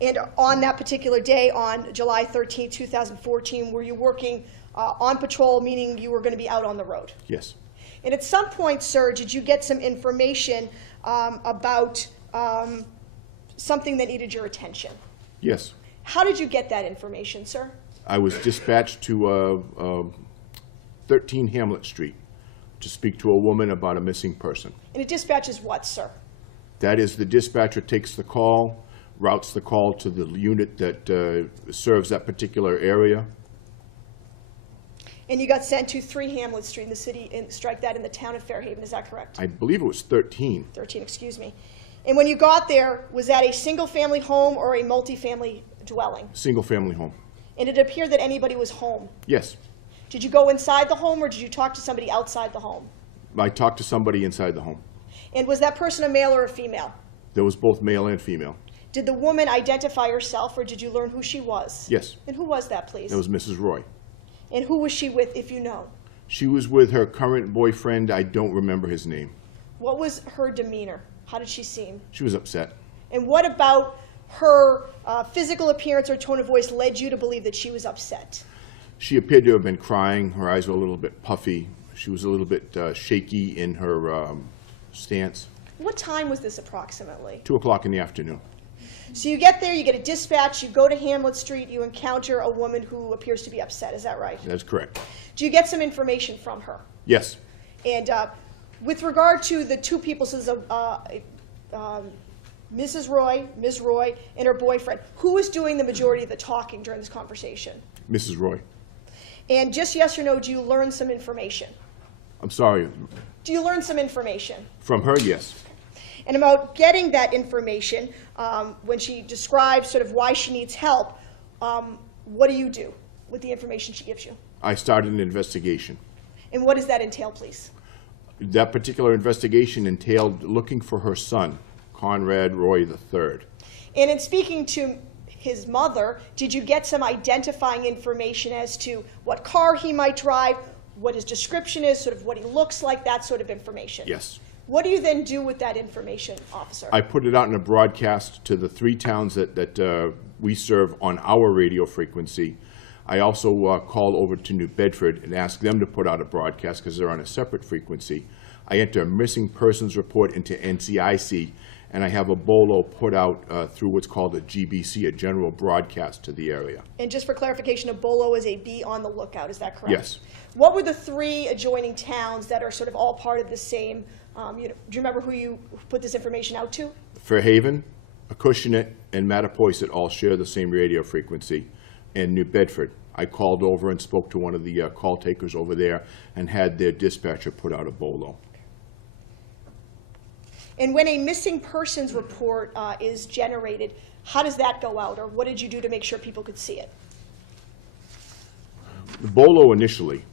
And on that particular day, on July 13, 2014, were you working on patrol, meaning you were going to be out on the road? Yes. And at some point, sir, did you get some information about something that needed your attention? Yes. How did you get that information, sir? I was dispatched to 13 Hamlet Street to speak to a woman about a missing person. And it dispatches what, sir? That is, the dispatcher takes the call, routes the call to the unit that serves that particular area. And you got sent to 3 Hamlet Street in the city, and strike that, in the town of Fairhaven, is that correct? I believe it was 13. 13, excuse me. And when you got there, was that a single-family home or a multi-family dwelling? Single-family home. And it appeared that anybody was home. Yes. Did you go inside the home, or did you talk to somebody outside the home? I talked to somebody inside the home. And was that person a male or a female? There was both male and female. Did the woman identify herself, or did you learn who she was? Yes. And who was that, please? It was Mrs. Roy. And who was she with, if you know? She was with her current boyfriend. I don't remember his name. What was her demeanor? How did she seem? She was upset. And what about her physical appearance or tone of voice led you to believe that she was upset? She appeared to have been crying. Her eyes were a little bit puffy. She was a little bit shaky in her stance. What time was this approximately? 2 o'clock in the afternoon. So you get there, you get a dispatch, you go to Hamlet Street, you encounter a woman who appears to be upset. Is that right? That's correct. Do you get some information from her? Yes. And with regard to the 2 people, so there's Ms. Roy, and her boyfriend, who was doing the majority of the talking during this conversation? Mrs. Roy. And just yes or no, do you learn some information? I'm sorry. Do you learn some information? From her, yes. And about getting that information, when she describes sort of why she needs help, what do you do with the information she gives you? I started an investigation. And what does that entail, please? That particular investigation entailed looking for her son, Conrad Roy III. And in speaking to his mother, did you get some identifying information as to what car he might drive, what his description is, sort of what he looks like, that sort of information? Yes. What do you then do with that information, officer? I put it out in a broadcast to the 3 towns that we serve on our radio frequency. I also call over to New Bedford and ask them to put out a broadcast because they're on a separate frequency. I enter a missing persons report into NCIC, and I have a BOLO put out through what's called a GBC, a general broadcast to the area. And just for clarification, a BOLO is a be on the lookout, is that correct? Yes. What were the 3 adjoining towns that are sort of all part of the same, do you remember who you put this information out to? Fairhaven, Acushnet, and Mattapoisett all share the same radio frequency. And New Bedford, I called over and spoke to one of the call takers over there and had their dispatcher put out a BOLO. And when a missing persons report is generated, how does that go out, or what did you do to make sure people could see it? The BOLO initially,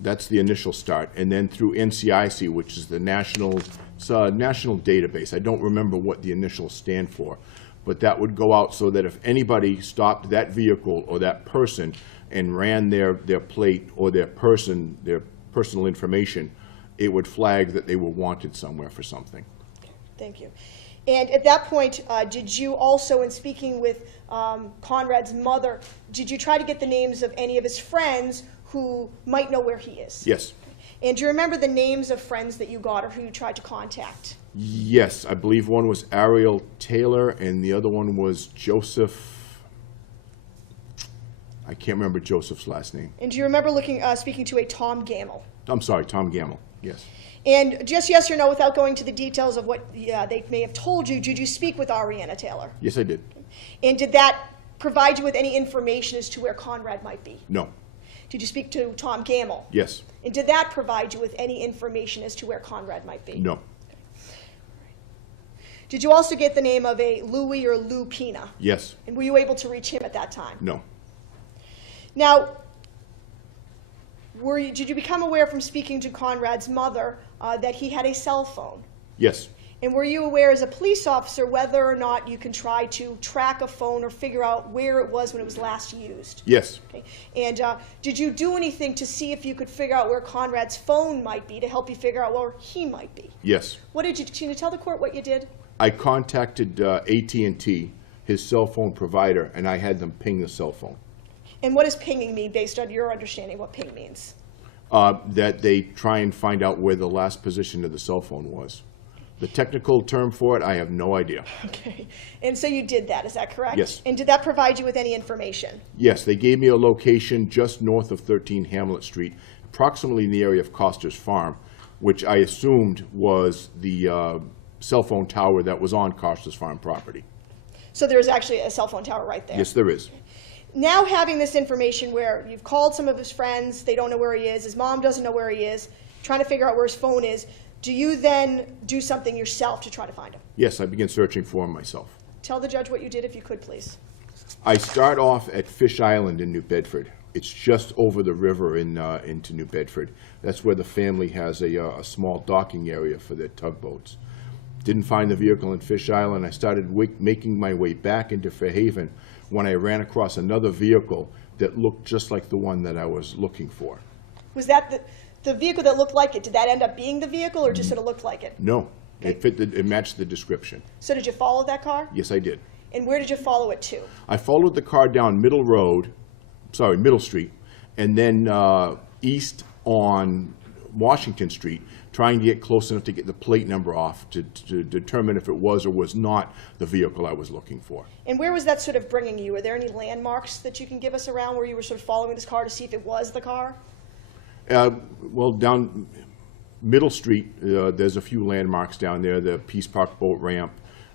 that's the initial start, and then through NCIC, which is the national database. I don't remember what the initials stand for, but that would go out so that if anybody stopped that vehicle or that person and ran their plate or their personal information, it would flag that they were wanted somewhere for something. Thank you. And at that point, did you also, in speaking with Conrad's mother, did you try to get the names of any of his friends who might know where he is? Yes. And do you remember the names of friends that you got or who you tried to contact? Yes, I believe one was Ariel Taylor and the other one was Joseph. I can't remember Joseph's last name. And do you remember speaking to a Tom Gamble? I'm sorry, Tom Gamble, yes. And just yes or no, without going to the details of what they may have told you, did you speak with Ariana Taylor? Yes, I did. And did that provide you with any information as to where Conrad might be? No. Did you speak to Tom Gamble? Yes. And did that provide you with any information as to where Conrad might be? No. Did you also get the name of a Louis or Lou Pina? Yes. And were you able to reach him at that time? No. Now, did you become aware from speaking to Conrad's mother that he had a cell phone? Yes. And were you aware as a police officer whether or not you can try to track a phone or figure out where it was when it was last used? Yes. Okay. And did you do anything to see if you could figure out where Conrad's phone might be to help you figure out where he might be? Yes. What did you, can you tell the court what you did? I contacted AT&T, his cell phone provider, and I had them ping the cell phone. And what does pinging mean based on your understanding what ping means? That they try and find out where the last position of the cell phone was. The technical term for it, I have no idea. Okay. And so you did that, is that correct? Yes. And did that provide you with any information? Yes, they gave me a location just north of 13 Hamlet Street, approximately in the area of Coster's Farm, which I assumed was the cell phone tower that was on Coster's Farm property. So there's actually a cell phone tower right there? Yes, there is. Now having this information where you've called some of his friends, they don't know where he is, his mom doesn't know where he is, trying to figure out where his phone is, do you then do something yourself to try to find him? Yes, I began searching for him myself. Tell the judge what you did if you could, please. I start off at Fish Island in New Bedford. It's just over the river into New Bedford. That's where the family has a small docking area for their tugboats. Didn't find the vehicle in Fish Island. I started making my way back into Fairhaven when I ran across another vehicle that looked just like the one that I was looking for. Was that the vehicle that looked like it? Did that end up being the vehicle or just sort of looked like it? No, it matched the description. So did you follow that car? Yes, I did. And where did you follow it to? I followed the car down Middle Street, and then east on Washington Street, trying to get close enough to get the plate number off to determine if it was or was not the vehicle I was looking for. And where was that sort of bringing you? Were there any landmarks that you can give us around where you were sort of following this car to see if it was the car? Well, down Middle Street, there's a few landmarks down there, the Peace Park boat ramp,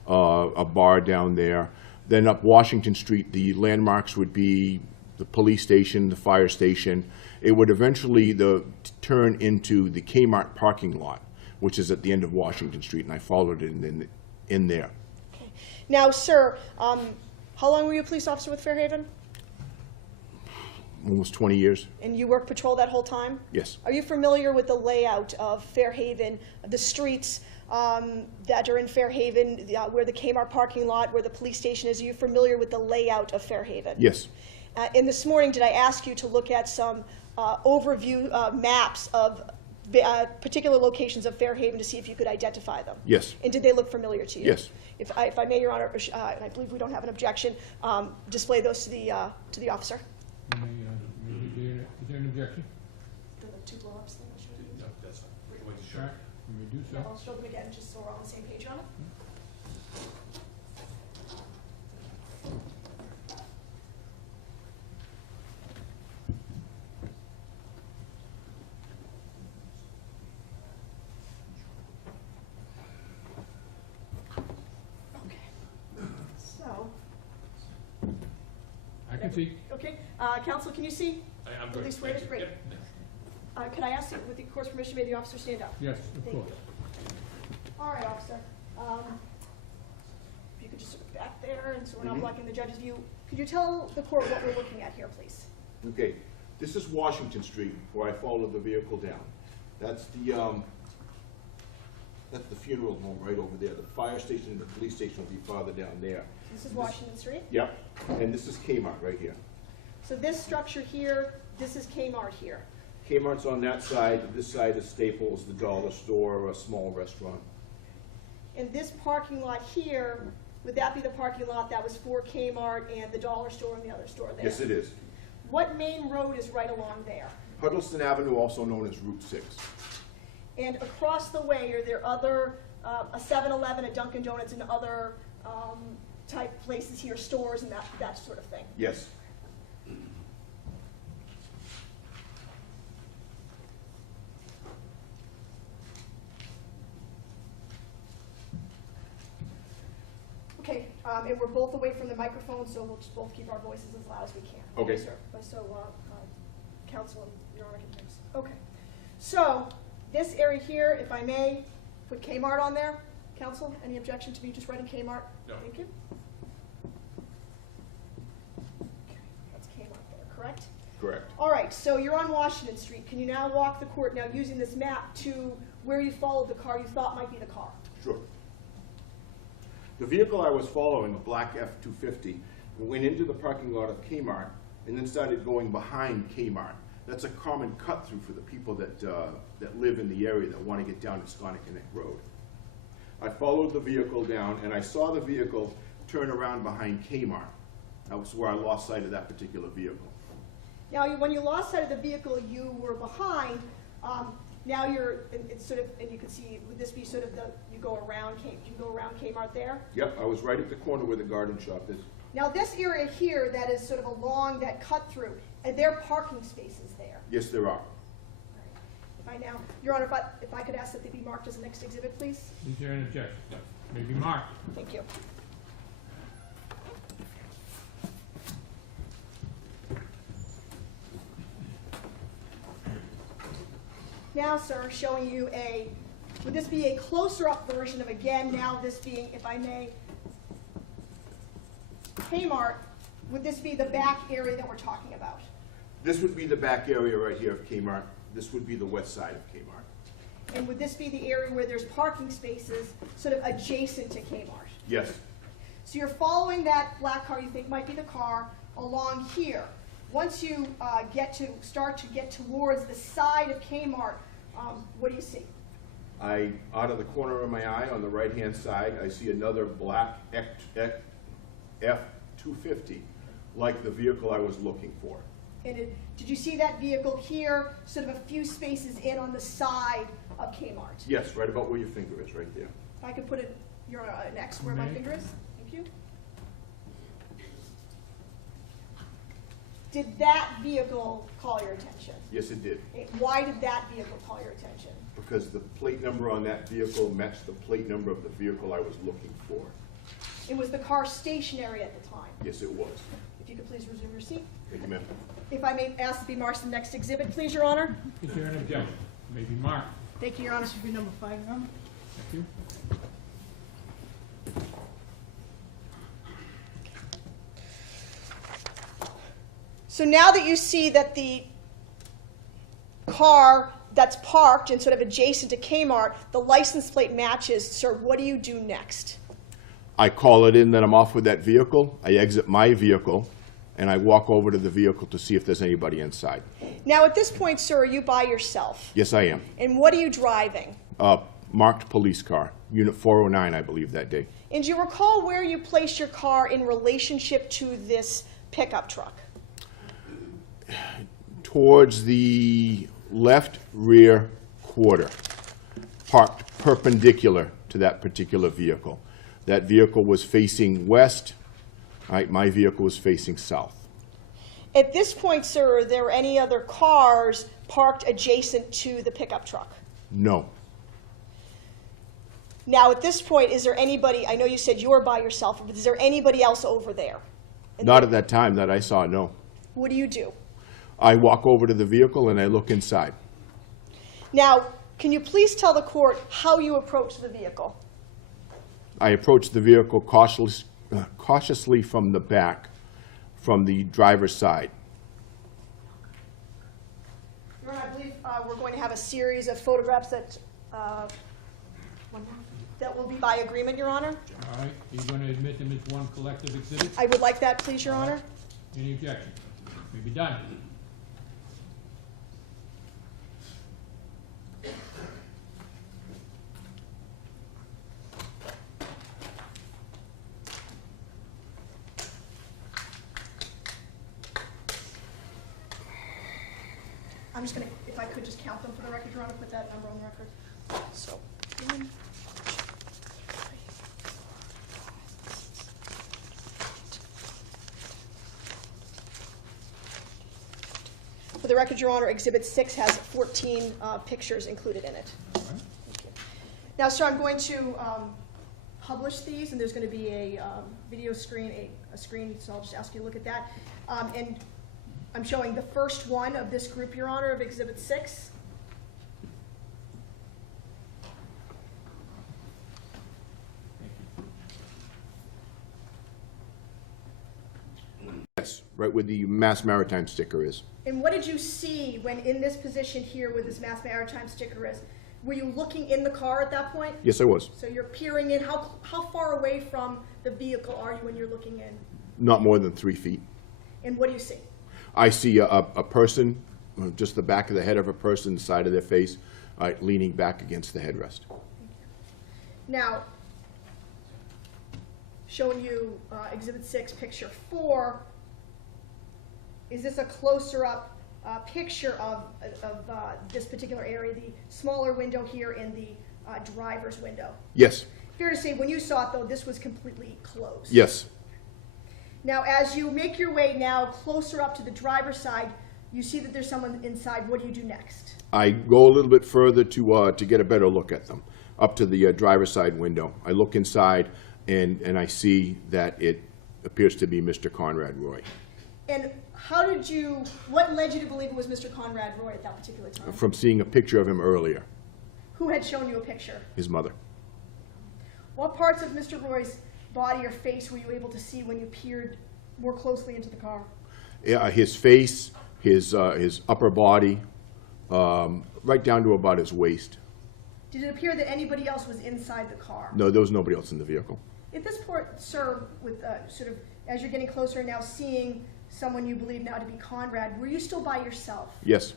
a bar down there. Then up Washington Street, the landmarks would be the police station, the fire station. It would eventually turn into the Kmart parking lot, which is at the end of Washington Street, and I followed it in there. Okay. Now, sir, how long were you a police officer with Fairhaven? almost 20 years. And you worked patrol that whole time? Yes. Are you familiar with the layout of Fairhaven, the streets that are in Fairhaven, where the Kmart parking lot, where the police station is? Are you familiar with the layout of Fairhaven? Yes. And this morning, did I ask you to look at some overview maps of particular locations of Fairhaven to see if you could identify them? Yes. And did they look familiar to you? Yes. If I may, Your Honor, and I believe we don't have an objection, display those to the officer. Is there an objection? The two blow-ups thing, I'll show you. No, that's fine. Wait, All right, let me do so. I'll show them again, just so we're on the same page on it. Okay. So, I can see. okay, counsel, can you see? I'm At good. least where it is? Thank Great. you. Yep. Can I ask, you, with the court's permission, may the officer stand up? Yes, of Thank course. you. All right, officer. If you could just sort of back there, and so we're not blocking the judge's view. Could you tell the court what we're looking at here, please? Okay, this is Washington Street, where I followed the vehicle down. That's the funeral home right over there. The fire station and the police station will be farther down there. This is Washington Street. Yep, and this is Kmart right here. So this structure here, this is Kmart here. Kmart's on that side, this side is Staples, the dollar store, a small restaurant. And this parking lot here, would that be the parking lot that was for Kmart and the dollar store and the other store there? Yes, it is. What main road is right along there? Huddleston Avenue, also known as Route 6. And across the way, are there other, a 7-Eleven, a Dunkin' Donuts, and other type places here, stores and that sort of thing? Yes. Okay, and we're both away from the microphone, so we'll just both keep our voices as loud as we can. Okay. Sir. So, counsel and Your Honor can hear us. Okay. So, this area here, if I may, put Kmart on there. Counsel, any objection to me just writing Kmart? No. Thank you. Okay, that's Kmart there, correct? Correct. All right, so you're on Washington Street. Can you now walk the court, now using this map, to where you followed the car you thought might be the car? Sure. The vehicle I was following, a black F-250, went into the parking lot of Kmart and then started going behind Kmart. That's a common cut-through for the people that live in the area that want to get down to Sconneck Road. I followed the vehicle down, and I saw the vehicle turn around behind Kmart. That was where I lost sight of that particular vehicle. Now, when you lost sight of the vehicle you were behind, now you're, it's sort of, and you can see, would this be sort of you go around Kmart there? Yep, I was right at the corner where the garden shop is. Now, this area here that is sort of along that cut through, are there parking spaces there? Yes, there are. If I now, Your Honor, if I could ask that they be marked as the next exhibit, please? Is there an objection? Maybe marked. Thank you. Now, sir, showing you would this be a closer up version of, again, now this being, if I may, Kmart, would this be the back area that we're talking about? This would be the back area right here of Kmart. This would be the west side of Kmart. And would this be the area where there's parking spaces sort of adjacent to Kmart? Yes. So you're following that black car you think might be the car along here. Once you start to get towards the side of Kmart, what do you see? Out of the corner of my eye on the right-hand side, I see another black F-250, like the vehicle I was looking for. And did you see that vehicle here, sort of a few spaces in on the side of Kmart? Yes, right about where your finger is, right there. If I could put an X where my finger is. Thank you. Did that vehicle call your attention? Yes, it did, Why did that vehicle call your attention? because the plate number on that vehicle matched the plate number of the vehicle I was looking for. And was the car stationary at the time? Yes, it was. If you could please resume your seat. Thank you, ma'am. If I may ask to be marked to the next exhibit, please, Your Honor. Is there an objection? Maybe marked. Thank you, Your Honor. This would be number 5, Your Honor. Thank you. So now that you see that the car that's parked and sort of adjacent to Kmart, the license plate matches, sir, what do you do next? I call it in that I'm off with that vehicle, I exit my vehicle, and I walk over to the vehicle to see if there's anybody inside. Now, at this point, sir, are you by yourself? Yes, I am. And what are you driving? Marked police car, Unit 409, I believe, that day. And do you recall where you placed your car in relationship to this pickup truck? Towards the left rear quarter, parked perpendicular to that particular vehicle. That vehicle was facing west, my vehicle was facing south. At this point, sir, are there any other cars parked adjacent to the pickup truck? No. Now, at this point, is there anybody, I know you said you were by yourself, but is there anybody else over there? And Not at that time that I saw, no. what do you do? I walk over to the vehicle and I look inside. Now, can you please tell the court how you approached the vehicle? I approach the vehicle cautiously from the back, from the driver's side. Your Honor, I believe we're going to have a series of photographs that will be by agreement, Your Honor. All right, you're going to admit them as one collective exhibit? I would like that, please, Your Honor. Any objection? May be done. I'm just going to, if I could just count them for the record, Your Honor, put that number on the record. So, 1, 2, 3, 4. For the record, Your Honor, Exhibit 6 has 14 pictures included in it. Thank you. Now, sir, I'm going to publish these, and there's going to be a video screen, a screen, so I'll just ask you to look at that. And I'm showing the first one of this group, Your Honor, of Exhibit 6. Yes, right where the Mass Maritime sticker is. And what did you see when in this position here where this Mass Maritime sticker is? Were you looking in the car at that point? Yes, I was. So you're peering in. How far away from the vehicle are you when you're looking in? Not more than 3 feet. And what do you see? I see a person, just the back of the head of a person, the side of their face, leaning back against the headrest. Now, showing you Exhibit 6, Picture 4. Is this a closer up picture of this particular area, the smaller window here and the driver's window? Yes, Fair to say, when you saw it, though, this was completely closed. yes. Now, as you make your way now closer up to the driver's side, you see that there's someone inside. What do you do next? I go a little bit further to get a better look at them, up to the driver's side window. I look inside, and I see that it appears to be Mr. Conrad Roy. And what led you to believe it was Mr. Conrad Roy at that particular time? From seeing a picture of him earlier, Who had shown you a picture? his mother. What parts of Mr. Roy's body or face were you able to see when you peered more closely into the car? His face, his upper body, right down to about his waist. Did it appear that anybody else was inside the car? No, there was nobody else in the vehicle. At this point, sir, with sort of as you're getting closer and now seeing someone you believe now to be Conrad, were you still by yourself? Yes,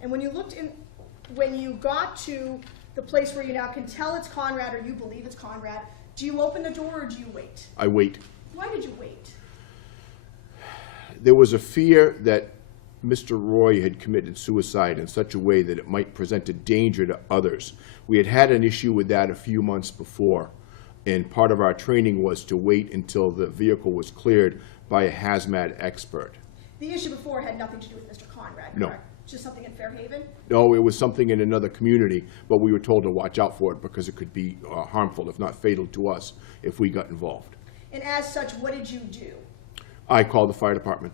And when you got to the place where you now can tell it's Conrad or you believe it's Conrad, do you open the door or do you wait? I wait. Why did you wait? There was a fear that Mr. Roy had committed suicide in such a way that it might present a danger to others. We had had an issue with that a few months before, and part of our training was to wait until the vehicle was cleared by a hazmat expert. The issue before had nothing to do with Mr. Conrad, No. correct? Just something in Fairhaven? No, it was something in another community, but we were told to watch out for it because it could be harmful, if not fatal to us, if we got involved. And as such, what did you do? I called the fire department.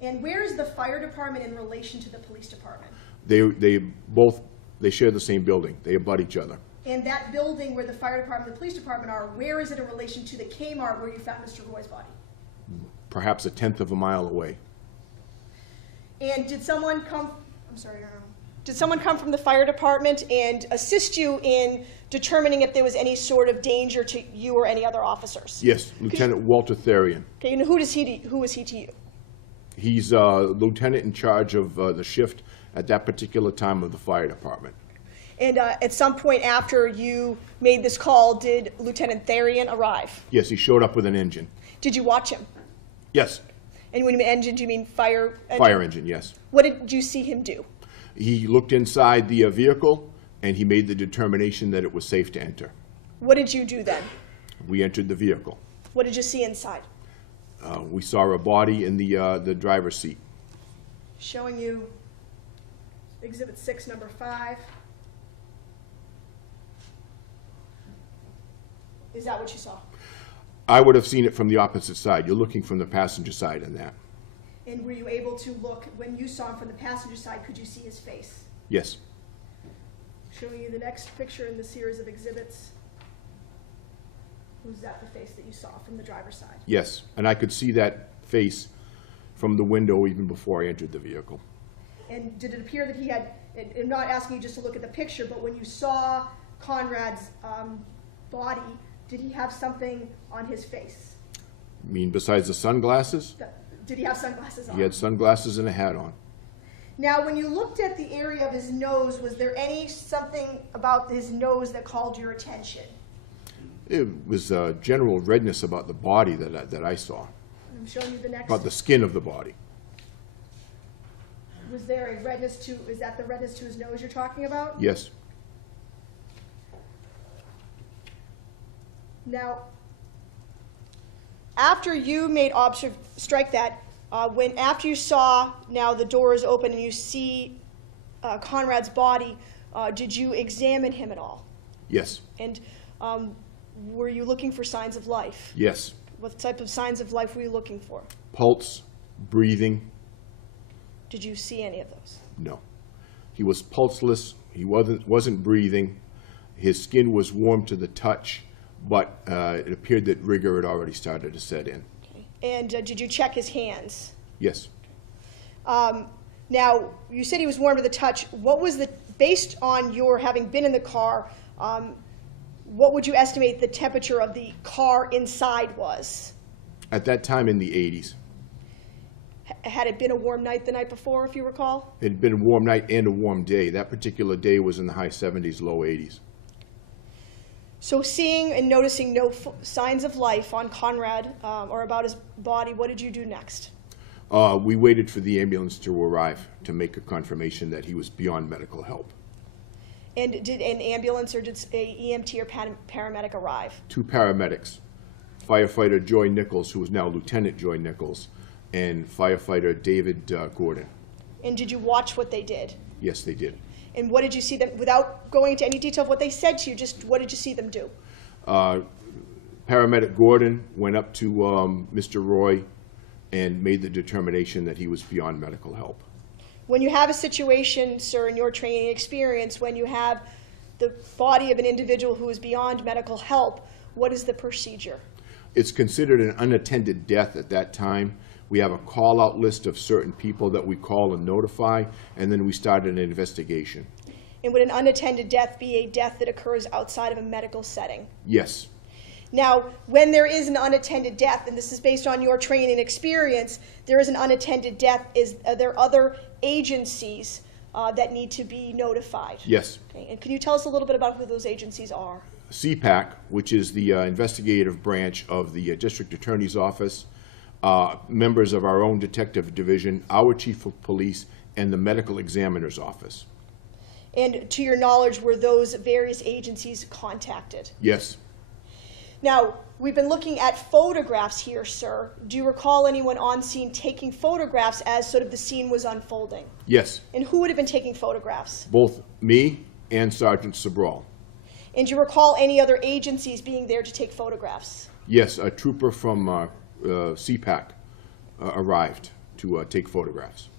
And where is the fire department in relation to the police department? They share the same building. They abut each other. And that building where the fire department and the police department are, where is it in relation to the Kmart where you found Mr. Roy's body? Perhaps 1/10 of a mile away. And did someone come, I'm sorry, Your Honor. Did someone come from the fire department and assist you in determining if there was any sort of danger to you or any other officers? Yes, Lieutenant Walter Therian. Okay, and who is he to you? He's lieutenant in charge of the shift at that particular time of the fire department. And at some point after you made this call, did Lieutenant Therian arrive? Yes, he showed up with an engine. Did you watch him? Yes, And when you mean engine, do you mean fire engine? fire engine, yes. What did you see him do? He looked inside the vehicle, and he made the determination that it was safe to enter. What did you do then? We entered the vehicle. What did you see inside? We saw a body in the driver's seat. Showing you Exhibit 6, number 5. Is that what you saw? I would have seen it from the opposite side. You're looking from the passenger side in that. And were you able to look, when you saw him from the passenger side, could you see his face? Yes. Showing you the next picture in the series of exhibits. Was that the face that you saw from the driver's side? Yes, and I could see that face from the window even before I entered the vehicle. And did it appear that he had, and I'm not asking you just to look at the picture, but when you saw Conrad's body, did he have something on his face? I mean, besides the sunglasses, Did he have sunglasses on? he had sunglasses and a hat on. Now, when you looked at the area of his nose, was there something about his nose that called your attention? It was general redness about the body that I saw, I'm showing you the next. about the skin of the body. Was there a redness to, is that the redness to his nose you're talking about? Yes. Now, after you made strike that, after you saw now the door is open and you see Conrad's body, did you examine him at all? Yes. And were you looking for signs of life? Yes. What type of signs of life were you looking for? Pulse, breathing, Did you see any of those? no. He was pulseless. He wasn't breathing. His skin was warm to the touch, but it appeared that rigor had already started to set in. Okay. And did you check his hands? Yes. Now, you said he was warm to the touch. What was based on your having been in the car, what would you estimate the temperature of the car inside was? At that time in the 80s. Had it been a warm night the night before, if you recall? It had been a warm night and a warm day. That particular day was in the high 70s, low 80s. So seeing and noticing no signs of life on Conrad or about his body, what did you do next? We waited for the ambulance to arrive to make a confirmation that he was beyond medical help. And did an ambulance or did a EMT or paramedic arrive? 2 paramedics, firefighter Joy Nichols, who is now Lieutenant Joy Nichols, and firefighter David Gordon. And did you watch what they did? Yes, they did. And what did you see them, without going into any detail of what they said to you, just what did you see them do? Paramedic Gordon went up to Mr. Roy and made the determination that he was beyond medical help. When you have a situation, sir, in your training experience, when you have the body of an individual who is beyond medical help, what is the procedure? It's considered an unattended death at that time. We have a call-out list of certain people that we call and notify, and then we start an investigation. And would an unattended death be a death that occurs outside of a medical setting? Yes. Now, when there is an unattended death, and this is based on your training and experience, there is an unattended death, are there other agencies that need to be notified? Yes. Okay. And can you tell us a little bit about who those agencies are? CPAC, which is the investigative branch of the District Attorney's Office, members of our own detective division, our chief of police, and the medical examiner's office. And to your knowledge, were those various agencies contacted? Yes. Now, we've been looking at photographs here, sir. Do you recall anyone on scene taking photographs as sort of the scene was unfolding? Yes. And who would have been taking photographs? Both me and Sergeant Sobral. And do you recall any other agencies being there to take photographs? Yes, a trooper from CPAC arrived to take photographs.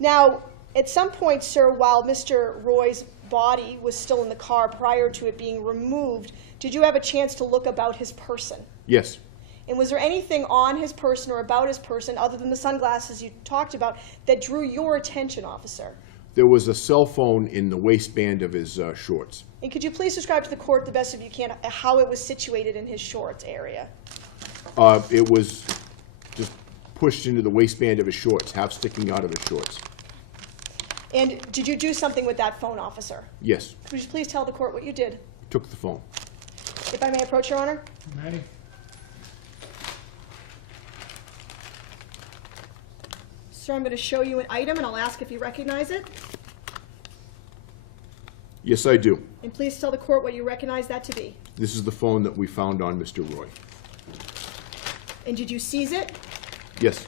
Now, at some point, sir, while Mr. Roy's body was still in the car prior to it being removed, did you have a chance to look about his person? Yes. And was there anything on his person or about his person, other than the sunglasses you talked about, that drew your attention, officer? There was a cell phone in the waistband of his shorts. And could you please describe to the court, the best of you can, how it was situated in his shorts area? It was just pushed into the waistband of his shorts, half sticking out of his shorts. And did you do something with that phone, officer? Yes, Could you please tell the court what you did? took the phone. If I may approach, Your Honor? Ready? Sir, I'm going to show you an item, and I'll ask if you recognize it. Yes, I do. And please tell the court what you recognize that to be. This is the phone that we found on Mr. Roy. And did you seize it? Yes.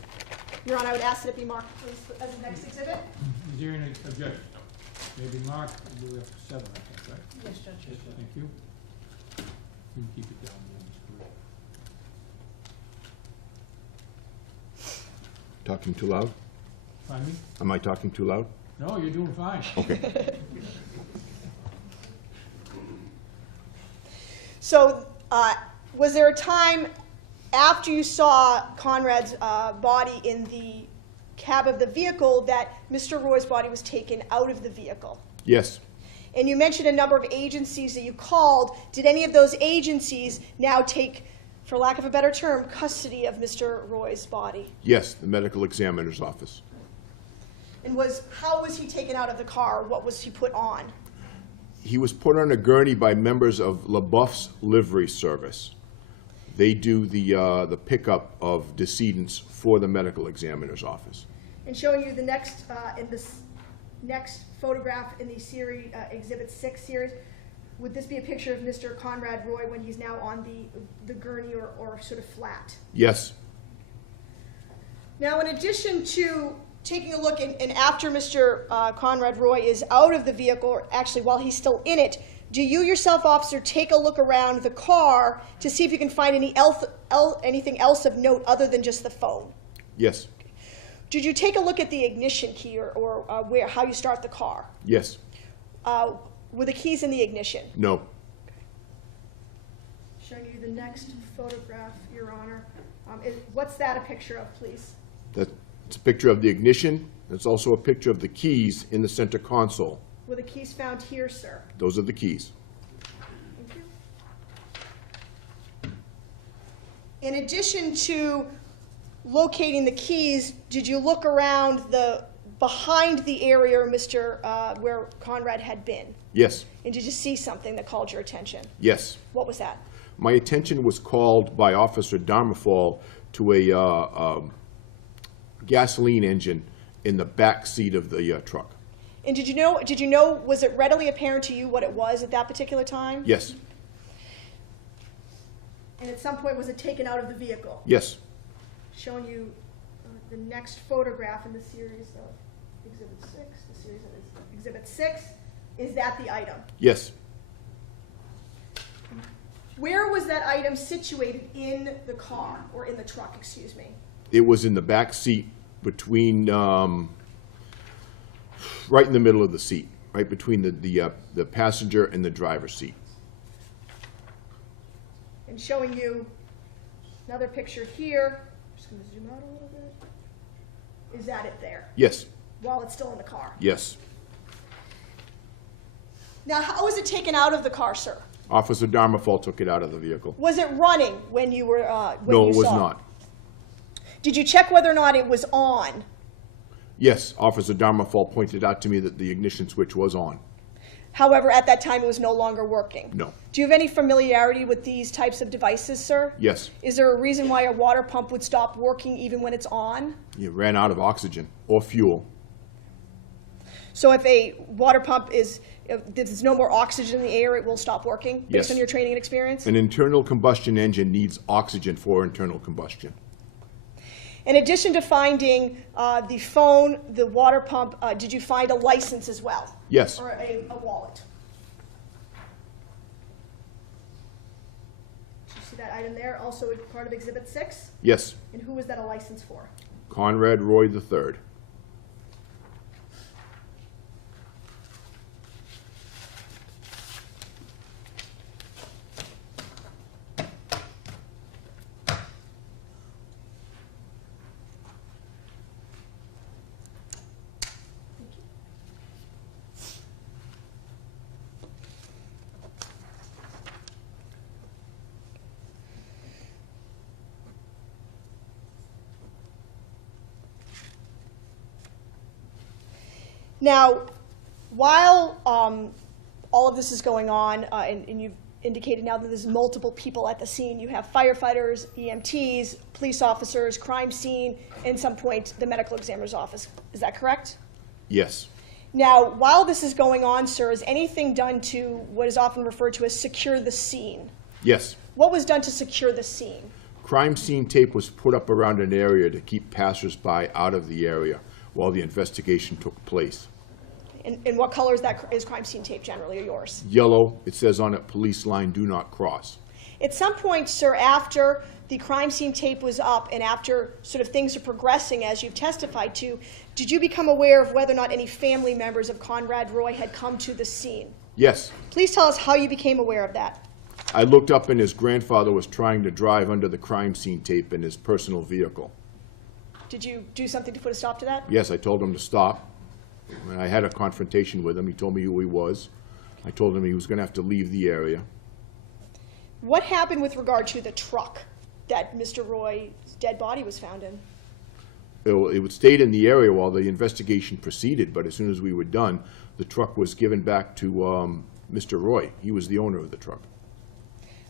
Your Honor, I would ask that it be marked, please, as the next exhibit. Is there any objection? Maybe Mark, we have 7, I think, right? Yes, Judge. Yes, thank you. You can keep it down, Mr. Talking too loud? Pardon me? Am I talking too loud? No, you're doing fine. Okay. So, was there a time after you saw Conrad's body in the cab of the vehicle that Mr. Roy's body was taken out of the vehicle? Yes. And you mentioned a number of agencies that you called. Did any of those agencies now take, for lack of a better term, custody of Mr. Roy's body? Yes, the medical examiner's office. And how was he taken out of the car? What was he put on? He was put on a gurney by members of LaBeouf's Livery Service. They do the pickup of decedents for the medical examiner's office. And showing you the next, in this next photograph in the series, Exhibit 6 series, would this be a picture of Mr. Conrad Roy when he's now on the gurney or sort of flat? Yes. Now, in addition to taking a look, and after Mr. Conrad Roy is out of the vehicle, or actually while he's still in it, do you yourself, officer, take a look around the car to see if you can find anything else of note other than just the phone? Yes. Did you take a look at the ignition key or how you start the car? Yes. Were the keys in the ignition? No. Showing you the next photograph, Your Honor. What's that a picture of, please? It's a picture of the ignition. It's also a picture of the keys in the center console. Were the keys found here, sir? Those are the keys. Thank you. In addition to locating the keys, did you look around behind the area where Conrad had been? Yes. And did you see something that called your attention? Yes. What was that? My attention was called by Officer Darmafal to a gasoline engine in the back seat of the truck. And did you know, was it readily apparent to you what it was at that particular time? Yes. And at some point, was it taken out of the vehicle? Yes. Showing you the next photograph in the series of Exhibit 6, the series of Exhibit 6, is that the item? Yes. Where was that item situated in the car, or in the truck, excuse me? It was in the back seat between, right in the middle of the seat, right between the passenger and the driver's seat. And showing you another picture here. I'm just going to zoom out a little bit. Is that it there? Yes. While it's still in the car. Yes. Now, how was it taken out of the car, sir? Officer Darmafal took it out of the vehicle. Was it running when you were No, it was not. Did you check whether or not it was on? Yes, Officer Darmafal pointed out to me that the ignition switch was on. However, at that time, it was no longer working. No. Do you have any familiarity with these types of devices, sir? Yes. Is there a reason why a water pump would stop working even when it's on? You ran out of oxygen or fuel. So if a water pump if there's no more oxygen in the air, it will stop working, based Yes. on your training and experience? An internal combustion engine needs oxygen for internal combustion. In addition to finding the phone, the water pump, did you find a license as well? Yes. Or a wallet? Did you see that item there, also part of Exhibit 6? Yes. And who was that a license for? Conrad Roy III. Now, while all of this is going on, and you've indicated now that there's multiple people at the scene, you have firefighters, EMTs, police officers, crime scene, and at some point, the medical examiner's office. Is that correct? Yes. Now, while this is going on, sir, is anything done to what is often referred to as secure the scene? Yes. What was done to secure the scene? Crime scene tape was put up around an area to keep passersby out of the area while the investigation took place. And what color is crime scene tape generally, or yours? Yellow, it says on it, police line, do not cross. At some point, sir, after the crime scene tape was up and after sort of things are progressing as you've testified to, did you become aware of whether or not any family members of Conrad Roy had come to the scene? Yes. Please tell us how you became aware of that. I looked up and his grandfather was trying to drive under the crime scene tape in his personal vehicle. Did you do something to put a stop to that? Yes, I told him to stop. I had a confrontation with him. He told me who he was. I told him he was going to have to leave the area. What happened with regard to the truck that Mr. Roy's dead body was found in? It stayed in the area while the investigation proceeded, but as soon as we were done, the truck was given back to Mr. Roy. He was the owner of the truck.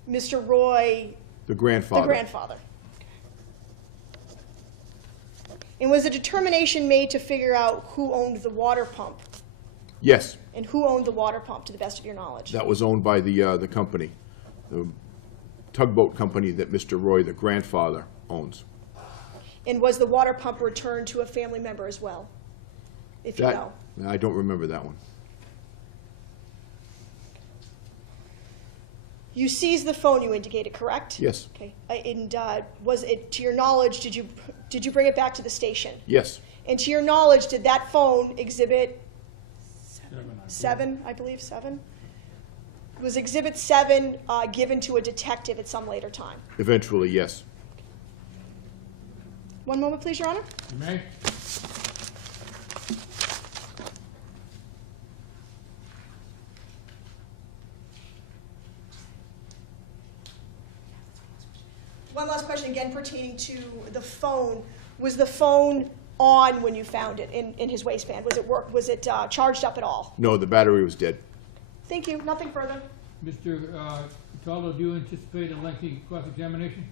Mr. Roy, The grandfather. the grandfather. And was a determination made to figure out who owned the water pump? Yes, And who owned the water pump, to the best of your knowledge? that was owned by the company, the tugboat company that Mr. Roy, the grandfather, owns. And was the water pump returned to a family member as well, if you know? I don't remember that one. You seized the phone, you indicated, correct? Yes. Okay. And was it, to your knowledge, did you bring it back to the station? Yes, And to your knowledge, did that phone exhibit 7, I believe, 7? Was Exhibit 7 given to a detective at some later time? eventually, yes. One moment, please, Your Honor. You may? One last question, again pertaining to the phone. Was the phone on when you found it in his waistband? Was it charged up at all? No, the battery was dead. Thank you. Nothing further. Mr. Cataldo, do you anticipate a lengthy cross-examination?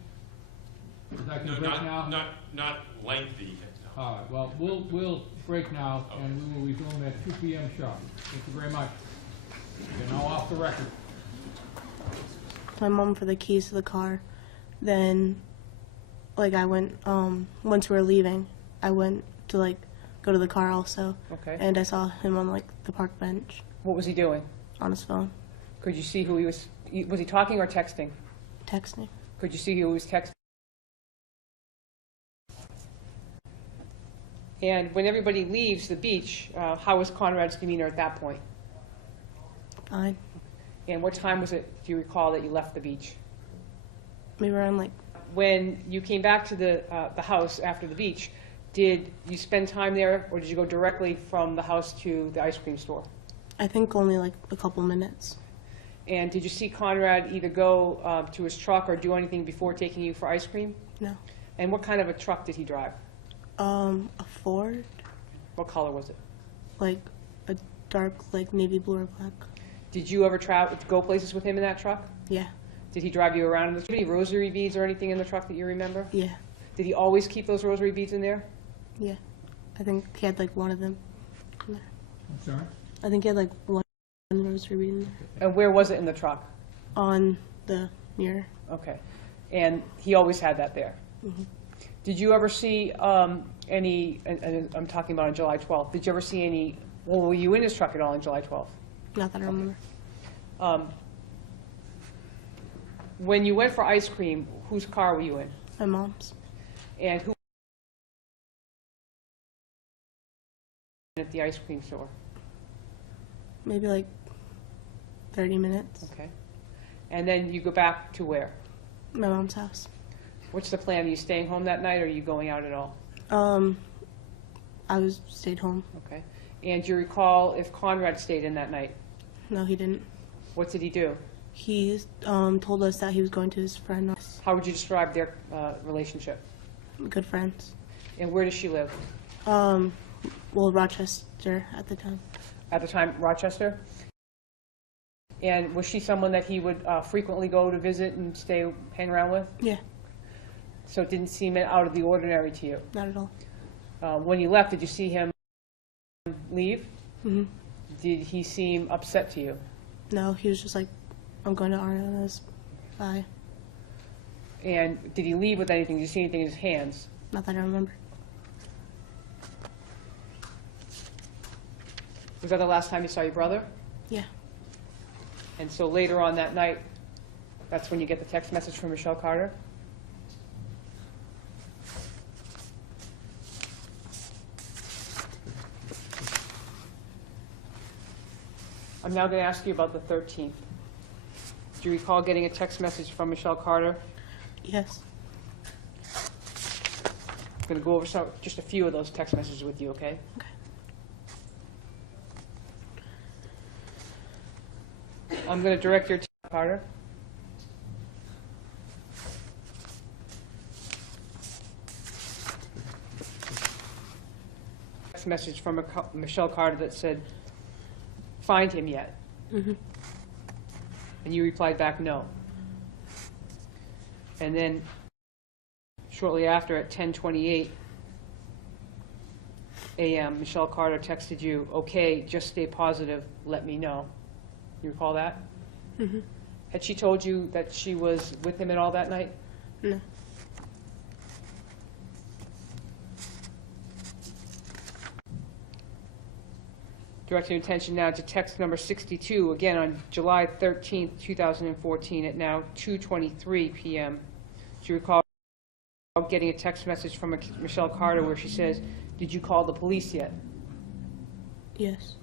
Is that going to break now? Not lengthy. All right, well, we'll break now, and we will resume at 2 p.m. sharp. Thank you very much. You're now off the record. My mom for the keys to the car. Then, like, I went, once we were leaving, I went to, like, go to the car also. Okay. And I saw him on, like, the park bench What was he doing? on his phone, Could you see who he was he talking or texting? texting. Could you see who he was texting? And when everybody leaves the beach, how was Conrad's demeanor at that point? Fine. And what time was it, do you recall, that you left the beach? Maybe around, like, When you came back to the house after the beach, did you spend time there, or did you go directly from the house to the ice cream store? I think only, like, a couple minutes. And did you see Conrad either go to his truck or do anything before taking you for ice cream? No. And what kind of a truck did he drive? A Ford, What color was it? like, a dark, like, navy blue or black. Did you ever go places with him in that truck? Yeah. Did he drive you around? Did any rosary beads or anything in the truck that you remember? Yeah. Did he always keep those rosary beads in there? Yeah. I think he had, like, one of them in there. I'm sorry? I think he had, like, one rosary bead in there. And where was it in the truck? On the mirror. Okay. And he always had that there? Did you ever see any, and I'm talking about on July 12th, did you ever see any, well, were you in his truck at all on July 12th? Not that I remember. When you went for ice cream, whose car were you in? My mom's. And who at the ice cream store? Maybe, like, 30 minutes. Okay. And then you go back to where? My mom's house. What's the plan? Are you staying home that night, or are you going out at all? I stayed home. Okay. And do you recall if Conrad stayed in that night? No, he didn't. What did he do? He told us that he was going to his friend. How would you describe their relationship? Good friends. And where does she live? well, Rochester at the time. At the time, Rochester? And was she someone that he would frequently go to visit and hang around with? Yeah, So it didn't seem out of the ordinary to you? not at all. When you left, did you see him leave? Hmm. Did he seem upset to you? No, he was just like, I'm going to Ariana's. Bye. And did he leave with anything? Did you see anything in his hands? Not that I remember. Was that the last time you saw your brother? Yeah. And so later on that night, that's when you get the text message from Michelle Carter? I'm now going to ask you about the 13th. Do you recall getting a text message from Michelle Carter? Yes. I'm going to go over just a few of those text messages with you, okay? Okay. I'm going to direct your attention to Carter. Text message from Michelle Carter that said, "Find him yet?" Mm-hmm. And you replied back, "No." And then shortly after, at 10:28 a.m., Michelle Carter texted you, "Okay, just stay positive, let me know." You recall that? Mm-hmm. Had she told you that she was with him at all that night? No. Direct your attention now to text number 62, again on July 13th, 2014, at now 2:23 p.m. Do you recall getting a text message from Michelle Carter where she says, "Did you call the police yet?" Yes.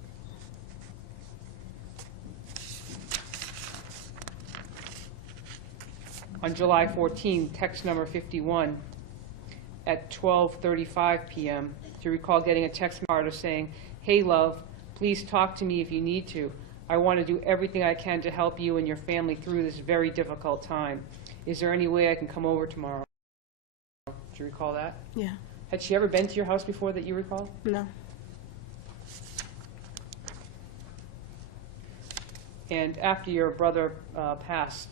On July 14, text number 51, at 12:35 p.m., do you recall getting a text from Carter saying, "Hey, love, please talk to me if you need to. I want to do everything I can to help you and your family through this very difficult time. Is there any way I can come over tomorrow?" Do you recall that? Yeah. Had she ever been to your house before that you recall? No. And after your brother passed,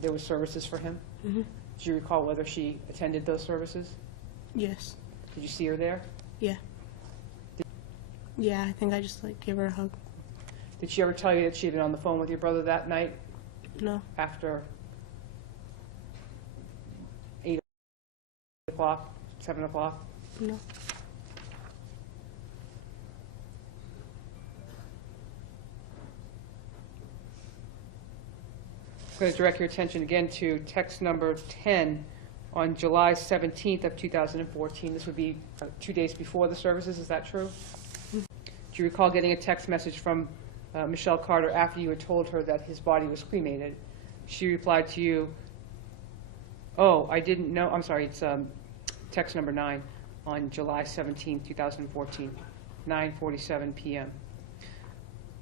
there were services for him? Mm-hmm. Do you recall whether she attended those services? Yes. Did you see her there? Yeah. Yeah, I think I just like gave her a hug. Did she ever tell you that she had been on the phone with your brother that night No. after 8 o'clock, 7 o'clock? No. I'm going to direct your attention again to text number 10 on July 17th of 2014. This would be 2 days before the services. Is that true? Do you recall getting a text message from Michelle Carter after you had told her that his body was cremated? She replied to you, "Oh, I didn't know." I'm sorry, it's text number 9 on July 17th, 2014, 9:47 p.m.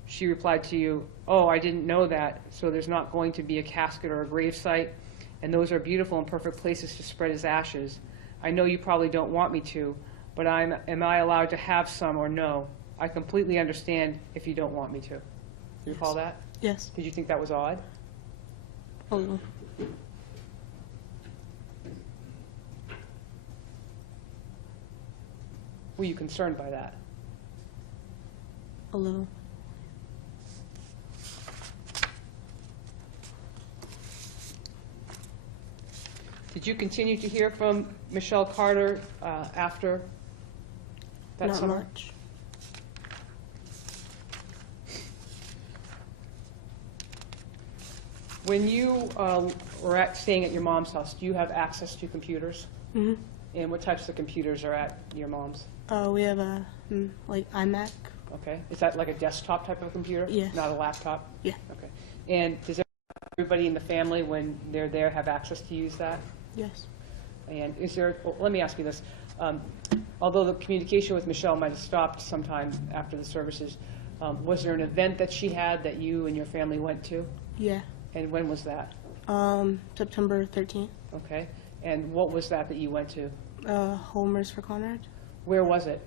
She replied to you, "Oh, I didn't know that, so there's not going to be a casket or a grave site, and those are beautiful and perfect places to spread his ashes. I know you probably don't want me to, but am I allowed to have some or no? I completely understand if you don't want me to." Do you recall that? Yes. Did you think that was odd? A little. Were you concerned by that? A little. Did you continue to hear from Michelle Carter after that Not summer? much. When you were staying at your mom's house, do you have access to computers? Mm-hmm. And what types of computers are at your mom's? We have a like iMac. Okay. Is that like a desktop type of computer? Yes. Not a laptop? Yeah. Okay. And does everybody in the family, when they're there, have access to use that? Yes. And is there, well, let me ask you this. Although the communication with Michelle might have stopped sometime after the services, was there an event that she had that you and your family went to? Yeah. And when was that? September 13th. Okay. And what was that you went to? Homers for Conrad. Where was it?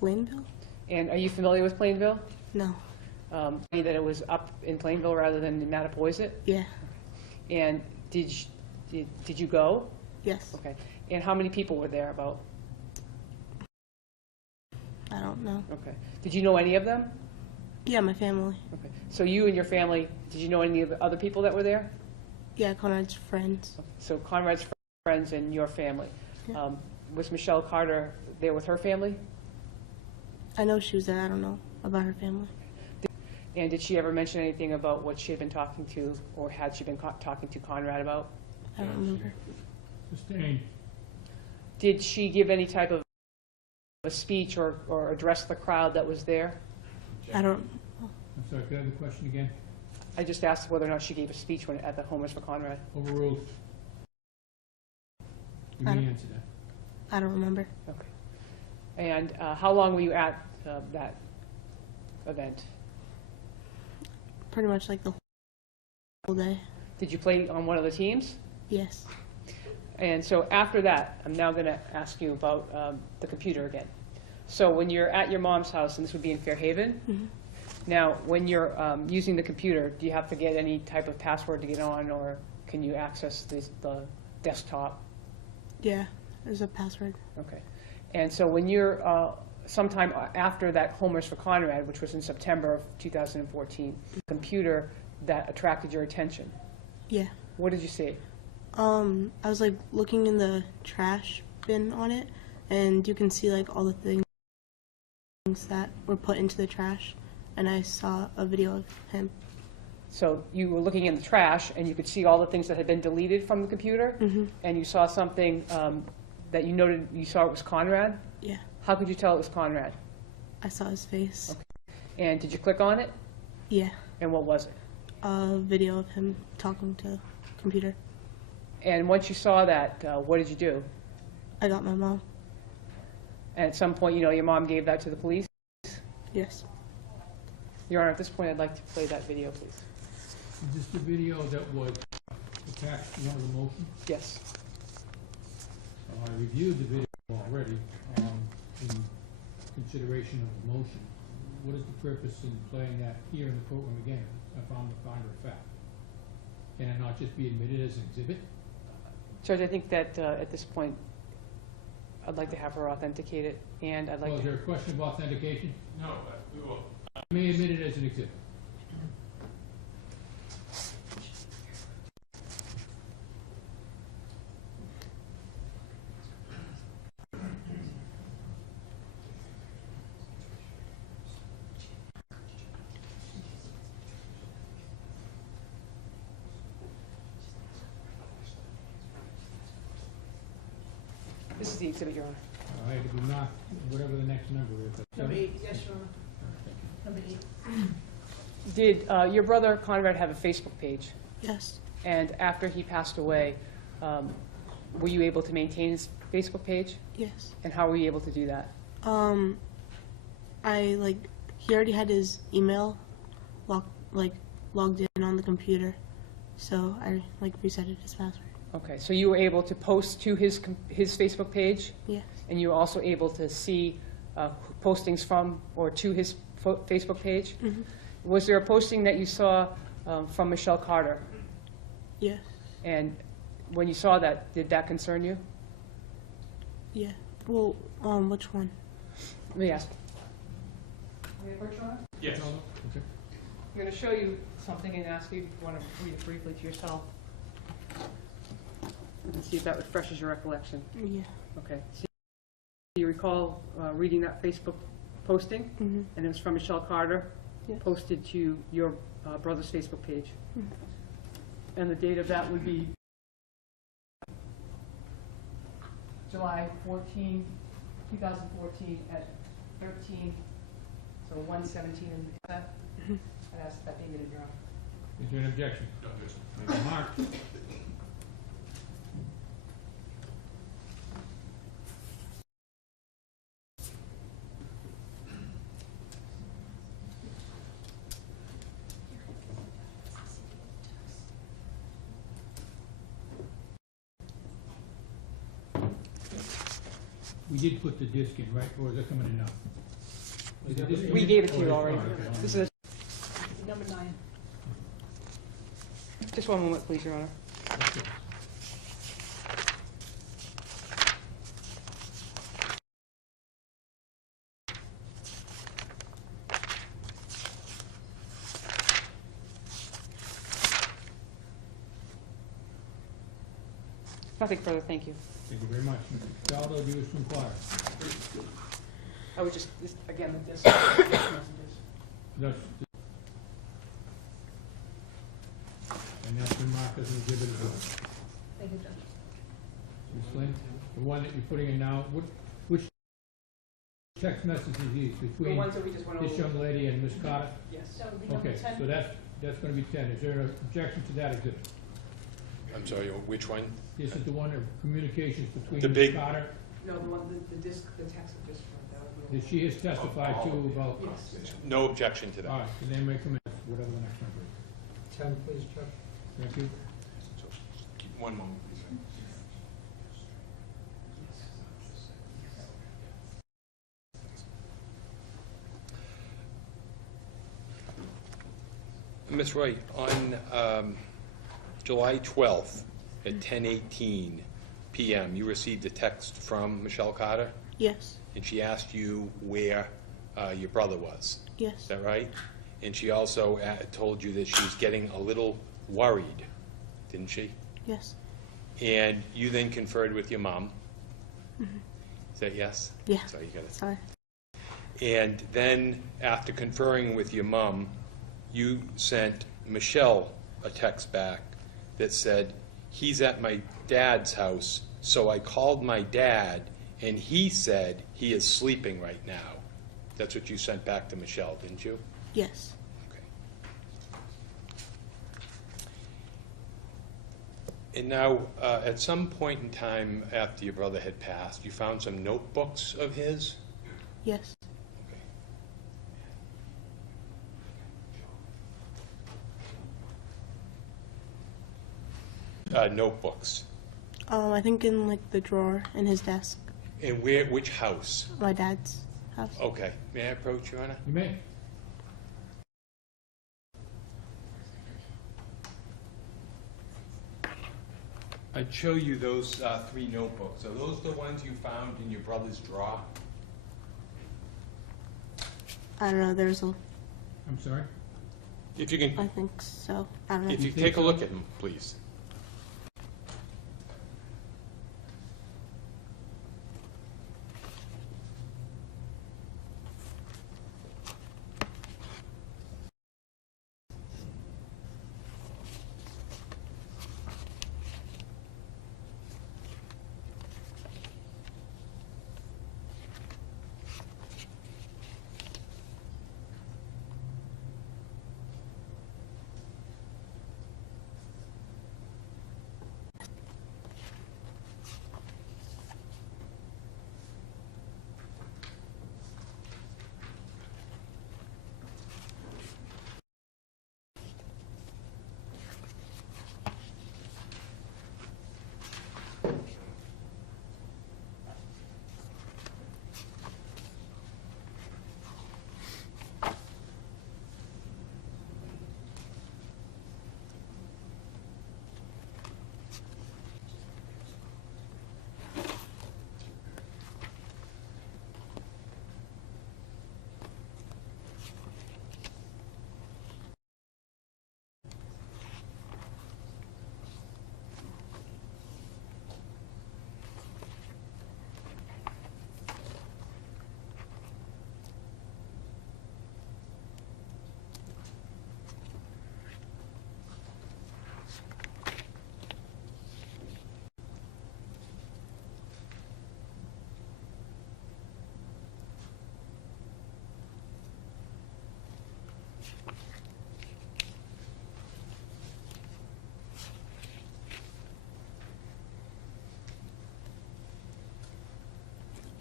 Plainville? And are you familiar with Plainville? No. That it was up in Plainville rather than in Mattapoisett? Yeah. And did you go? Yes. Okay. And how many people were there about? I don't know. Okay. Did you know any of them? Yeah, my family. Okay. So you and your family, did you know any of the other people that were there? Yeah, Conrad's friends. So Conrad's friends and your family. Yeah. Was Michelle Carter there with her family? I know she was there. I don't know about her family. And did she ever mention anything about what she had been talking to, or had she been talking to Conrad about? I don't remember. Sustained. Did she give any type of a speech or address the crowd that was there? I don't. I'm sorry, could I have the question again? I just asked whether or not she gave a speech at the Homers for Conrad. Overruled. You I may don't- answer that. I don't remember. Okay. And how long were you at that event? Pretty much like the whole day. Did you play on one of the teams? Yes. And so after that, I'm now going to ask you about the computer again. So when you're at your mom's house, and this would be in Fairhaven, now when you're using the computer, do you have to get any type of password to get on, or can you access the desktop? Yeah. There's a password. Okay. And so when you're, sometime after that Homers for Conrad, which was in September of 2014, the computer that attracted your attention, Yeah. what did you see? I was like looking in the trash bin on it, and you can see like all the things that were put into the trash, and I saw a video of him. So you were looking in the trash, and you could see all the things that had been deleted from the computer, and you saw something that you noted, you saw it was Conrad? Yeah. How could you tell it was Conrad? I saw his face. And did you click on it? Yeah. And what was it? A video of him talking to the computer. And once you saw that, what did you do? I got my mom. And at some point, your mom gave that to the police? Yes. Your Honor, at this point, I'd like to play that video, please. Is this the video that was attached to one of the motions? Yes. I reviewed the video already in consideration of the motion. What is the purpose in playing that here in the courtroom again? I found the finder of fact. Can it not just be admitted as an exhibit? Judge, I think that at this point, I'd like to have her authenticate it, and I'd like Well, is to... there a question of authentication? No, we will. You may admit it as an exhibit. This is the exhibit, Your Honor. All right, it will not, whatever the next number is. Number 8, yes, Your Honor. Number 8. Did your brother Conrad have a Facebook page? Yes. And after he passed away, were you able to maintain his Facebook page? Yes. And how were you able to do that? He already had his email logged in on the computer, so I resetted his password. Okay, so you were able to post to his Facebook page, Yes. and you were also able to see postings from or to his Facebook page? Was there a posting that you saw from Michelle Carter? Yes. And when you saw that, did that concern you? Yeah. Well, which one? Let me ask. Yes. Okay. I'm going to show you something and ask you if you want to read it briefly to yourself. And see if that refreshes your recollection. Yeah. Okay. So you recall reading that Facebook posting? And it was from Michelle Carter, Yes. posted to your brother's Facebook page. And the date of that would be July 14, 2014 at 13, so 1:17 in the I'd ask that be admitted, Your Honor. Is there an objection? No, there's Thank you, Mark. We did put the disc in, right, or is it coming in now? We gave it to you already. This is, Number 9. just one moment, please, Your Honor. Nothing further, thank you. Thank you very much. Mr. Cataldo, do you wish to inquire? I would just, again, this. That's, and that's been marked as an exhibit as well. Thank you, Judge. Ms. Lynn, the one that you're putting in now, which text message is these The between ones that we just went this over. young lady and Ms. Carter? Yes. That would be number Okay, 10. so that's gonna be 10. Is there an objection to that exhibit? I'm sorry, which one? This is the one of communications between The Ms. big- Carter, No, the one, the disc, the text of this one, that she has testified to about. Yes. No objection to All that. right, can they make a minute, whatever the next number is. 10, please, Judge. Thank you. So, one moment, please. Ms. Wright, on July 12th at 10:18 p.m., you received a text from Michelle Carter, Yes. and she asked you where your brother was. Is Yes. that right? And she also told you that she's getting a little worried, didn't she? Yes. And you then conferred with your mom. Is that yes? Yeah. So you got it. Sorry. And then, after conferring with your mom, you sent Michelle a text back that said, he's at my dad's house, so I called my dad, and he said he is sleeping right now. That's what you sent back to Michelle, didn't you? Yes. Okay. And now, at some point in time after your brother had passed, you found some notebooks of his? Yes. Notebooks. I think in like the drawer in his desk, And where, which house? my dad's house. Okay, may I approach, Your Honor? You may. I'd show you those three notebooks. Are those the ones you found in your brother's drawer? I don't know. There's a. I'm sorry? If you I can, think so. I don't know. if you take a look at them, please.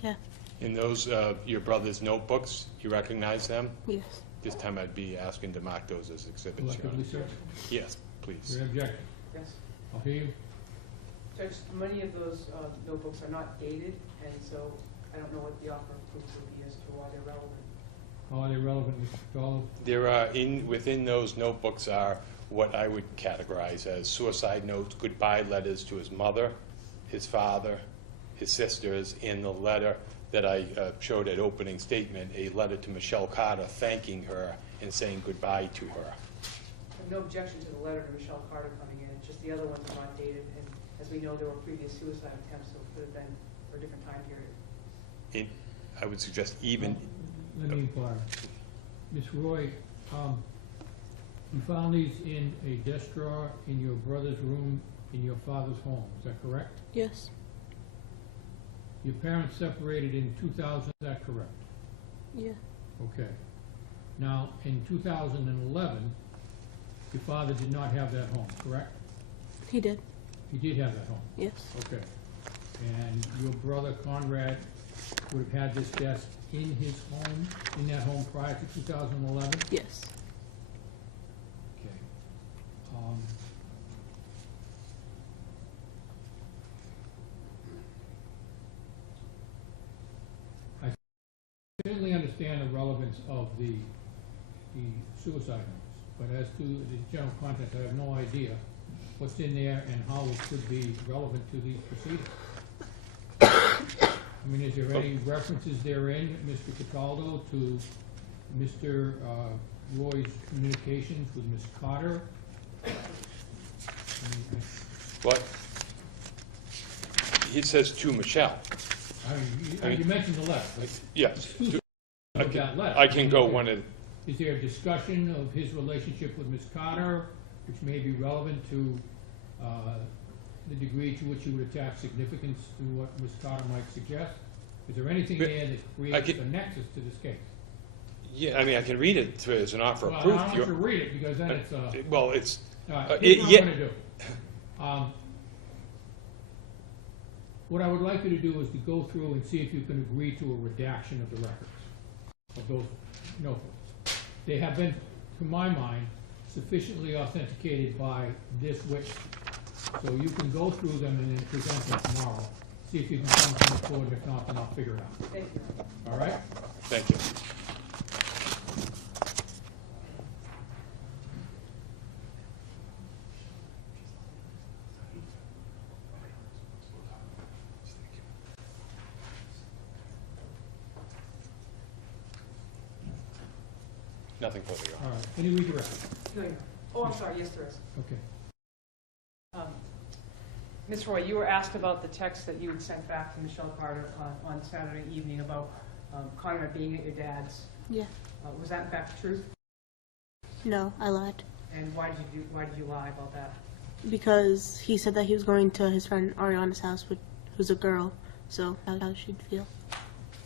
Yeah. In those, your brother's notebooks, you recognize them? Yes. This time I'd be asking to mark those as exhibits, Your Collectively, Honor. sir? Yes, Is please. there an objection? Yes. I'll hear you. Judge, many of those notebooks are not dated, and so I don't know what the offer of proof would be as to why they're relevant. How are they relevant, Mr. Cataldo? There are, within those notebooks are what I would categorize as suicide notes, goodbye letters to his mother, his father, his sisters, and the letter that I showed at opening statement, a letter to Michelle Carter thanking her and saying goodbye to her. I have no objection to the letter to Michelle Carter coming in, it's just the other ones are not dated, and as we know, there were previous suicide attempts, so it could have been for a different time period. I would suggest even, Let me inquire. Ms. Roy, you found these in a desk drawer in your brother's room in your father's home, is that correct? Yes. Your parents separated in 2000, is that correct? Yeah. Okay. Now, in 2011, your father did not have that home, correct? He did. He did have that home, Yes. okay. And your brother Conrad would have had this desk in his home, in that home prior to 2011? Yes. Okay. I certainly understand the relevance of the suicide notes, but as to the general content, I have no idea what's in there and how it could be relevant to these proceedings. I mean, is there any references therein, Mr. Cataldo, to Mr. Roy's communications with Ms. Carter? what? It says to Michelle. You mentioned the letter, but Yes. of that letter. I can go one at, Is there a discussion of his relationship with Ms. Carter, which may be relevant to the degree to which you would attach significance to what Ms. Carter might suggest? Is there anything But there that creates a nexus to this case? yeah, I mean, I can read it as an offer Well, of I proof. don't want you to read it, because then it's, Well, it's, here's what yeah. I'm gonna do. What I would like you to do is to go through and see if you can agree to a redaction of the records, of those notebooks. They have been, to my mind, sufficiently authenticated by this witness. So you can go through them and then present them tomorrow. See if you can come to the board, if not, then I'll figure it out. Thank you. All right? thank you. Nothing further, Your Honor. All right. Any redirect? No, you're not. Oh, I'm sorry, yes, there is. Okay. Ms. Roy, you were asked about the text that you had sent back to Michelle Carter on Saturday evening about Conrad being at your dad's. Yeah. Was that in fact the truth? No, I lied. And why did you lie about that? Because he said that he was going to his friend Ariana's house, who's a girl, so that's how she'd feel.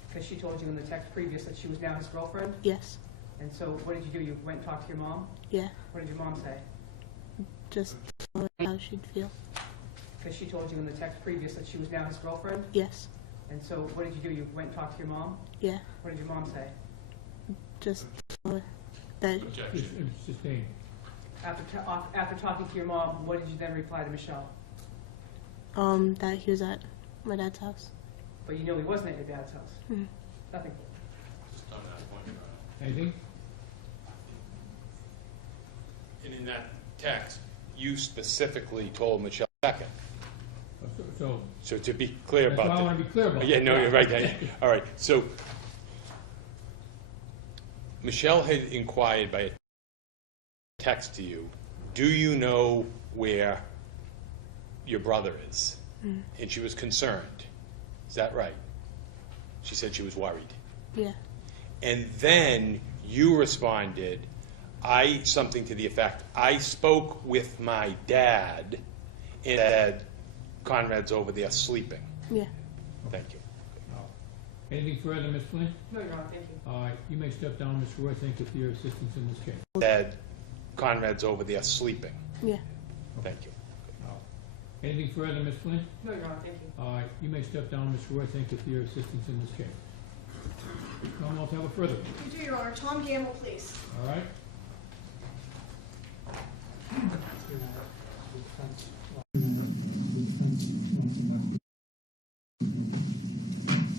Because she told you in the text previous that she was now his girlfriend? Yes. And so what did you do? You went and talked to your mom? Yeah. What did your mom say? Just how she'd feel. Because she told you in the text previous that she was now his girlfriend? Yes. And so what did you do? You went and talked to your mom? Yeah. What did your mom say? Just that. Sustained. After talking to your mom, what did you then reply to Michelle? That he was at my dad's house. But you know he wasn't at your dad's house. Mhm. Nothing. Anything? And in that text, you specifically told Michelle second. So, So to be clear that's about what I that. want to be clear about. Yeah, no, you're right. Yeah. All right, so Michelle had inquired by text to you, do you know where your brother is? And she was concerned. Is that right? She said she was worried. Yeah. And then you responded, something to the effect, I spoke with my dad and said, Conrad's over there sleeping. Yeah. Thank you. Anything further, Ms. Flynn? No, Your Honor, thank you. You may step down, Mr. Roy. Thank you for your assistance in this case. Said, Conrad's over there sleeping. Yeah. Thank you. Anything further, Ms. Flynn? No, Your Honor, thank you. You may step down, Mr. Roy. Thank you for your assistance in this case. Commonwealth have a further. You do, Your Honor. Tom Gamble, please. All right?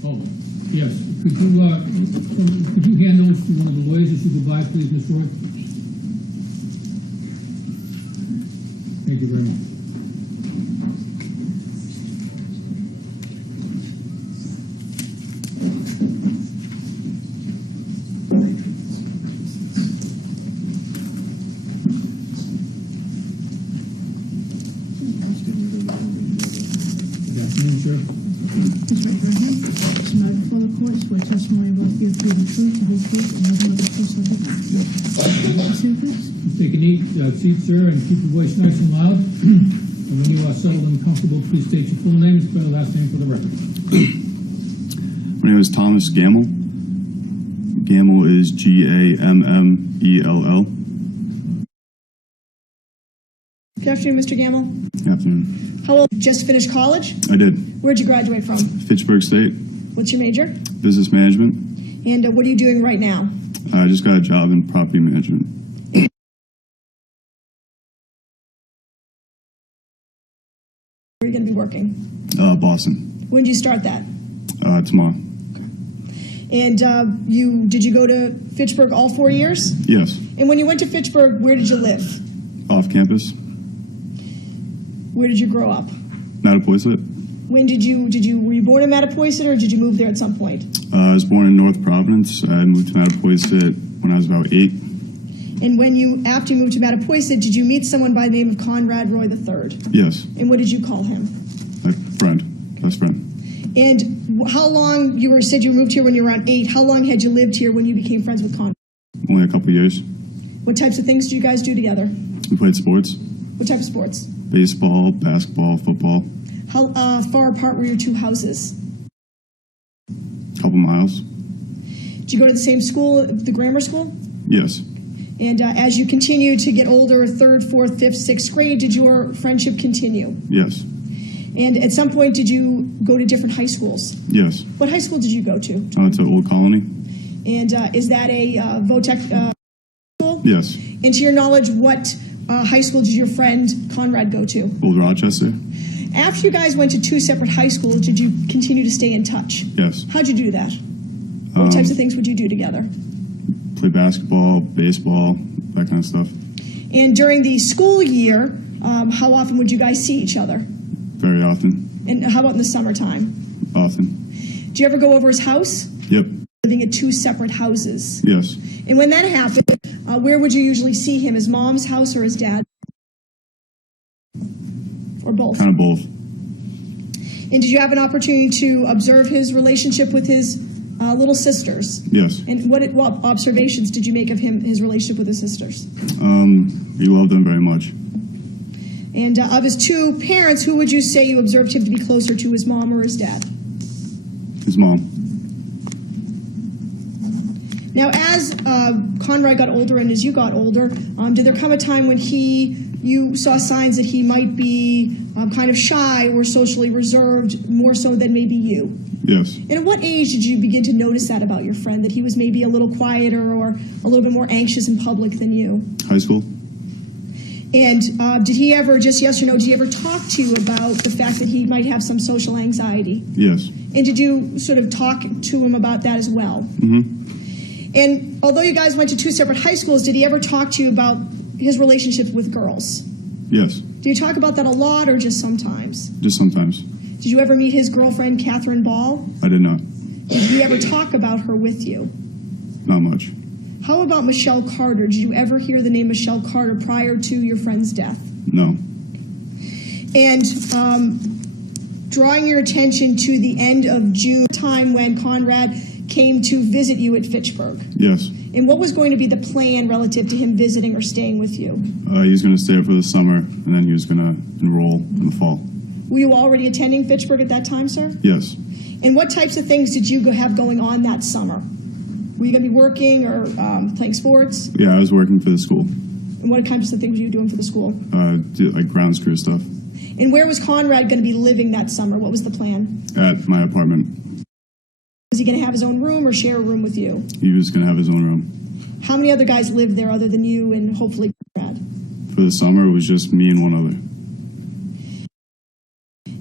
Oh, yes. Could you hand those to one of the lawyers as you go by, please, Ms. Roy? Thank you very much. Good afternoon, sir. Please raise your hand. Tonight before the court, swear testimony about to give you the truth, the whole truth, and nothing but the truth, so help you God. Proceed, please. Take a seat, sir, and keep your voice nice and loud. And when you are settled and comfortable, please state your full name, spell the last name for the record. My name is Thomas Gamble. Gamble is Gammell. Good afternoon, Mr. Gamble. Good afternoon. How old? Just finished college? I did. Where'd you graduate from? Fitchburg State, What's your major? business management. And what are you doing right now? I just got a job in property management. Where are you going to be working? Boston. When did you start that? Tomorrow. And did you go to Fitchburg all 4 years? Yes. And when you went to Fitchburg, where did you live? Off campus. Where did you grow up? Mattapoisett. When were you born in Mattapoisett, or did you move there at some point? I was born in North Providence. I moved to Mattapoisett when I was about 8. And after you moved to Mattapoisett, did you meet someone by the name of Conrad Roy III? Yes. And what did you call him? My friend. Best friend. And how long, said you moved here when you were around 8, how long had you lived here when you became friends with Conrad? Only a couple years. What types of things do you guys do together? We played sports. What type of sports? Baseball, basketball, football. How far apart were your two houses? Couple miles. Did you go to the same school, the grammar school? Yes. And as you continued to get older, 3rd, 4th, 5th, 6th grade, did your friendship continue? Yes. And at some point, did you go to different high schools? Yes. What high school did you go to? I went to Old Colony. And is that a VOTEC school? Yes. And to your knowledge, what high school did your friend Conrad go to? Old Rochester. After you guys went to 2 separate high schools, did you continue to stay in touch? Yes. How'd you do that? What types of things would you do together? Play basketball, baseball, that kind of stuff. And during the school year, how often would you guys see each other? Very often. And how about in the summertime? Often. Do you ever go over his house? Yep. Living at 2 separate houses. Yes. And when that happened, where would you usually see him? His mom's house or his dad? Or both? Kind of both. And did you have an opportunity to observe his relationship with his little sisters? Yes. And what observations did you make of his relationship with his sisters? He loved them very much. And of his 2 parents, who would you say you observed him to be closer to, his mom or his dad? His mom. Now, as Conrad got older and as you got older, did there come a time when you saw signs that he might be kind of shy or socially reserved, more so than maybe you? Yes. And at what age did you begin to notice that about your friend, that he was maybe a little quieter or a little bit more anxious in public than you? High school. And did he ever, just yes or no, did he ever talk to you about the fact that he might have some social anxiety? Yes. And did you sort of talk to him about that as well? Mm-hmm. And although you guys went to 2 separate high schools, did he ever talk to you about his relationships with girls? Yes. Do you talk about that a lot or just sometimes? Just sometimes. Did you ever meet his girlfriend, Catherine Ball? I did not. Did he ever talk about her with you? Not much. How about Michelle Carter? Did you ever hear the name Michelle Carter prior to your friend's death? No. And drawing your attention to the end of June, time when Conrad came to visit you at Fitchburg. Yes. And what was going to be the plan relative to him visiting or staying with you? He was going to stay for the summer, and then he was going to enroll in the fall. Were you already attending Fitchburg at that time, sir? Yes. And what types of things did you have going on that summer? Were you going to be working or playing sports? Yeah, I was working for the school. And what kinds of things were you doing for the school? Like grounds crew stuff. And where was Conrad going to be living that summer? What was the plan? At my apartment. Was he going to have his own room or share a room with you? He was going to have his own room. How many other guys lived there other than you and hopefully Conrad? For the summer, it was just me and one other.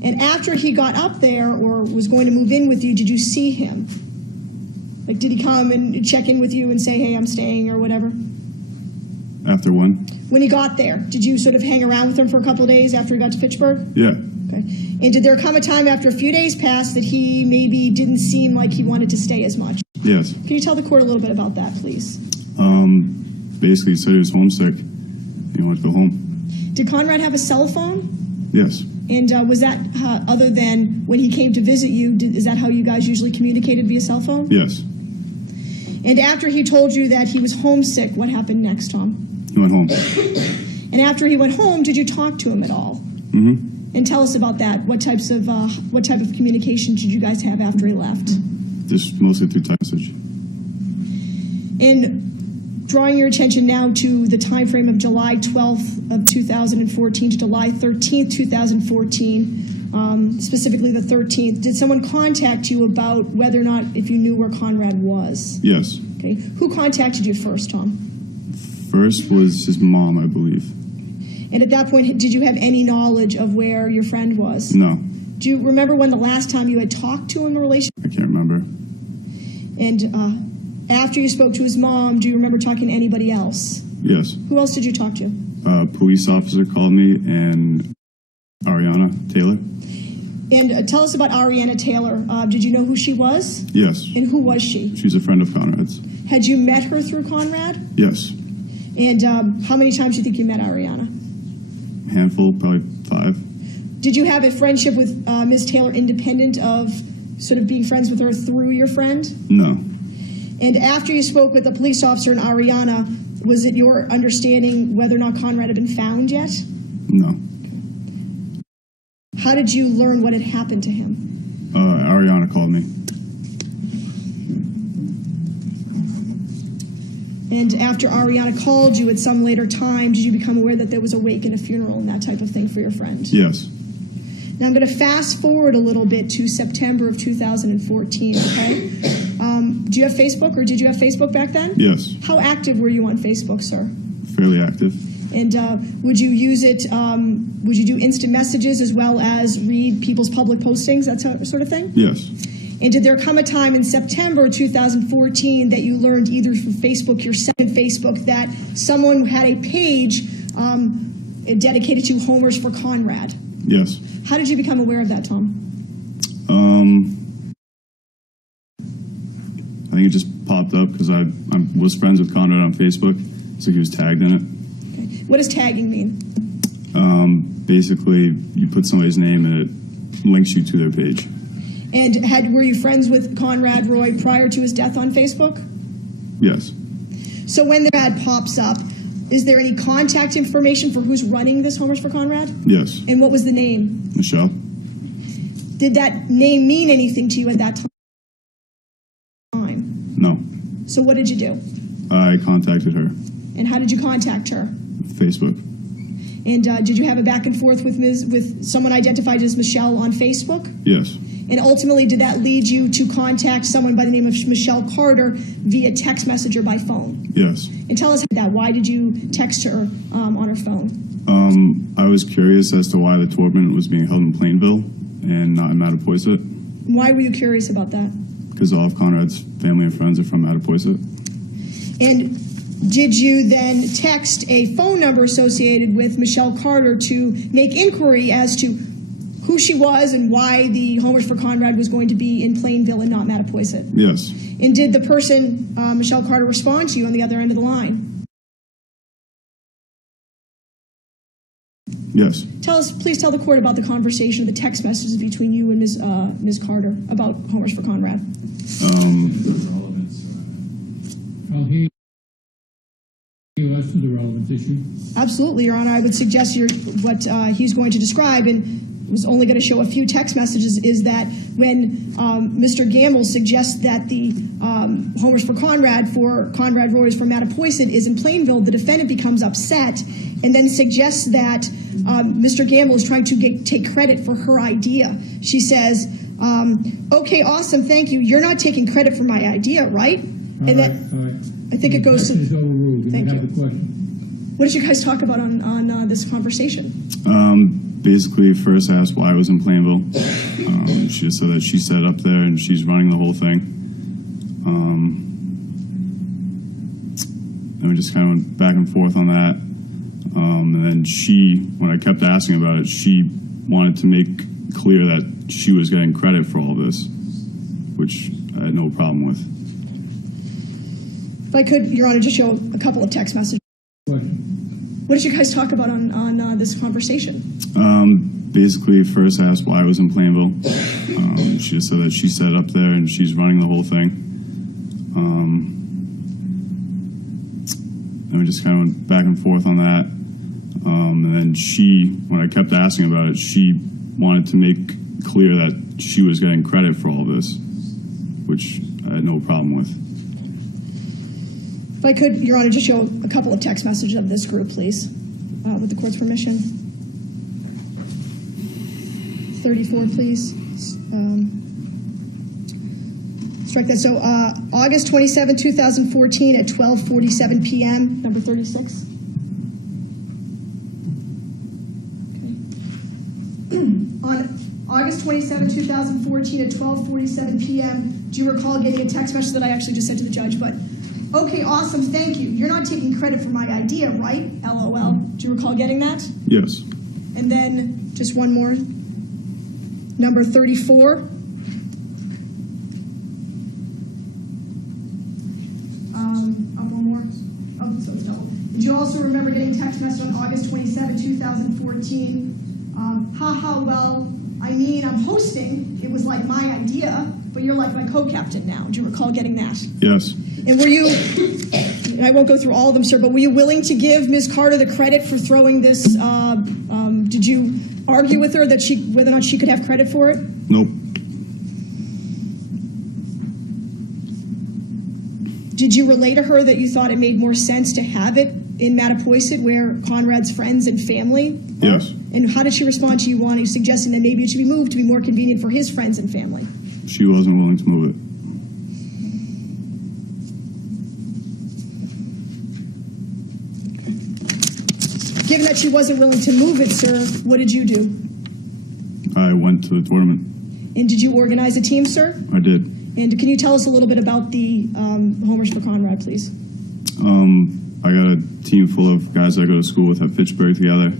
And after he got up there or was going to move in with you, did you see him? Like, did he come and check in with you and say, hey, I'm staying, or whatever? After one? When he got there, did you sort of hang around with him for a couple of days after he got to Fitchburg? Yeah. Okay. And did there come a time after a few days passed that he maybe didn't seem like he wanted to stay as much? Yes. Can you tell the court a little bit about that, please? Basically, he said he was homesick. He wanted to go home. Did Conrad have a cell phone? Yes. And was that, other than when he came to visit you, is that how you guys usually communicated, via cell phone? Yes. And after he told you that he was homesick, what happened next, Tom? He went home. And after he went home, did you talk to him at all? Mm-hmm. And tell us about that. What type of communication did you guys have after he left? Just mostly through text message. And drawing your attention now to the time frame of July 12th of 2014 to July 13th, 2014, specifically the 13th, did someone contact you about whether or not if you knew where Conrad was? Yes. Okay. Who contacted you first, Tom? First was his mom, I believe. And at that point, did you have any knowledge of where your friend was? No. Do you remember when the last time you had talked to him in relation? I can't remember. And after you spoke to his mom, do you remember talking to anybody else? Yes. Who else did you talk to? A police officer called me, and Ariana Taylor. And tell us about Ariana Taylor. Did you know who she was? Yes. And who was she? She's a friend of Conrad's. Had you met her through Conrad? Yes. And how many times do you think you met Ariana? A handful, probably 5. Did you have a friendship with Ms. Taylor independent of sort of being friends with her through your friend? No. And after you spoke with the police officer and Ariana, was it your understanding whether or not Conrad had been found yet? No. How did you learn what had happened to him? Ariana called me. And after Ariana called you at some later time, did you become aware that there was a wake and a funeral and that type of thing for your friend? Yes. Now I'm going to fast forward a little bit to September of 2014, okay? Do you have Facebook, or did you have Facebook back then? Yes. How active were you on Facebook, sir? Fairly active. And would you use it, would you do instant messages as well as read people's public postings, that sort of thing? Yes. And did there come a time in September 2014 that you learned either from Facebook yourself and Facebook that someone had a page dedicated to Homers for Conrad? Yes. How did you become aware of that, Tom? I think it just popped up because I was friends with Conrad on Facebook, so he was tagged in it. Okay. What does tagging mean? Basically, you put somebody's name and it links you to their page. And were you friends with Conrad Roy prior to his death on Facebook? Yes. So when the ad pops up, is there any contact information for who's running this Homers for Conrad? Yes. And what was the name? Michelle? Did that name mean anything to you at that time? No. So what did you do? I contacted her. And how did you contact her? Facebook. And did you have a back and forth with someone identified as Michelle on Facebook? Yes. And ultimately, did that lead you to contact someone by the name of Michelle Carter via text message or by phone? Yes. And tell us that. Why did you text her on her phone? I was curious as to why the tournament was being held in Plainville and not in Mattapoisett. Why were you curious about that? Because all of Conrad's family and friends are from Mattapoisett. And did you then text a phone number associated with Michelle Carter to make inquiry as to who she was and why the Homers for Conrad was going to be in Plainville and not Mattapoisett? Yes. And did the person, Michelle Carter, respond to you on the other end of the line? Yes. Please tell the court about the conversation, the text messages between you and Ms. Carter about Homers for Conrad. Well, as to the relevance issue. Absolutely, Your Honor. I would suggest what he's going to describe, and was only going to show a few text messages, is that when Mr. Gamble suggests that the Homers for Conrad Roy's for Mattapoisett is in Plainville, the defendant becomes upset and then suggests that Mr. Gamble is trying to take credit for her idea. She says, okay, awesome, thank you. You're not taking credit for my idea, right? All right. I think it goes to... The question is overruled. You Thank can you. have the question. What did you guys talk about on this conversation? Basically, first I asked why I was in Plainville. She just said that she set up there and she's running the whole thing. And we just kind of went back and forth on that. And then when I kept asking about it, she wanted to make clear that she was getting credit for all this, which I had no problem with. If I could, Your Honor, just show a couple of text messages. Question. What did you guys talk about on this conversation? Basically, first I asked why I was in Plainville. She just said that she set up there and she's running the whole thing. And we just kind of went back and forth on that. And then when I kept asking about it, she wanted to make clear that she was getting credit for all this, which I had no problem with. If I could, Your Honor, just show a couple of text messages of this group, please, with the court's permission. 34, please. Strike that. So August 27, 2014 at 12:47 p.m., number 36. On August 27, 2014 at 12:47 p.m., do you recall getting a text message that I actually just sent to the judge? But, okay, awesome, thank you. You're not taking credit for my idea, right? LOL. Do you recall getting that? Yes. And then, just one more. Number 34. One more. Oh, so it's double. Did you also remember getting a text message on August 27, 2014? Well, I mean, I'm hosting. It was like my idea, but you're like my co-captain now. Do you recall getting that? Yes. And were you, and I won't go through all of them, sir, but were you willing to give Ms. Carter the credit for throwing this, did you argue with her that whether or not she could have credit for it? Nope. Did you relay to her that you thought it made more sense to have it in Mattapoisett where Conrad's friends and family are? Yes. And how did she respond to you suggesting that maybe it should be moved to be more convenient for his friends and family? She wasn't willing to move it. Given that she wasn't willing to move it, sir, what did you do? I went to the tournament. And did you organize a team, sir? I did. And can you tell us a little bit about the Homers for Conrad, please? I got a team full of guys that I go to school with at Fitchburg together,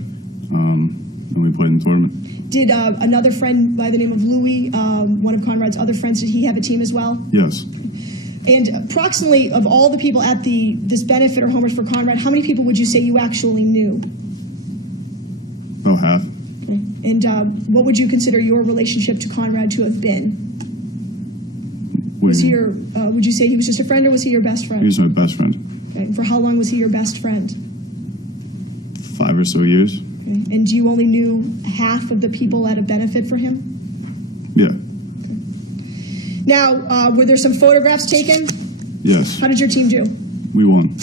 and we played in the tournament. Did another friend by the name of Louis, one of Conrad's other friends, did he have a team as well? Yes. And approximately of all the people at this benefit or Homers for Conrad, how many people would you say you actually knew? About half. Okay. And what would you consider your relationship to Conrad to have been? Was he your, would you say he was just a friend or was he your best friend? He was my best friend. Okay. And for how long was he your best friend? 5 or so years. Okay. And you only knew half of the people at a benefit for him? Yeah. Now, were there some photographs taken? Yes. How did your team do? We won.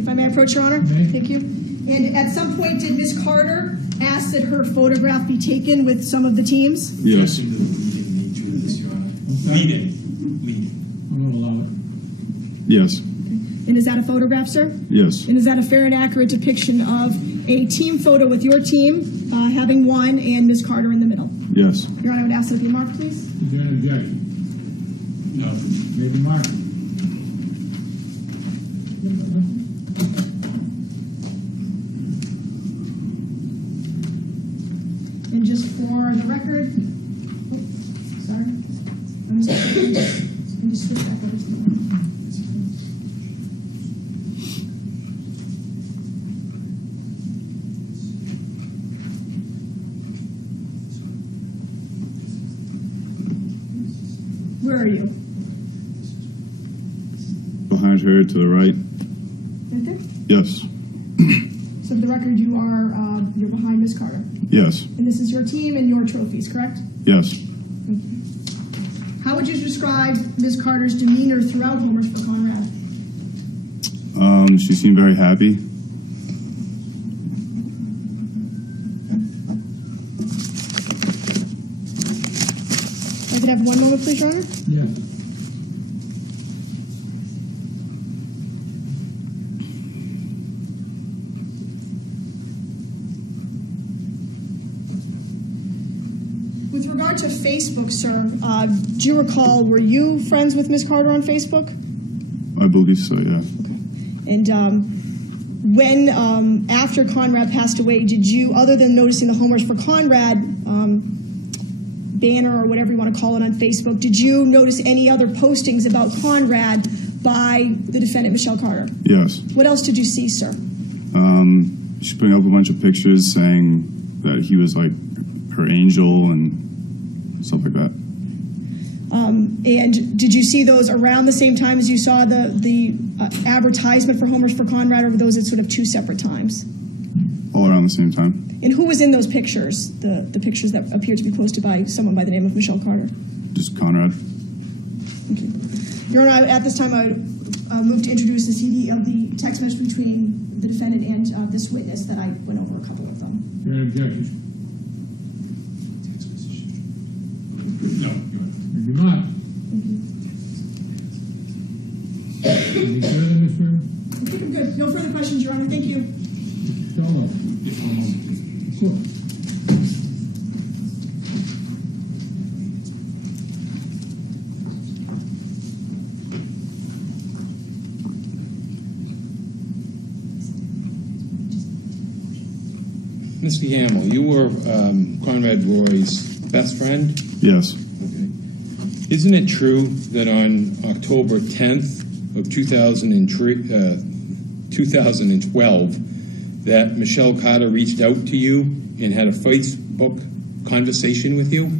If I may approach, Your Honor? May. Thank you. And at some point, did Ms. Carter ask that her photograph be taken with some of the teams? Yes. We didn't need to this, Your Honor. Okay. Lead. I'm going to allow it. Yes. And is that a photograph, sir? Yes. And is that a fair and accurate depiction of a team photo with your team having won and Ms. Carter in the middle? Yes. Your Honor, I would ask that it be marked, please. Is there an objection? No. Maybe Mark. And just for the record, oh, sorry. I'm just switch back over to the one. Where are you? Behind her to the right. Right there? Yes. So for the record, you're behind Ms. Carter. Yes. And this is your team and your trophies, correct? Yes. How would you describe Ms. Carter's demeanor throughout Homers for Conrad? She seemed very happy. If I could have one moment, please, Your Honor? Yes. With regard to Facebook, sir, do you recall, were you friends with Ms. Carter on Facebook? I believe so, yeah. And when, after Conrad passed away, did you, other than noticing the Homers for Conrad banner or whatever you want to call it on Facebook, did you notice any other postings about Conrad by the defendant, Michelle Carter? Yes. What else did you see, sir? She's putting up a bunch of pictures saying that he was like her angel and stuff like that. And did you see those around the same time as you saw the advertisement for Homers for Conrad, or were those at sort of two separate times? All around the same time. And who was in those pictures, the pictures that appeared to be posted by someone by the name of Michelle Carter? Just Conrad. Thank you. Your Honor, at this time, I would move to introduce the CD of the text message between the defendant and this witness that I went over a couple of them. Is there any objection? No. If you're not. Any further, Ms. Rivera? I think I'm good. No further questions, Your Honor. Thank you. Solo. Just one moment, please. Of course. Mr. Gamble, you were Conrad Roy's best friend? Yes. Isn't it true that on October 10th of 2012, that Michelle Carter reached out to you and had a Facebook conversation with you?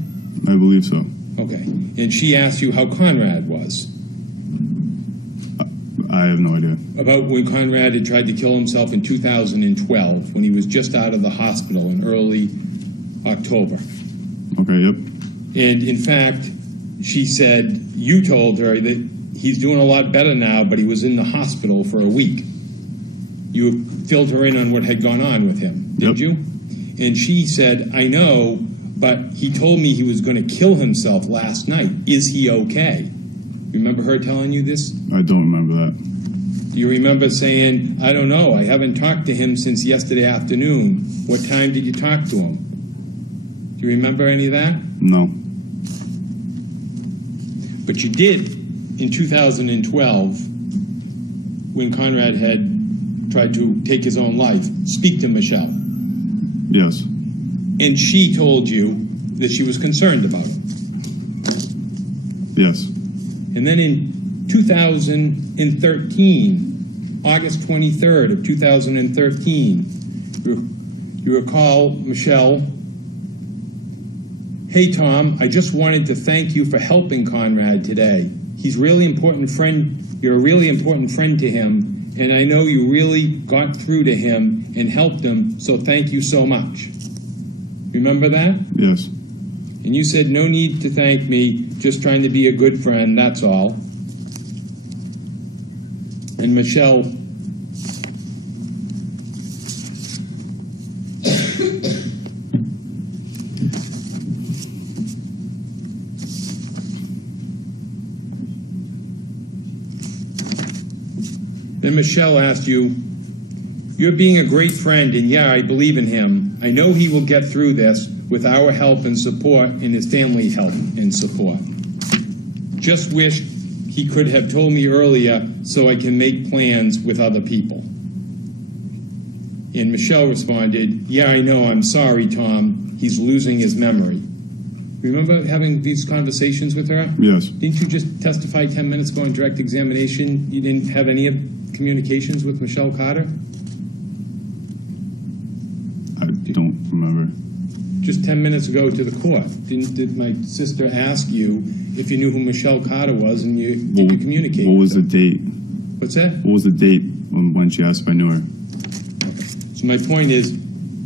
I believe so. Okay. And she asked you how Conrad was? I have no idea. About when Conrad had tried to kill himself in 2012, when he was just out of the hospital in early October. Okay, yep. And in fact, she said, you told her that he's doing a lot better now, but he was in the hospital for a week. You filled her in on what had gone on with him, did you? And she said, I know, but he told me he was going to kill himself last night. Is he okay? Remember her telling you this? I don't remember that. Do you remember saying, I don't know, I haven't talked to him since yesterday afternoon. What time did you talk to him? Do you remember any of that? No. But you did in 2012, when Conrad had tried to take his own life, speak to Michelle. Yes. And she told you that she was concerned about it. Yes. And then in 2013, August 23rd of 2013, you recall Michelle, hey Tom, I just wanted to thank you for helping Conrad today. He's a really important friend, you're a really important friend to him, and I know you really got through to him and helped him, so thank you so much. Remember that? Yes. And you said, no need to thank me, just trying to be a good friend, that's all. And Michelle, then Michelle asked you, you're being a great friend, and yeah, I believe in him. I know he will get through this with our help and support and his family help and support. Just wish he could have told me earlier so I can make plans with other people. And Michelle responded, yeah, I know, I'm sorry, Tom. He's losing his memory. Remember having these conversations with her? Yes. Didn't you just testify 10 minutes ago in direct examination? You didn't have any communications with Michelle Carter? I don't remember. Just 10 minutes ago to the court. Did my sister ask you if you knew who Michelle Carter was, and did you communicate? What was the date? What's that? What was the date when she asked if I knew her? So my point is,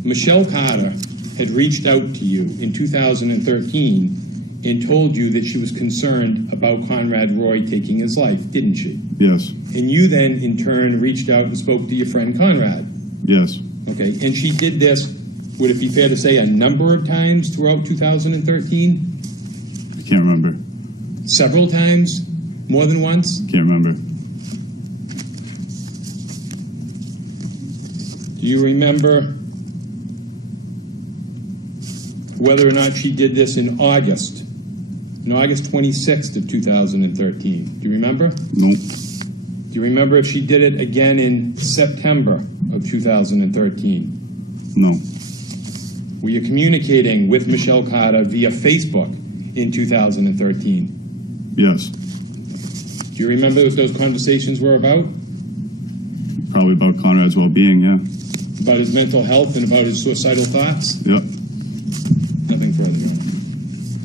Michelle Carter had reached out to you in 2013 and told you that she was concerned about Conrad Roy taking his life, didn't she? Yes. And you then, in turn, reached out and spoke to your friend Conrad. Yes. Okay, and she did this, would it be fair to say, a number of times throughout 2013? I can't remember. Several times? More than once? Can't remember. Do you remember whether or not she did this in August 26th of 2013. Do you remember? Nope. Do you remember if she did it again in September of 2013? No. Were you communicating with Michelle Carter via Facebook in 2013? Yes. Do you remember what those conversations were about? Probably about Conrad's well-being, yeah. About his mental health and about his suicidal thoughts? Yep. Nothing further, Your Honor.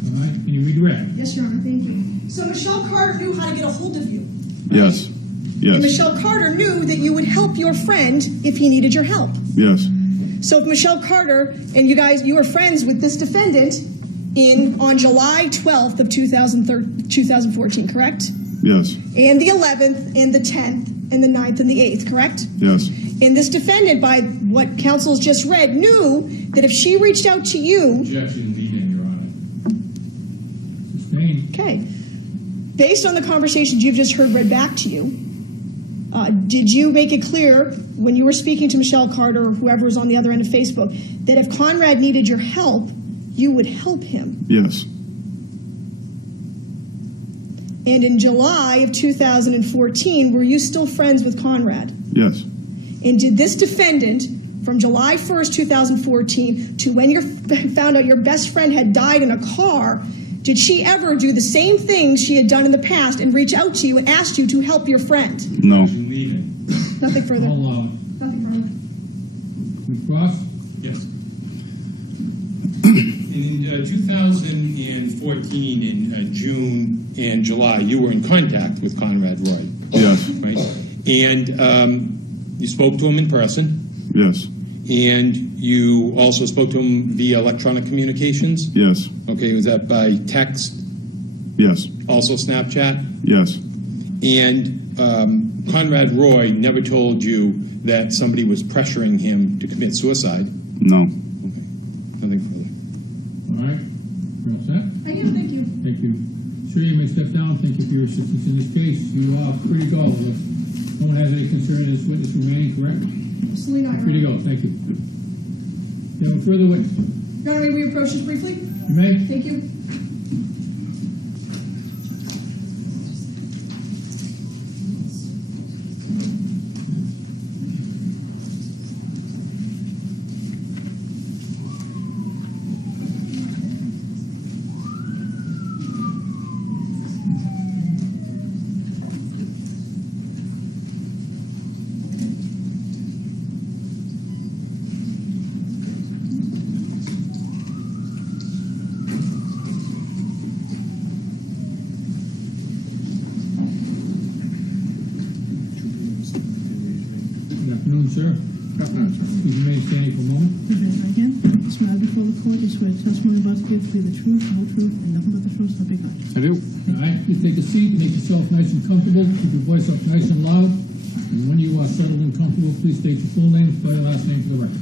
All right, can you redirect? Yes, Your Honor, thank you. So Michelle Carter knew how to get a hold of you. Yes. And Yes. Michelle Carter knew that you would help your friend if he needed your help. Yes. So if Michelle Carter and you were friends with this defendant on July 12th of 2014, correct? Yes. And the 11th and the 10th and the 9th and the 8th, correct? Yes. And this defendant, by what counsel's just read, knew that if she reached out to you, Objection needed, Your Honor. Sustained. okay, based on the conversations you've just heard read back to you, did you make it clear when you were speaking to Michelle Carter or whoever was on the other end of Facebook that if Conrad needed your help, you would help him? Yes. And in July of 2014, were you still friends with Conrad? Yes. And did this defendant, from July 1st, 2014, to when you found out your best friend had died in a car, did she ever do the same things she had done in the past and reach out to you and ask you to help your friend? No. Nothing further. Hold on. Nothing further. Ms. Cross? Yes. In 2014, in June and July, you were in contact with Conrad Roy, Yes. right? And you spoke to him in person, Yes. and you also spoke to him via electronic communications? Yes. Okay, was that by text, Yes. also Snapchat? Yes. And Conrad Roy never told you that somebody was pressuring him to commit suicide? No. Nothing further. All right, you're all set? I am, thank you. Thank you. Sir, you may step down. Thank you for your assistance in this case. You are free to go. If no one has any concern of this witness remaining, correct? Absolutely not, Free to Your Honor. go. Thank you. You have a further witness? Your Honor, may we approach this briefly? You may. Thank you. Good afternoon, sir. Good afternoon, sir. Please remain standing for a moment. Raise your right hand. Smile before the court. You swear the testimony about to give to be the truth, the whole truth, and nothing but the truth, so help you God. I do. All right, please take a seat, make yourself nice and comfortable, keep your voice up nice and loud. And when you are settled and comfortable, please state your full name, spell your last name for the record.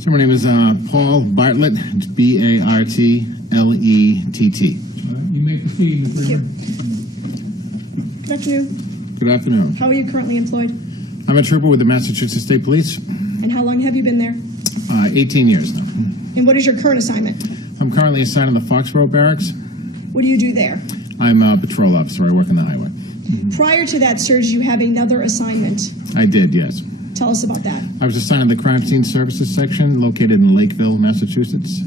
So my name is Paul Bartlett. It's Bartlett. All right, you may proceed, Ms. Thank you. Rimmer. Good afternoon. Good afternoon. How are you currently employed? I'm a trooper with the Massachusetts State Police. And how long have you been there? 18 years now. And what is your current assignment? I'm currently assigned in the Foxborough Barracks. What do you do there? I'm a patrol officer. I work on the highway. Prior to that, sir, did you have another assignment? I did, yes. Tell us about that. I was assigned in the Crime Scene Services section located in Lakeville, Massachusetts.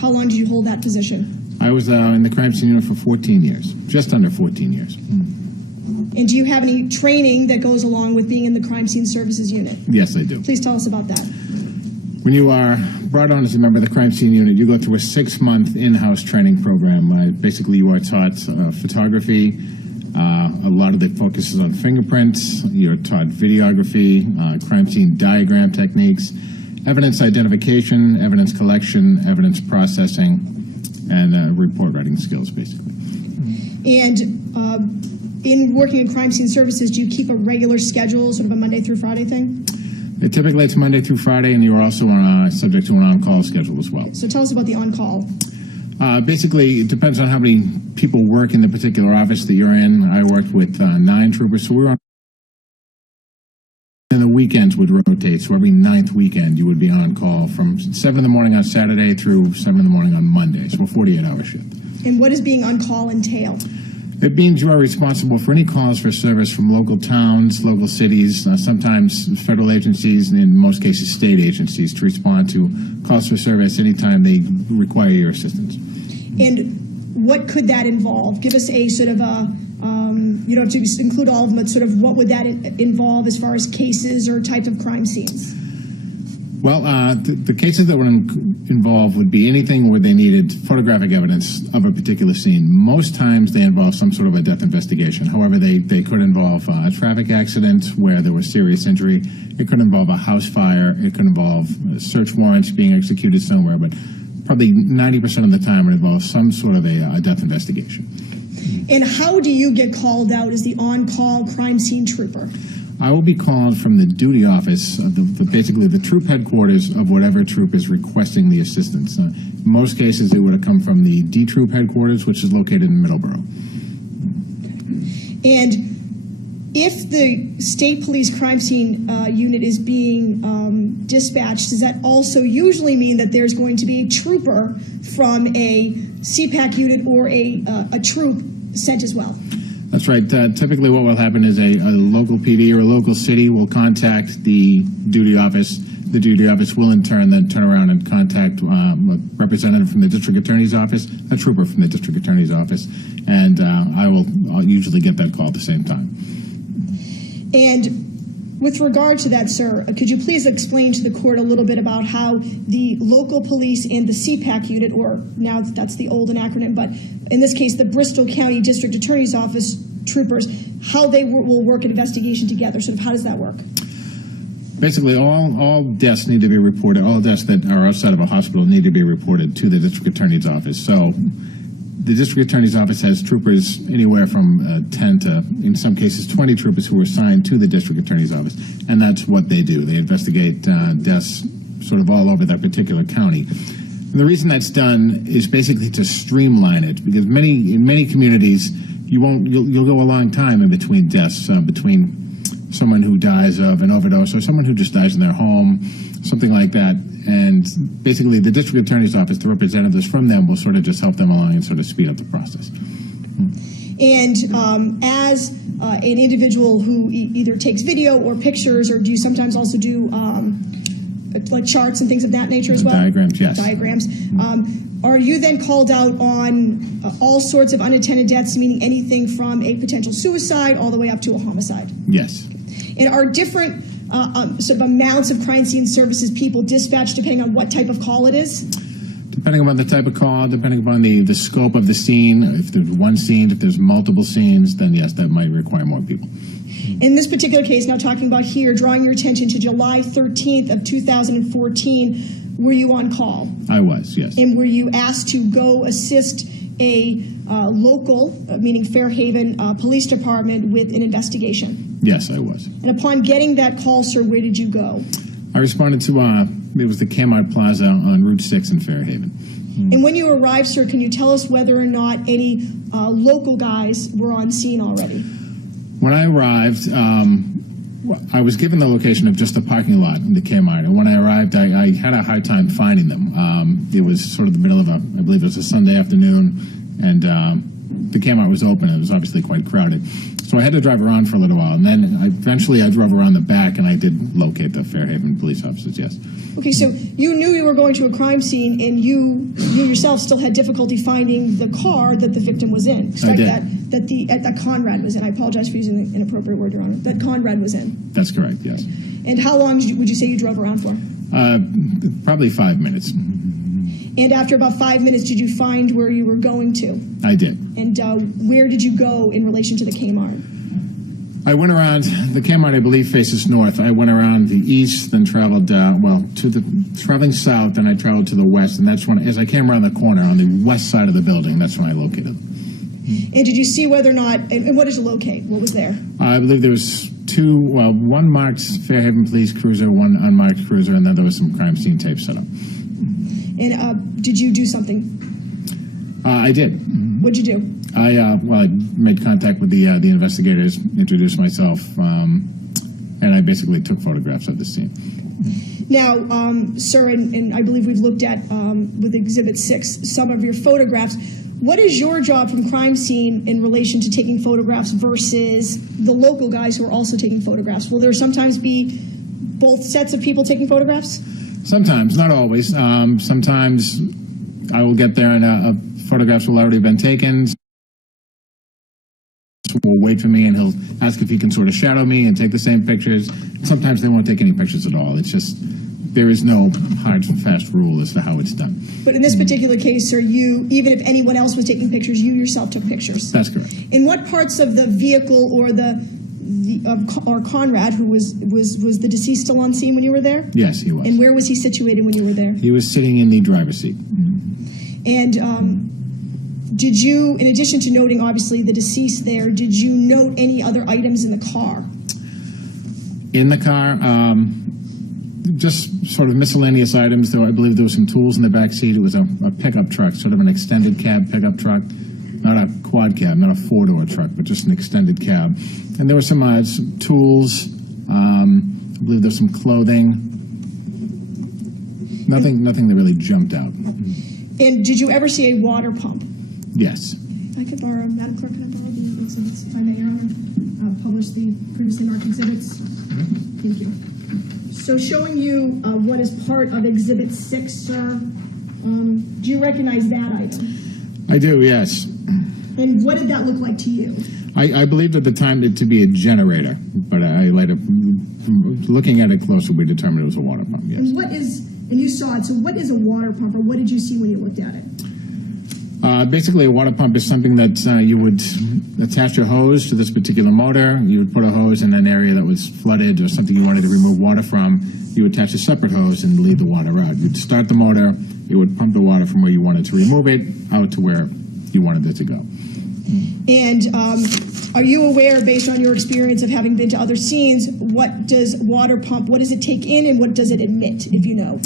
How long did you hold that position? I was in the crime scene unit for 14 years, just under 14 years. And do you have any training that goes along with being in the crime scene services unit? Yes, I do. Please tell us about that. When you are brought on as a member of the crime scene unit, you go through a 6-month in-house training program. Basically, you are taught photography. A lot of the focus is on fingerprints. You're taught videography, crime scene diagram techniques, evidence identification, evidence collection, evidence processing, and report writing skills, basically. And in working in crime scene services, do you keep a regular schedule, sort of a Monday through Friday thing? Typically, it's Monday through Friday, and you are also subject to an on-call schedule as well. So tell us about the on-call. Basically, it depends on how many people work in the particular office that you're in. I worked with 9 troopers, so we were on And the weekends would rotate, so every 9th weekend you would be on call from 7 in the morning on Saturday through 7 in the morning on Monday, so a 48-hour shift. And what does being on call entail? It means you are responsible for any calls for service from local towns, local cities, sometimes federal agencies, and in most cases state agencies, to respond to calls for service anytime they require your assistance. And what could that involve? Give us a sort of a, you don't have to include all of them, but sort of what would that involve as far as cases or types of crime scenes? Well, the cases that would involve would be anything where they needed photographic evidence of a particular scene. Most times they involve some sort of a death investigation. However, they could involve a traffic accident where there was serious injury. It could involve a house fire. It could involve search warrants being executed somewhere. But probably 90% of the time it involves some sort of a death investigation. And how do you get called out as the on-call crime scene trooper? I will be called from the duty office of basically the troop headquarters of whatever troop is requesting the assistance. In most cases, it would have come from the D Troop headquarters, which is located in Middleborough. And if the state police crime scene unit is being dispatched, does that also usually mean that there's going to be a trooper from a CPAC unit or a troop sent as well? That's right. Typically what will happen is a local PD or a local city will contact the duty office. The duty office will in turn then turn around and contact a representative from the district attorney's office, a trooper from the district attorney's office, and I'll usually get that call at the same time. And with regard to that, sir, could you please explain to the court a little bit about how the local police and the CPAC unit, or now that's the old acronym, but in this case, the Bristol County District Attorney's Office troopers, how they will work an investigation together? Sort of how does that work? Basically, all deaths need to be reported. All deaths that are outside of a hospital need to be reported to the district attorney's office. So the district attorney's office has troopers anywhere from 10 to, in some cases, 20 troopers who are assigned to the district attorney's office, and that's what they do. They investigate deaths sort of all over that particular county. And the reason that's done is basically to streamline it, because in many communities, you'll go a long time in between deaths, between someone who dies of an overdose or someone who just dies in their home, something like that. And basically the district attorney's office, the representatives from them will sort of just help them along and sort of speed up the process. And as an individual who either takes video or pictures, or do you sometimes also do like charts and things of that nature as well? Diagrams, yes. Diagrams. Are you then called out on all sorts of unattended deaths, meaning anything from a potential suicide all the way up to a homicide? Yes. And are different sort of amounts of crime scene services people dispatched depending on what type of call it is? Depending upon the type of call, depending upon the scope of the scene, if there's one scene, if there's multiple scenes, then yes, that might require more people. In this particular case, now talking about here, drawing your attention to July 13th of 2014, were you on call? I was, yes. And were you asked to go assist a local, meaning Fairhaven Police Department, with an investigation? Yes, I was. And upon getting that call, sir, where did you go? I responded to, it was the Kmart Plaza on Route 6 in Fairhaven. And when you arrived, sir, can you tell us whether or not any local guys were on scene already? When I arrived, I was given the location of just the parking lot in the Kmart, and when I arrived, I had a hard time finding them. It was sort of the middle of I believe it was a Sunday afternoon, and the Kmart was open. It was obviously quite crowded. So I had to drive around for a little while, and then eventually I drove around the back, and I did locate the Fairhaven police officers, yes. Okay, so you knew you were going to a crime scene, and you yourself still had difficulty finding the car that the victim was in. I did. That Conrad was in. I apologize for using an inappropriate word, Your Honor. That Conrad was in. That's correct, yes. And how long would you say you drove around for? Probably 5 minutes. And after about 5 minutes, did you find where you were going to? I did. And where did you go in relation to the Kmart? I went around, the Kmart, I believe, faces north. I went around the east, then traveled, traveling south, then I traveled to the west, and that's when, as I came around the corner on the west side of the building, that's when I located them. And did you see whether or not, and what did you locate? What was there? I believe there was one marked Fairhaven police cruiser, one unmarked cruiser, and then there was some crime scene tape set up. And did you do something? I did. What'd you do? I made contact with the investigators, introduced myself, and I basically took photographs of the scene. Now, sir, and I believe we've looked at, with Exhibit 6, some of your photographs. What is your job from crime scene in relation to taking photographs versus the local guys who are also taking photographs? Will there sometimes be both sets of people taking photographs? Sometimes, not always. Sometimes I will get there and photographs will already have been taken. Will wait for me and he'll ask if he can sort of shadow me and take the same pictures. Sometimes they won't take any pictures at all. It's just, there is no hard and fast rule as to how it's done. But in this particular case, sir, you, even if anyone else was taking pictures, you yourself took pictures? That's correct. In what parts of the vehicle or or Conrad, who was the deceased, still on scene when you were there? Yes, he was. And where was he situated when you were there? He was sitting in the driver's seat. And did you, in addition to noting obviously the deceased there, did you note any other items in the car? In the car, just sort of miscellaneous items, though I believe there were some tools in the back seat. It was a pickup truck, sort of an extended cab pickup truck, not a quad cab, not a four-door truck, but just an extended cab. And there were some tools, I believe there was some clothing. Nothing that really jumped out. And did you ever see a water pump? Yes. If I could borrow, Madam Clerk, can I borrow the exhibits, if I may, Your Honor? Publish the previously marked exhibits. Thank you. So showing you what is part of Exhibit 6, sir, do you recognize that item? I do, yes. And what did that look like to you? I believed at the time it to be a generator, but I later, looking at it closer, we determined it was a water pump, yes. And what is, and you saw it, so what is a water pump, or what did you see when you looked at it? Basically, a water pump is something that you would attach a hose to this particular motor. You would put a hose in an area that was flooded or something you wanted to remove water from. You would attach a separate hose and lead the water out. You'd start the motor. It would pump the water from where you wanted to remove it out to where you wanted it to go. And are you aware, based on your experience of having been to other scenes, what does water pump, what does it take in and what does it emit, if you know?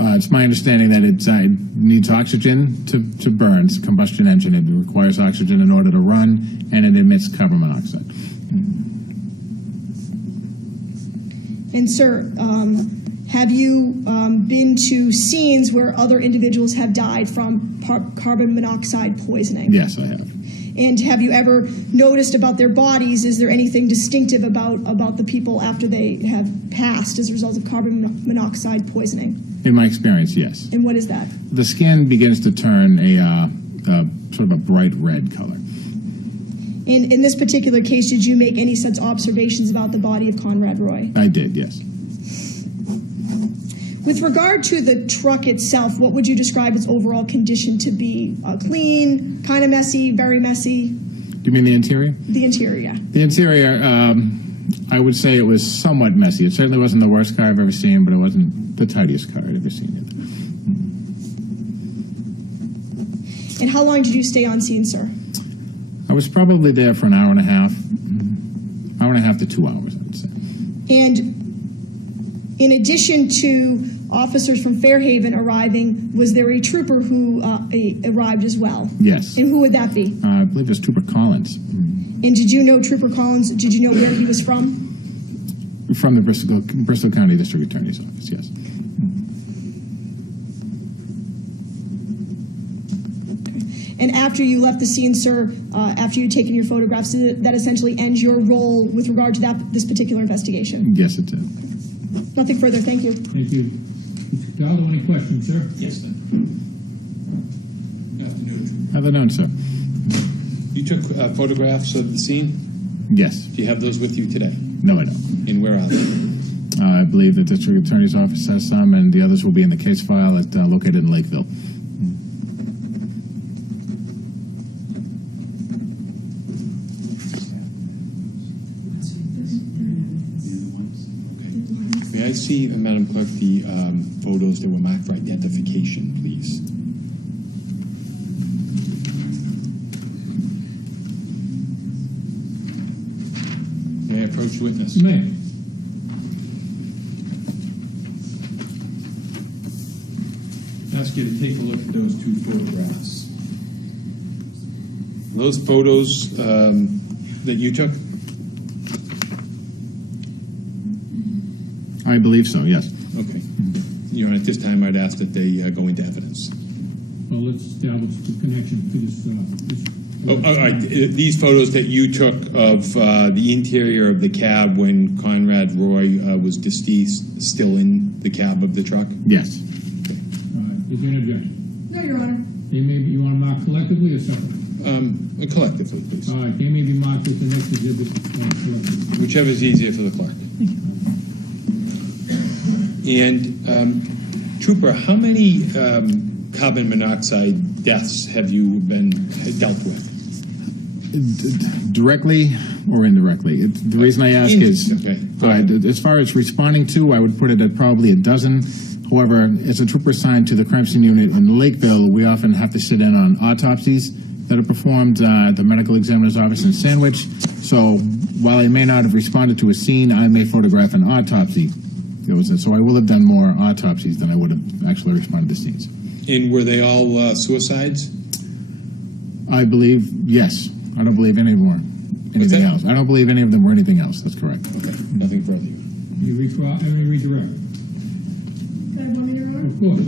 It's my understanding that it needs oxygen to burn. It's a combustion engine. It requires oxygen in order to run, and it emits carbon monoxide. And sir, have you been to scenes where other individuals have died from carbon monoxide poisoning? Yes, I have. And have you ever noticed about their bodies, is there anything distinctive about the people after they have passed as a result of carbon monoxide poisoning? In my experience, yes. And what is that? The skin begins to turn a sort of a bright red color. And in this particular case, did you make any such observations about the body of Conrad Roy? I did, yes. With regard to the truck itself, what would you describe its overall condition to be? Clean, kind of messy, very messy? Do you mean the interior? The interior, yeah. The interior, I would say it was somewhat messy. It certainly wasn't the worst car I've ever seen, but it wasn't the tidiest car I'd ever seen either. And how long did you stay on scene, sir? I was probably there for an hour and a half to 2 hours, I would say. And in addition to officers from Fairhaven arriving, was there a trooper who arrived as well? Yes. And who would that be? I believe it was Trooper Collins. And did you know Trooper Collins? Did you know where he was from? From the Bristol County District Attorney's Office, yes. And after you left the scene, sir, after you'd taken your photographs, did that essentially end your role with regard to this particular investigation? Yes, it did. Nothing further. Thank you. Thank you. Mr. Cataldo, any questions, sir? Yes, sir. Good afternoon. Afternoon, sir. You took photographs of the scene? Yes. Do you have those with you today? No, I don't. And where are they? I believe the District Attorney's Office has some, and the others will be in the case file located in Lakeville. May I see, Madam Clerk, the photos that were marked for identification, please? May I approach the witness? You may. Ask you to take a look at those two photographs. Those photos that you took? I believe so, yes. Okay. Your Honor, at this time, I'd ask that they go into evidence. Well, let's establish the connection to this. Oh, all right. These photos that you took of the interior of the cab when Conrad Roy was deceased, still in the cab of the truck? Yes. Is there an objection? No, Your Honor. They may be, you want to mark collectively or separately? Collectively, please. All right, they may be marked as the next exhibit collectively. Whichever is easier for the clerk. And Trooper, how many carbon monoxide deaths have you been dealt with? Directly or indirectly? The reason I ask is, Okay, go ahead. as far as responding to, I would put it at probably a dozen. However, as a trooper assigned to the crime scene unit in Lakeville, we often have to sit in on autopsies that are performed at the medical examiner's office in Sandwich. So while I may not have responded to a scene, I may photograph an autopsy. So I will have done more autopsies than I would have actually responded to scenes. And were they all suicides? I believe, yes. I don't believe any of them were anything else. I don't believe any of them were anything else. That's correct. Okay, nothing further. You redirect? Can I have 1 minute, Your Honor? Of course.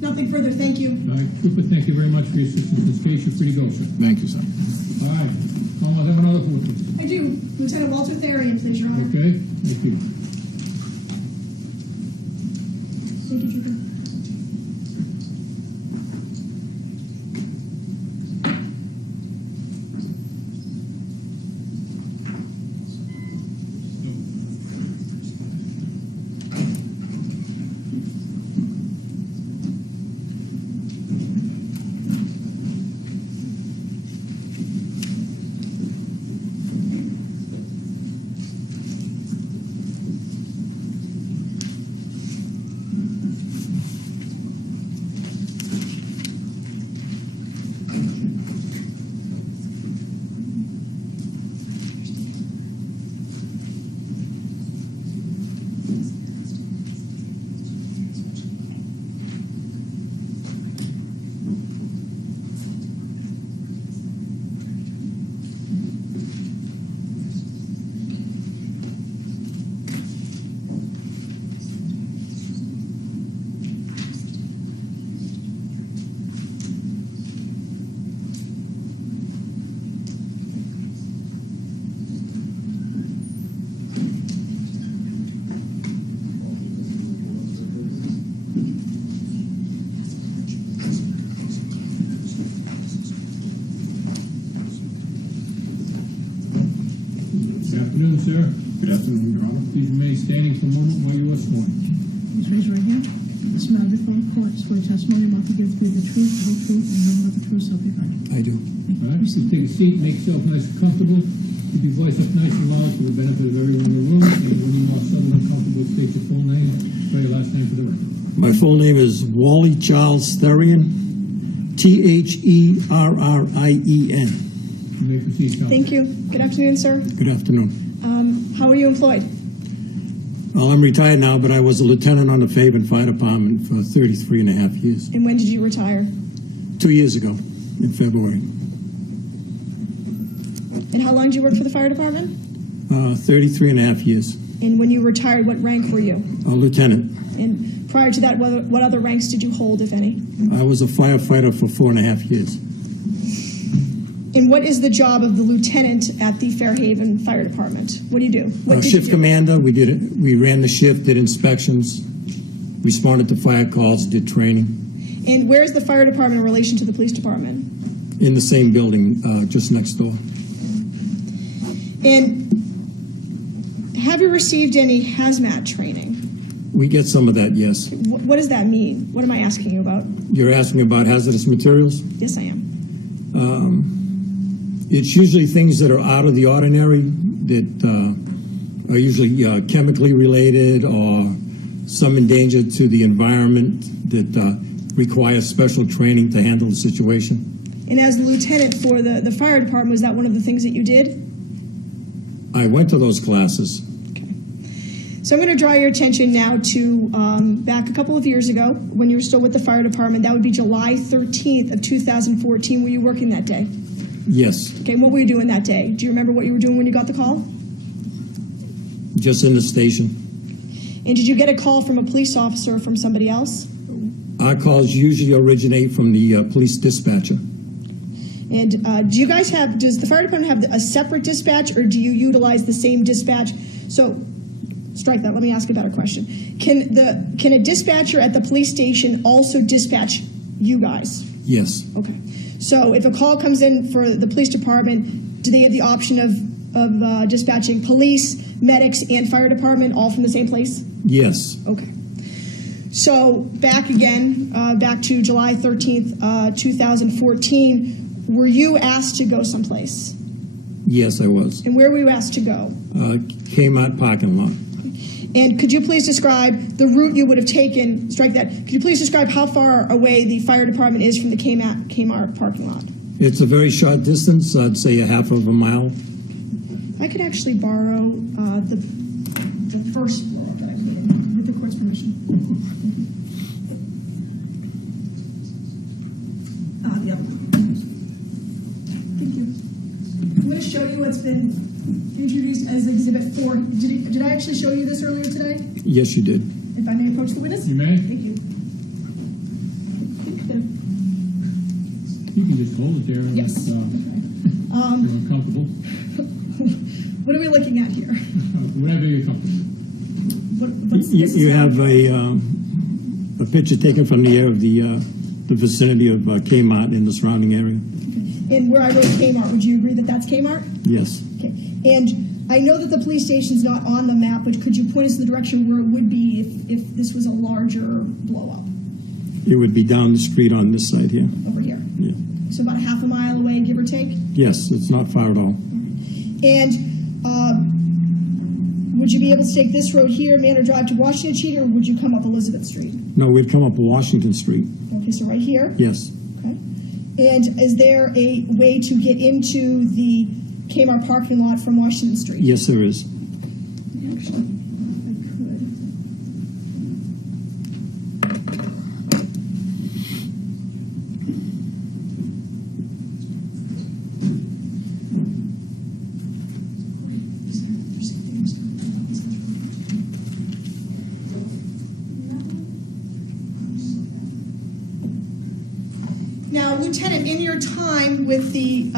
Nothing further, thank you. All right, Trooper, thank you very much for your assistance in this case. You're free to go, sir. Thank you, sir. All right, I'll have another witness. I do. Lieutenant Walter Therian, please, Your Honor. Okay, thank you. Thank you, Trooper. Good afternoon, sir. Good afternoon, Your Honor. Please remain standing for a moment while you are sworn. Please raise your right hand. This matter before the court, swear testimony about to give through the truth, the whole truth, and nothing but the truth, so help you God. I do. All right, please take a seat, make yourself nice and comfortable. Keep your voice up nice and loud for the benefit of everyone in the room. And when you are settled and comfortable, state your full name, spell your last name for the record. My full name is Wally Charles Therian, Therrien. You may proceed, Counsel. Thank you. Good afternoon, sir. Good afternoon. How are you employed? Well, I'm retired now, but I was a lieutenant on the Fairhaven Fire Department for 33 and a half years. And when did you retire? 2 years ago, in February. And how long did you work for the fire department? 33 and a half years. And when you retired, what rank were you? A lieutenant. And prior to that, what other ranks did you hold, if any? I was a firefighter for 4.5 years. And what is the job of the lieutenant at the Fairhaven Fire Department? What do you do? What did you Shift do? commander, we did it. We ran the shift, did inspections, responded to fire calls, did training. And where is the fire department in relation to the police department? In the same building, just next door. And have you received any hazmat training? We get some of that, yes. What does that mean? What am I asking you about? You're asking about hazardous materials? Yes, I am. It's usually things that are out of the ordinary, that are usually chemically related or some endangered to the environment that require special training to handle the situation. And as lieutenant for the fire department, was that one of the things that you did? I went to those classes. So I'm going to draw your attention now to back a couple of years ago when you were still with the fire department. That would be July 13th of 2014. Were you working that day? Yes, Okay, and what were you doing that day? Do you remember what you were doing when you got the call? just in the station. And did you get a call from a police officer or from somebody else? Our calls usually originate from the police dispatcher. And do you guys have, does the fire department have a separate dispatch, or do you utilize the same dispatch? So, strike that, let me ask a better question. Can a dispatcher at the police station also dispatch you guys? Yes, Okay. So if a call comes in for the police department, do they have the option of dispatching police, medics, and fire department all from the same place? yes, Okay. So back again, back to July 13th, 2014, were you asked to go someplace? yes, I was. And where were you asked to go? Kmart parking lot. And could you please describe the route you would have taken, strike that, could you please describe how far away the fire department is from the Kmart parking lot? It's a very short distance, I'd say a half of a mile. I could actually borrow the first blow up that I put in, with the court's permission. The other one. Thank you. I'm going to show you what's been introduced as Exhibit 4. Did I actually show you this earlier today? Yes, you did. If I may approach the witness? You may. Thank you. You can just hold it there and Yes. if you're uncomfortable. What are we looking at here? Whatever you're comfortable. You have a picture taken from the air of the vicinity of Kmart in the surrounding area. And where I wrote Kmart, would you agree that that's Kmart? Yes. Okay. And I know that the police station's not on the map, but could you point us in the direction where it would be if this was a larger blow up? It would be down the street on this side here. Over here? Yeah. So about a half a mile away, give or take? Yes, it's not far at all. And would you be able to take this road here, Manor Drive to Washington Street, or would you come up Elizabeth Street? No, we'd come up Washington Street. Okay, so right here? Yes. Okay. And is there a way to get into the Kmart parking lot from Washington Street? Yes, there is. Actually, I could. Now, Lieutenant, in your time with the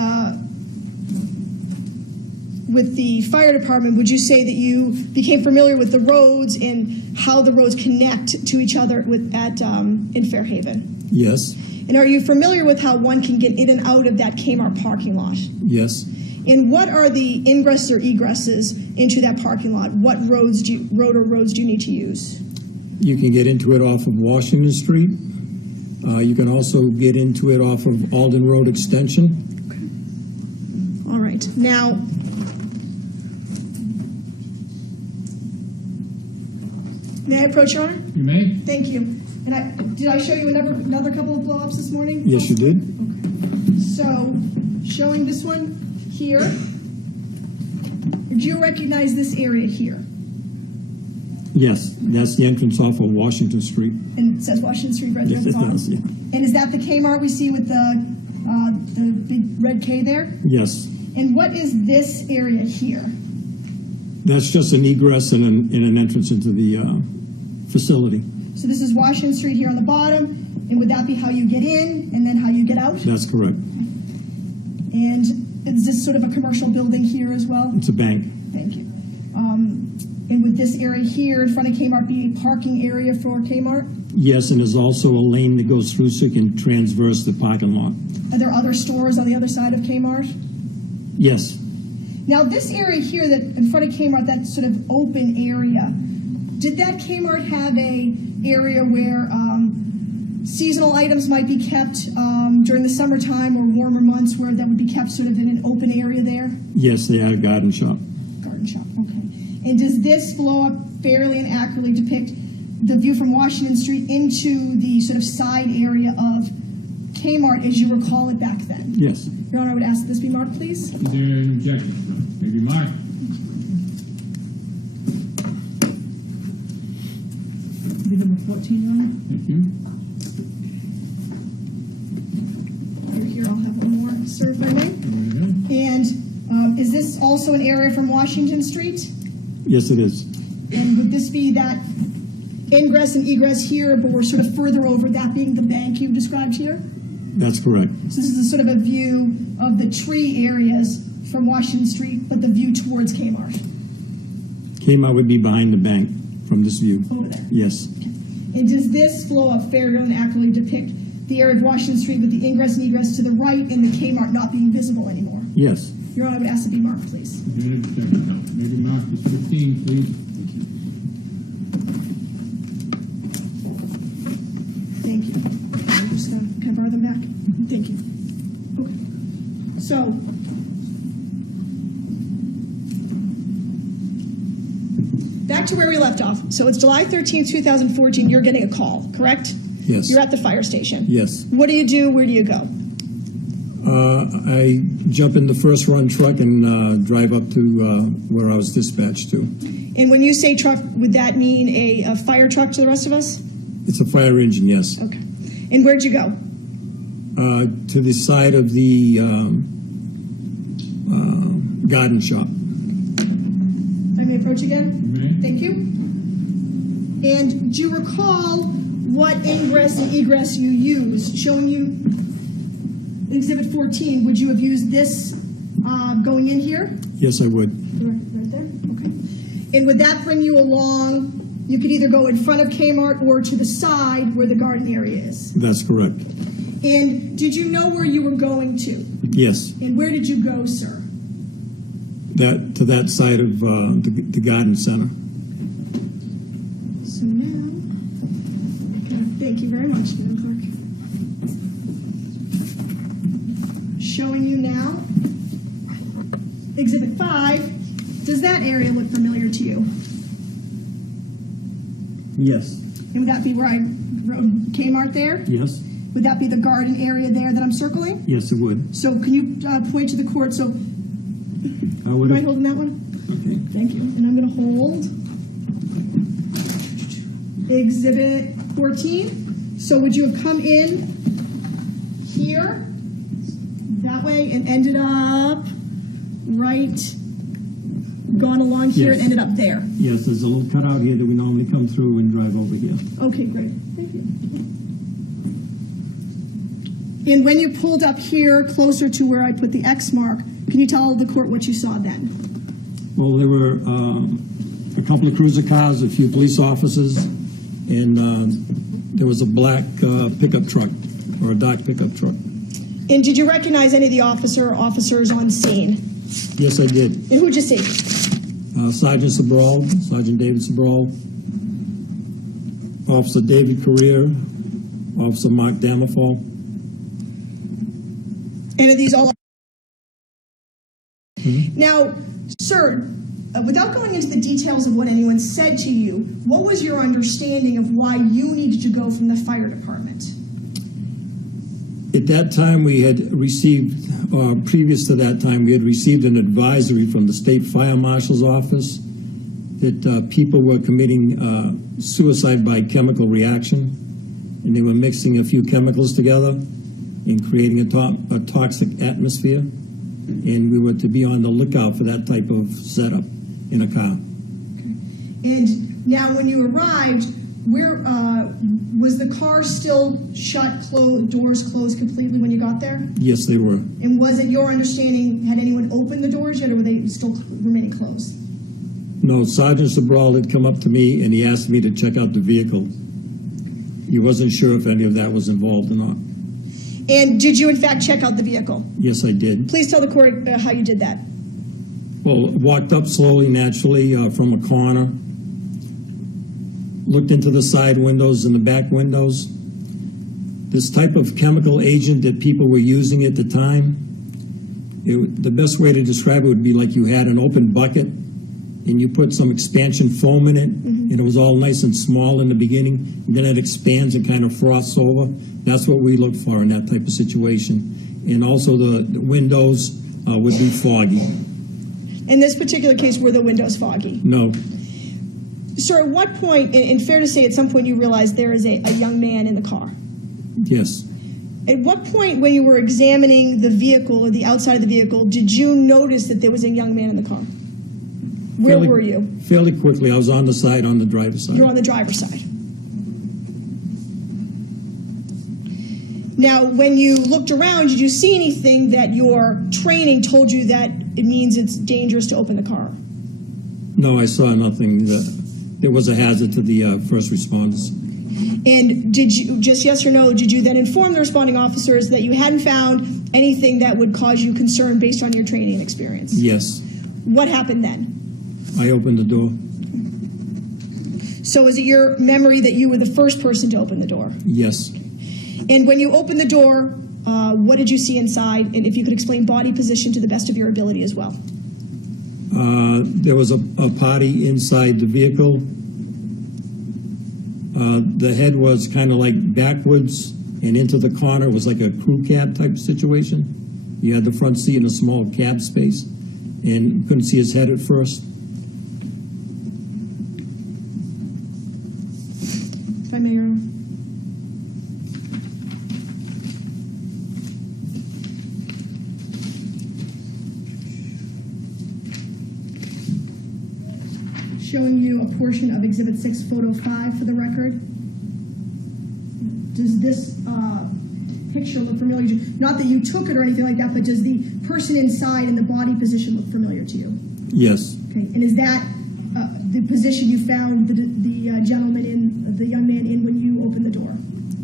fire department, would you say that you became familiar with the roads and how the roads connect to each other in Fairhaven? Yes. And are you familiar with how one can get in and out of that Kmart parking lot? Yes. And what are the ingresses or egresses into that parking lot? What roads do you need to use? You can get into it off of Washington Street. You can also get into it off of Alden Road Extension. All right. Now, may I approach, Your Honor? You may. Thank you. And did I show you another couple of blow-ups this morning? Yes, you did. Okay. So, showing this one here. Do you recognize this area here? Yes, that's the entrance off of Washington Street. And it says Washington Street right there at Yes, the it bottom? does, yeah. And is that the Kmart we see with the big red K there? Yes. And what is this area here? That's just an egress and an entrance into the facility. So this is Washington Street here on the bottom, and would that be how you get in and then how you get out? That's correct. And is this sort of a commercial building here as well? It's a bank. Thank you. And would this area here in front of Kmart be a parking area for Kmart? Yes, and there's also a lane that goes through so you can transverse the parking lot. Are there other stores on the other side of Kmart? Yes. Now, this area here that in front of Kmart, that sort of open area, did that Kmart have a area where seasonal items might be kept during the summertime or warmer months, where that would be kept sort of in an open area there? Yes, they had a garden shop. Garden shop, okay. And does this blow up fairly and accurately depict the view from Washington Street into the sort of side area of Kmart as you recall it back then? Yes. Your Honor, I would ask that this be marked, please. Is there an objection? Maybe Mark. Be number 14, Your Honor. Thank you. Over here, I'll have one more. Sir, if I may? Is this also an area from Washington Street? Yes, it is. And would this be that ingress and egress here, but we're sort of further over, that being the bank you've described here? That's correct. So this is a sort of a view of the tree areas from Washington Street, but the view towards Kmart, Kmart would be behind the bank from this view. over there. Yes. And does this flow of fairly and accurately depict the area of Washington Street with the ingress and egress to the right and the Kmart not being visible anymore? Yes. Your Honor, I would ask to be marked, please. Maybe mark as 15, please. Thank you. I'm just, can I borrow them back? Thank you. Okay. So, back to where we left off. So it's July 13th, 2014, you're getting a call, correct? Yes. You're at the fire station. Yes. What do you do? Where do you go? I jump in the first run truck and drive up to where I was dispatched to. And when you say truck, would that mean a fire truck to the rest of us? It's a fire engine, yes. Okay. And where'd you go? To the side of the garden shop. I may approach again? May. Thank you. And do you recall what ingress and egress you used? Showing you Exhibit 14, would you have used this going in here? Yes, I would. Right there? Okay. And would that bring you along? You could either go in front of Kmart or to the side where the garden area is. That's correct. And did you know where you were going to? Yes. And where did you go, sir? To that side of the garden center. So now, okay, thank you very much, Madam Clerk. Showing you now, Exhibit 5. Does that area look familiar to you? Yes. And would that be where I wrote Kmart there? Yes. Would that be the garden area there that I'm circling? Yes, it would. So can you point to the court? So, I would am I have. holding that one? Okay. Thank you. And I'm going to hold Exhibit 14. So would you have come in here that way and ended up right, gone along here and Yes. ended up there? Yes, there's a little cutout here that we normally come through and drive over here. Okay, great. Thank you. And when you pulled up here closer to where I put the X mark, can you tell the court what you saw then? Well, there were a couple of cruiser cars, a few police officers, and there was a black pickup truck, or a dark pickup truck. And did you recognize any of the officers on scene? Yes, I did. And who'd you see? Sergeant Sobral, Sergeant David Sobral, Officer David Correa, Officer Mark Damafal. And are these all? Now, sir, without going into the details of what anyone said to you, what was your understanding of why you needed to go from the fire department? At that time, we had received, previous to that time, we had received an advisory from the State Fire Marshal's office that people were committing suicide by chemical reaction, and they were mixing a few chemicals together and creating a toxic atmosphere, and we were to be on the lookout for that type of setup in a car. And now when you arrived, where was the car still shut, doors closed completely when you got there? Yes, they were. And was it your understanding, had anyone opened the doors yet, or were they still remaining closed? No, Sergeant Sobral had come up to me and he asked me to check out the vehicle. He wasn't sure if any of that was involved or not. And did you in fact check out the vehicle? Yes, I did. Please tell the court how you did that. Well, walked up slowly, naturally, from a corner, looked into the side windows and the back windows. This type of chemical agent that people were using at the time, the best way to describe it would be like you had an open bucket and you put some expansion foam in it, and it was all nice and small in the beginning, and then it expands and kind of frosts over. That's what we look for in that type of situation. And also the windows would be foggy. In this particular case, were the windows foggy? No. Sir, at what point, and fair to say at some point you realized there is a young man in the car? Yes. At what point when you were examining the vehicle or the outside of the vehicle, did you notice that there was a young man in the car? Where Fairly- were you? Fairly quickly, I was on the side, on the driver's side. You're on the driver's side. Now, when you looked around, did you see anything that your training told you that it means it's dangerous to open the car? No, I saw nothing that, there was a hazard to the first responders. And did you, just yes or no, did you then inform the responding officers that you hadn't found anything that would cause you concern based on your training and experience? Yes, What happened then? I opened the door. So is it your memory that you were the first person to open the door? Yes. And when you opened the door, what did you see inside? And if you could explain body position to the best of your ability as well. There was a party inside the vehicle. The head was kind of like backwards and into the corner. It was like a crew cab type situation. You had the front seat in a small cab space and couldn't see his head at first. If I may, Your Honor. Showing you a portion of Exhibit 6, Photo 5 for the record. Does this picture look familiar to you? Not that you took it or anything like that, but does the person inside and the body position look familiar to you? Yes, Okay, and is that the position you found the gentleman in, the young man in when you opened the door?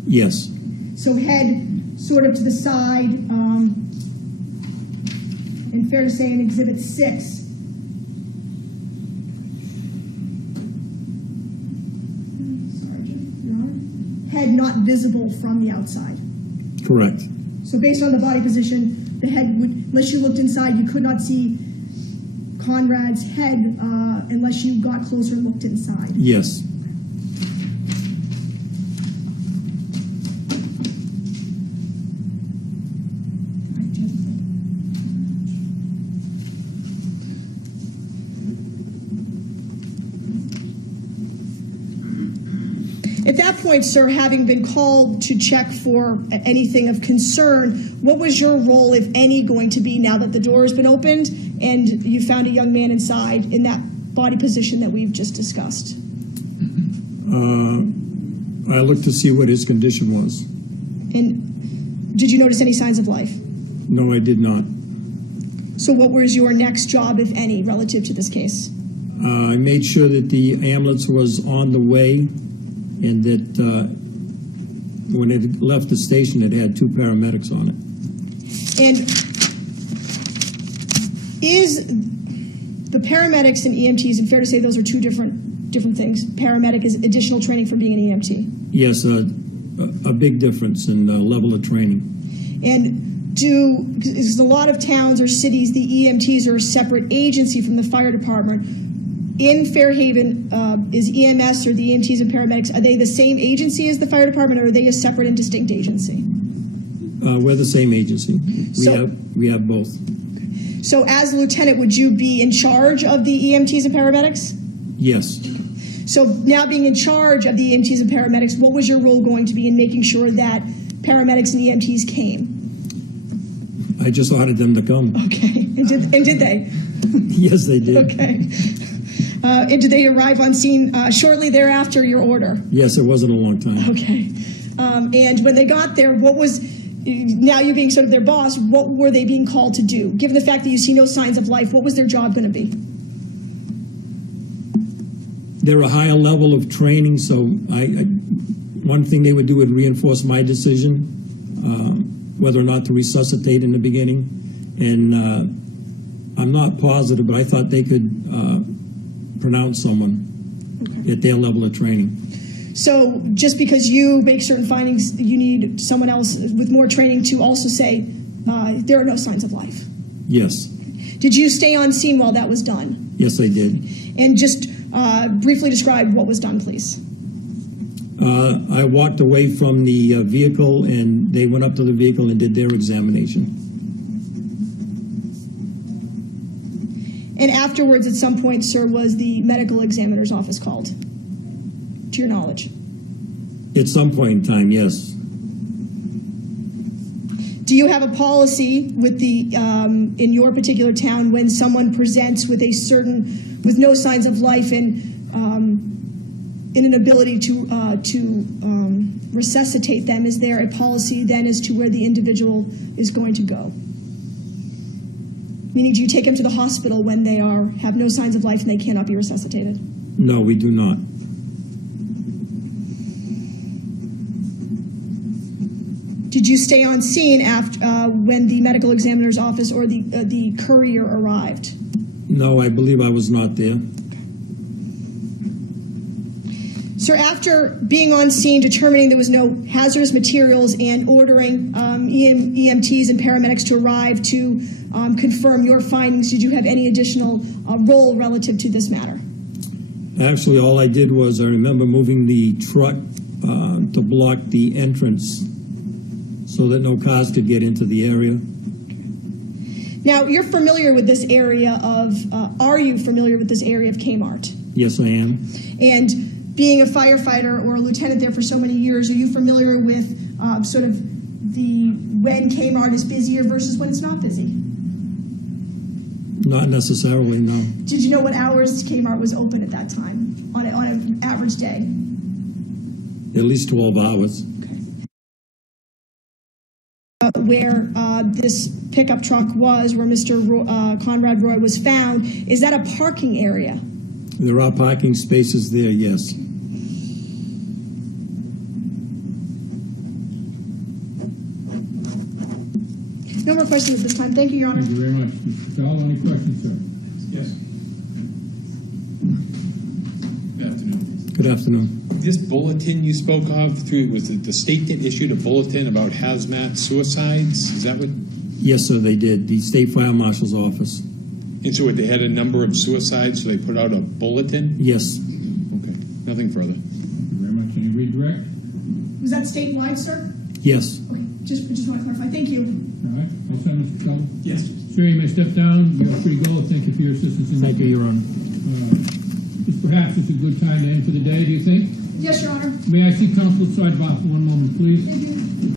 yes, So head sort of to the side, and fair to say in Exhibit 6, head not visible from the outside. correct. So based on the body position, the head would, unless you looked inside, you could not see Conrad's head unless you got closer and looked inside. Yes, At that point, sir, having been called to check for anything of concern, what was your role, if any, going to be now that the door has been opened and you found a young man inside in that body position that we've just discussed? I looked to see what his condition was. And did you notice any signs of life? No, I did not. So what was your next job, if any, relative to this case? I made sure that the ambulance was on the way and that when it left the station, it had 2 paramedics on it. And is the paramedics and EMTs, and fair to say those are two different things, paramedic is additional training for being an EMT? Yes, a big difference in level of training. And because a lot of towns or cities, the EMTs are a separate agency from the fire department. In Fairhaven, is EMS or the EMTs and paramedics, are they the same agency as the fire department, or are they a separate and distinct agency? We're the same agency. We have both. So as a lieutenant, would you be in charge of the EMTs and paramedics? Yes. So now being in charge of the EMTs and paramedics, what was your role going to be in making sure that paramedics and EMTs came? I just ordered them to come. Okay, and did they? Yes, they did. Okay. And did they arrive on scene shortly thereafter your order? Yes, it wasn't a long time. Okay. And when they got there, what was, now you being sort of their boss, what were they being called to do? Given the fact that you see no signs of life, what was their job going to be? They're a higher level of training, so one thing they would do would reinforce my decision, whether or not to resuscitate in the beginning. And I'm not positive, but I thought they could pronounce someone at their level of training. So just because you make certain findings, you need someone else with more training to also say there are no signs of life. Yes. Did you stay on scene while that was done? Yes, I did. And just briefly describe what was done, please. I walked away from the vehicle, and they went up to the vehicle and did their examination. And afterwards, at some point, sir, was the medical examiner's office called, to your knowledge? At some point in time, yes. you have a policy with the, in your particular town, when someone presents with with no signs of life and an inability to resuscitate them, is there a policy then as to where the individual is going to go? Meaning, do you take them to the hospital when they have no signs of life and they cannot be resuscitated? No, we do not. Did you stay on scene after when the medical examiner's office or the courier arrived? No, I believe I was not there. Sir, after being on scene, determining there was no hazardous materials, and ordering EMTs and paramedics to arrive to confirm your findings, did you have any additional role relative to this matter? Actually, all I did was, I remember moving the truck to block the entrance so that no cars could get into the area. Now, you're familiar with this area are you familiar with this area of Kmart? Yes, I am. And being a firefighter or a lieutenant there for so many years, are you familiar with sort of when Kmart is busier versus when it's not busy? Not necessarily, no. Did you know what hours Kmart was open at that time on an average day? At least 12 hours. Where this pickup truck was, where Mr. Conrad Roy was found, is that a parking area? There are parking spaces there, yes. No more questions at this time. Thank you, Your Honor. Thank you very much. Mr. Patel, any questions, sir? Yes. Good afternoon. Good afternoon. This bulletin you spoke of, was it the state that issued a bulletin about hazmat suicides? Is that what? Yes, sir, they did. The State Fire Marshal's office. And so they had a number of suicides, so they put out a bulletin? Yes. Okay, nothing further. Thank you very much. Any redirect? Was that statewide, sir? Yes. Okay, just want to clarify. Thank you. All right. All set, Mr. Patel? Yes. Sir, you may step down. You're free to go. Thank you for your assistance. Thank you, Your Honor. Perhaps it's a good time to end for the day, do you think? Yes, Your Honor. May I see Counsel Seidbach for one moment, please?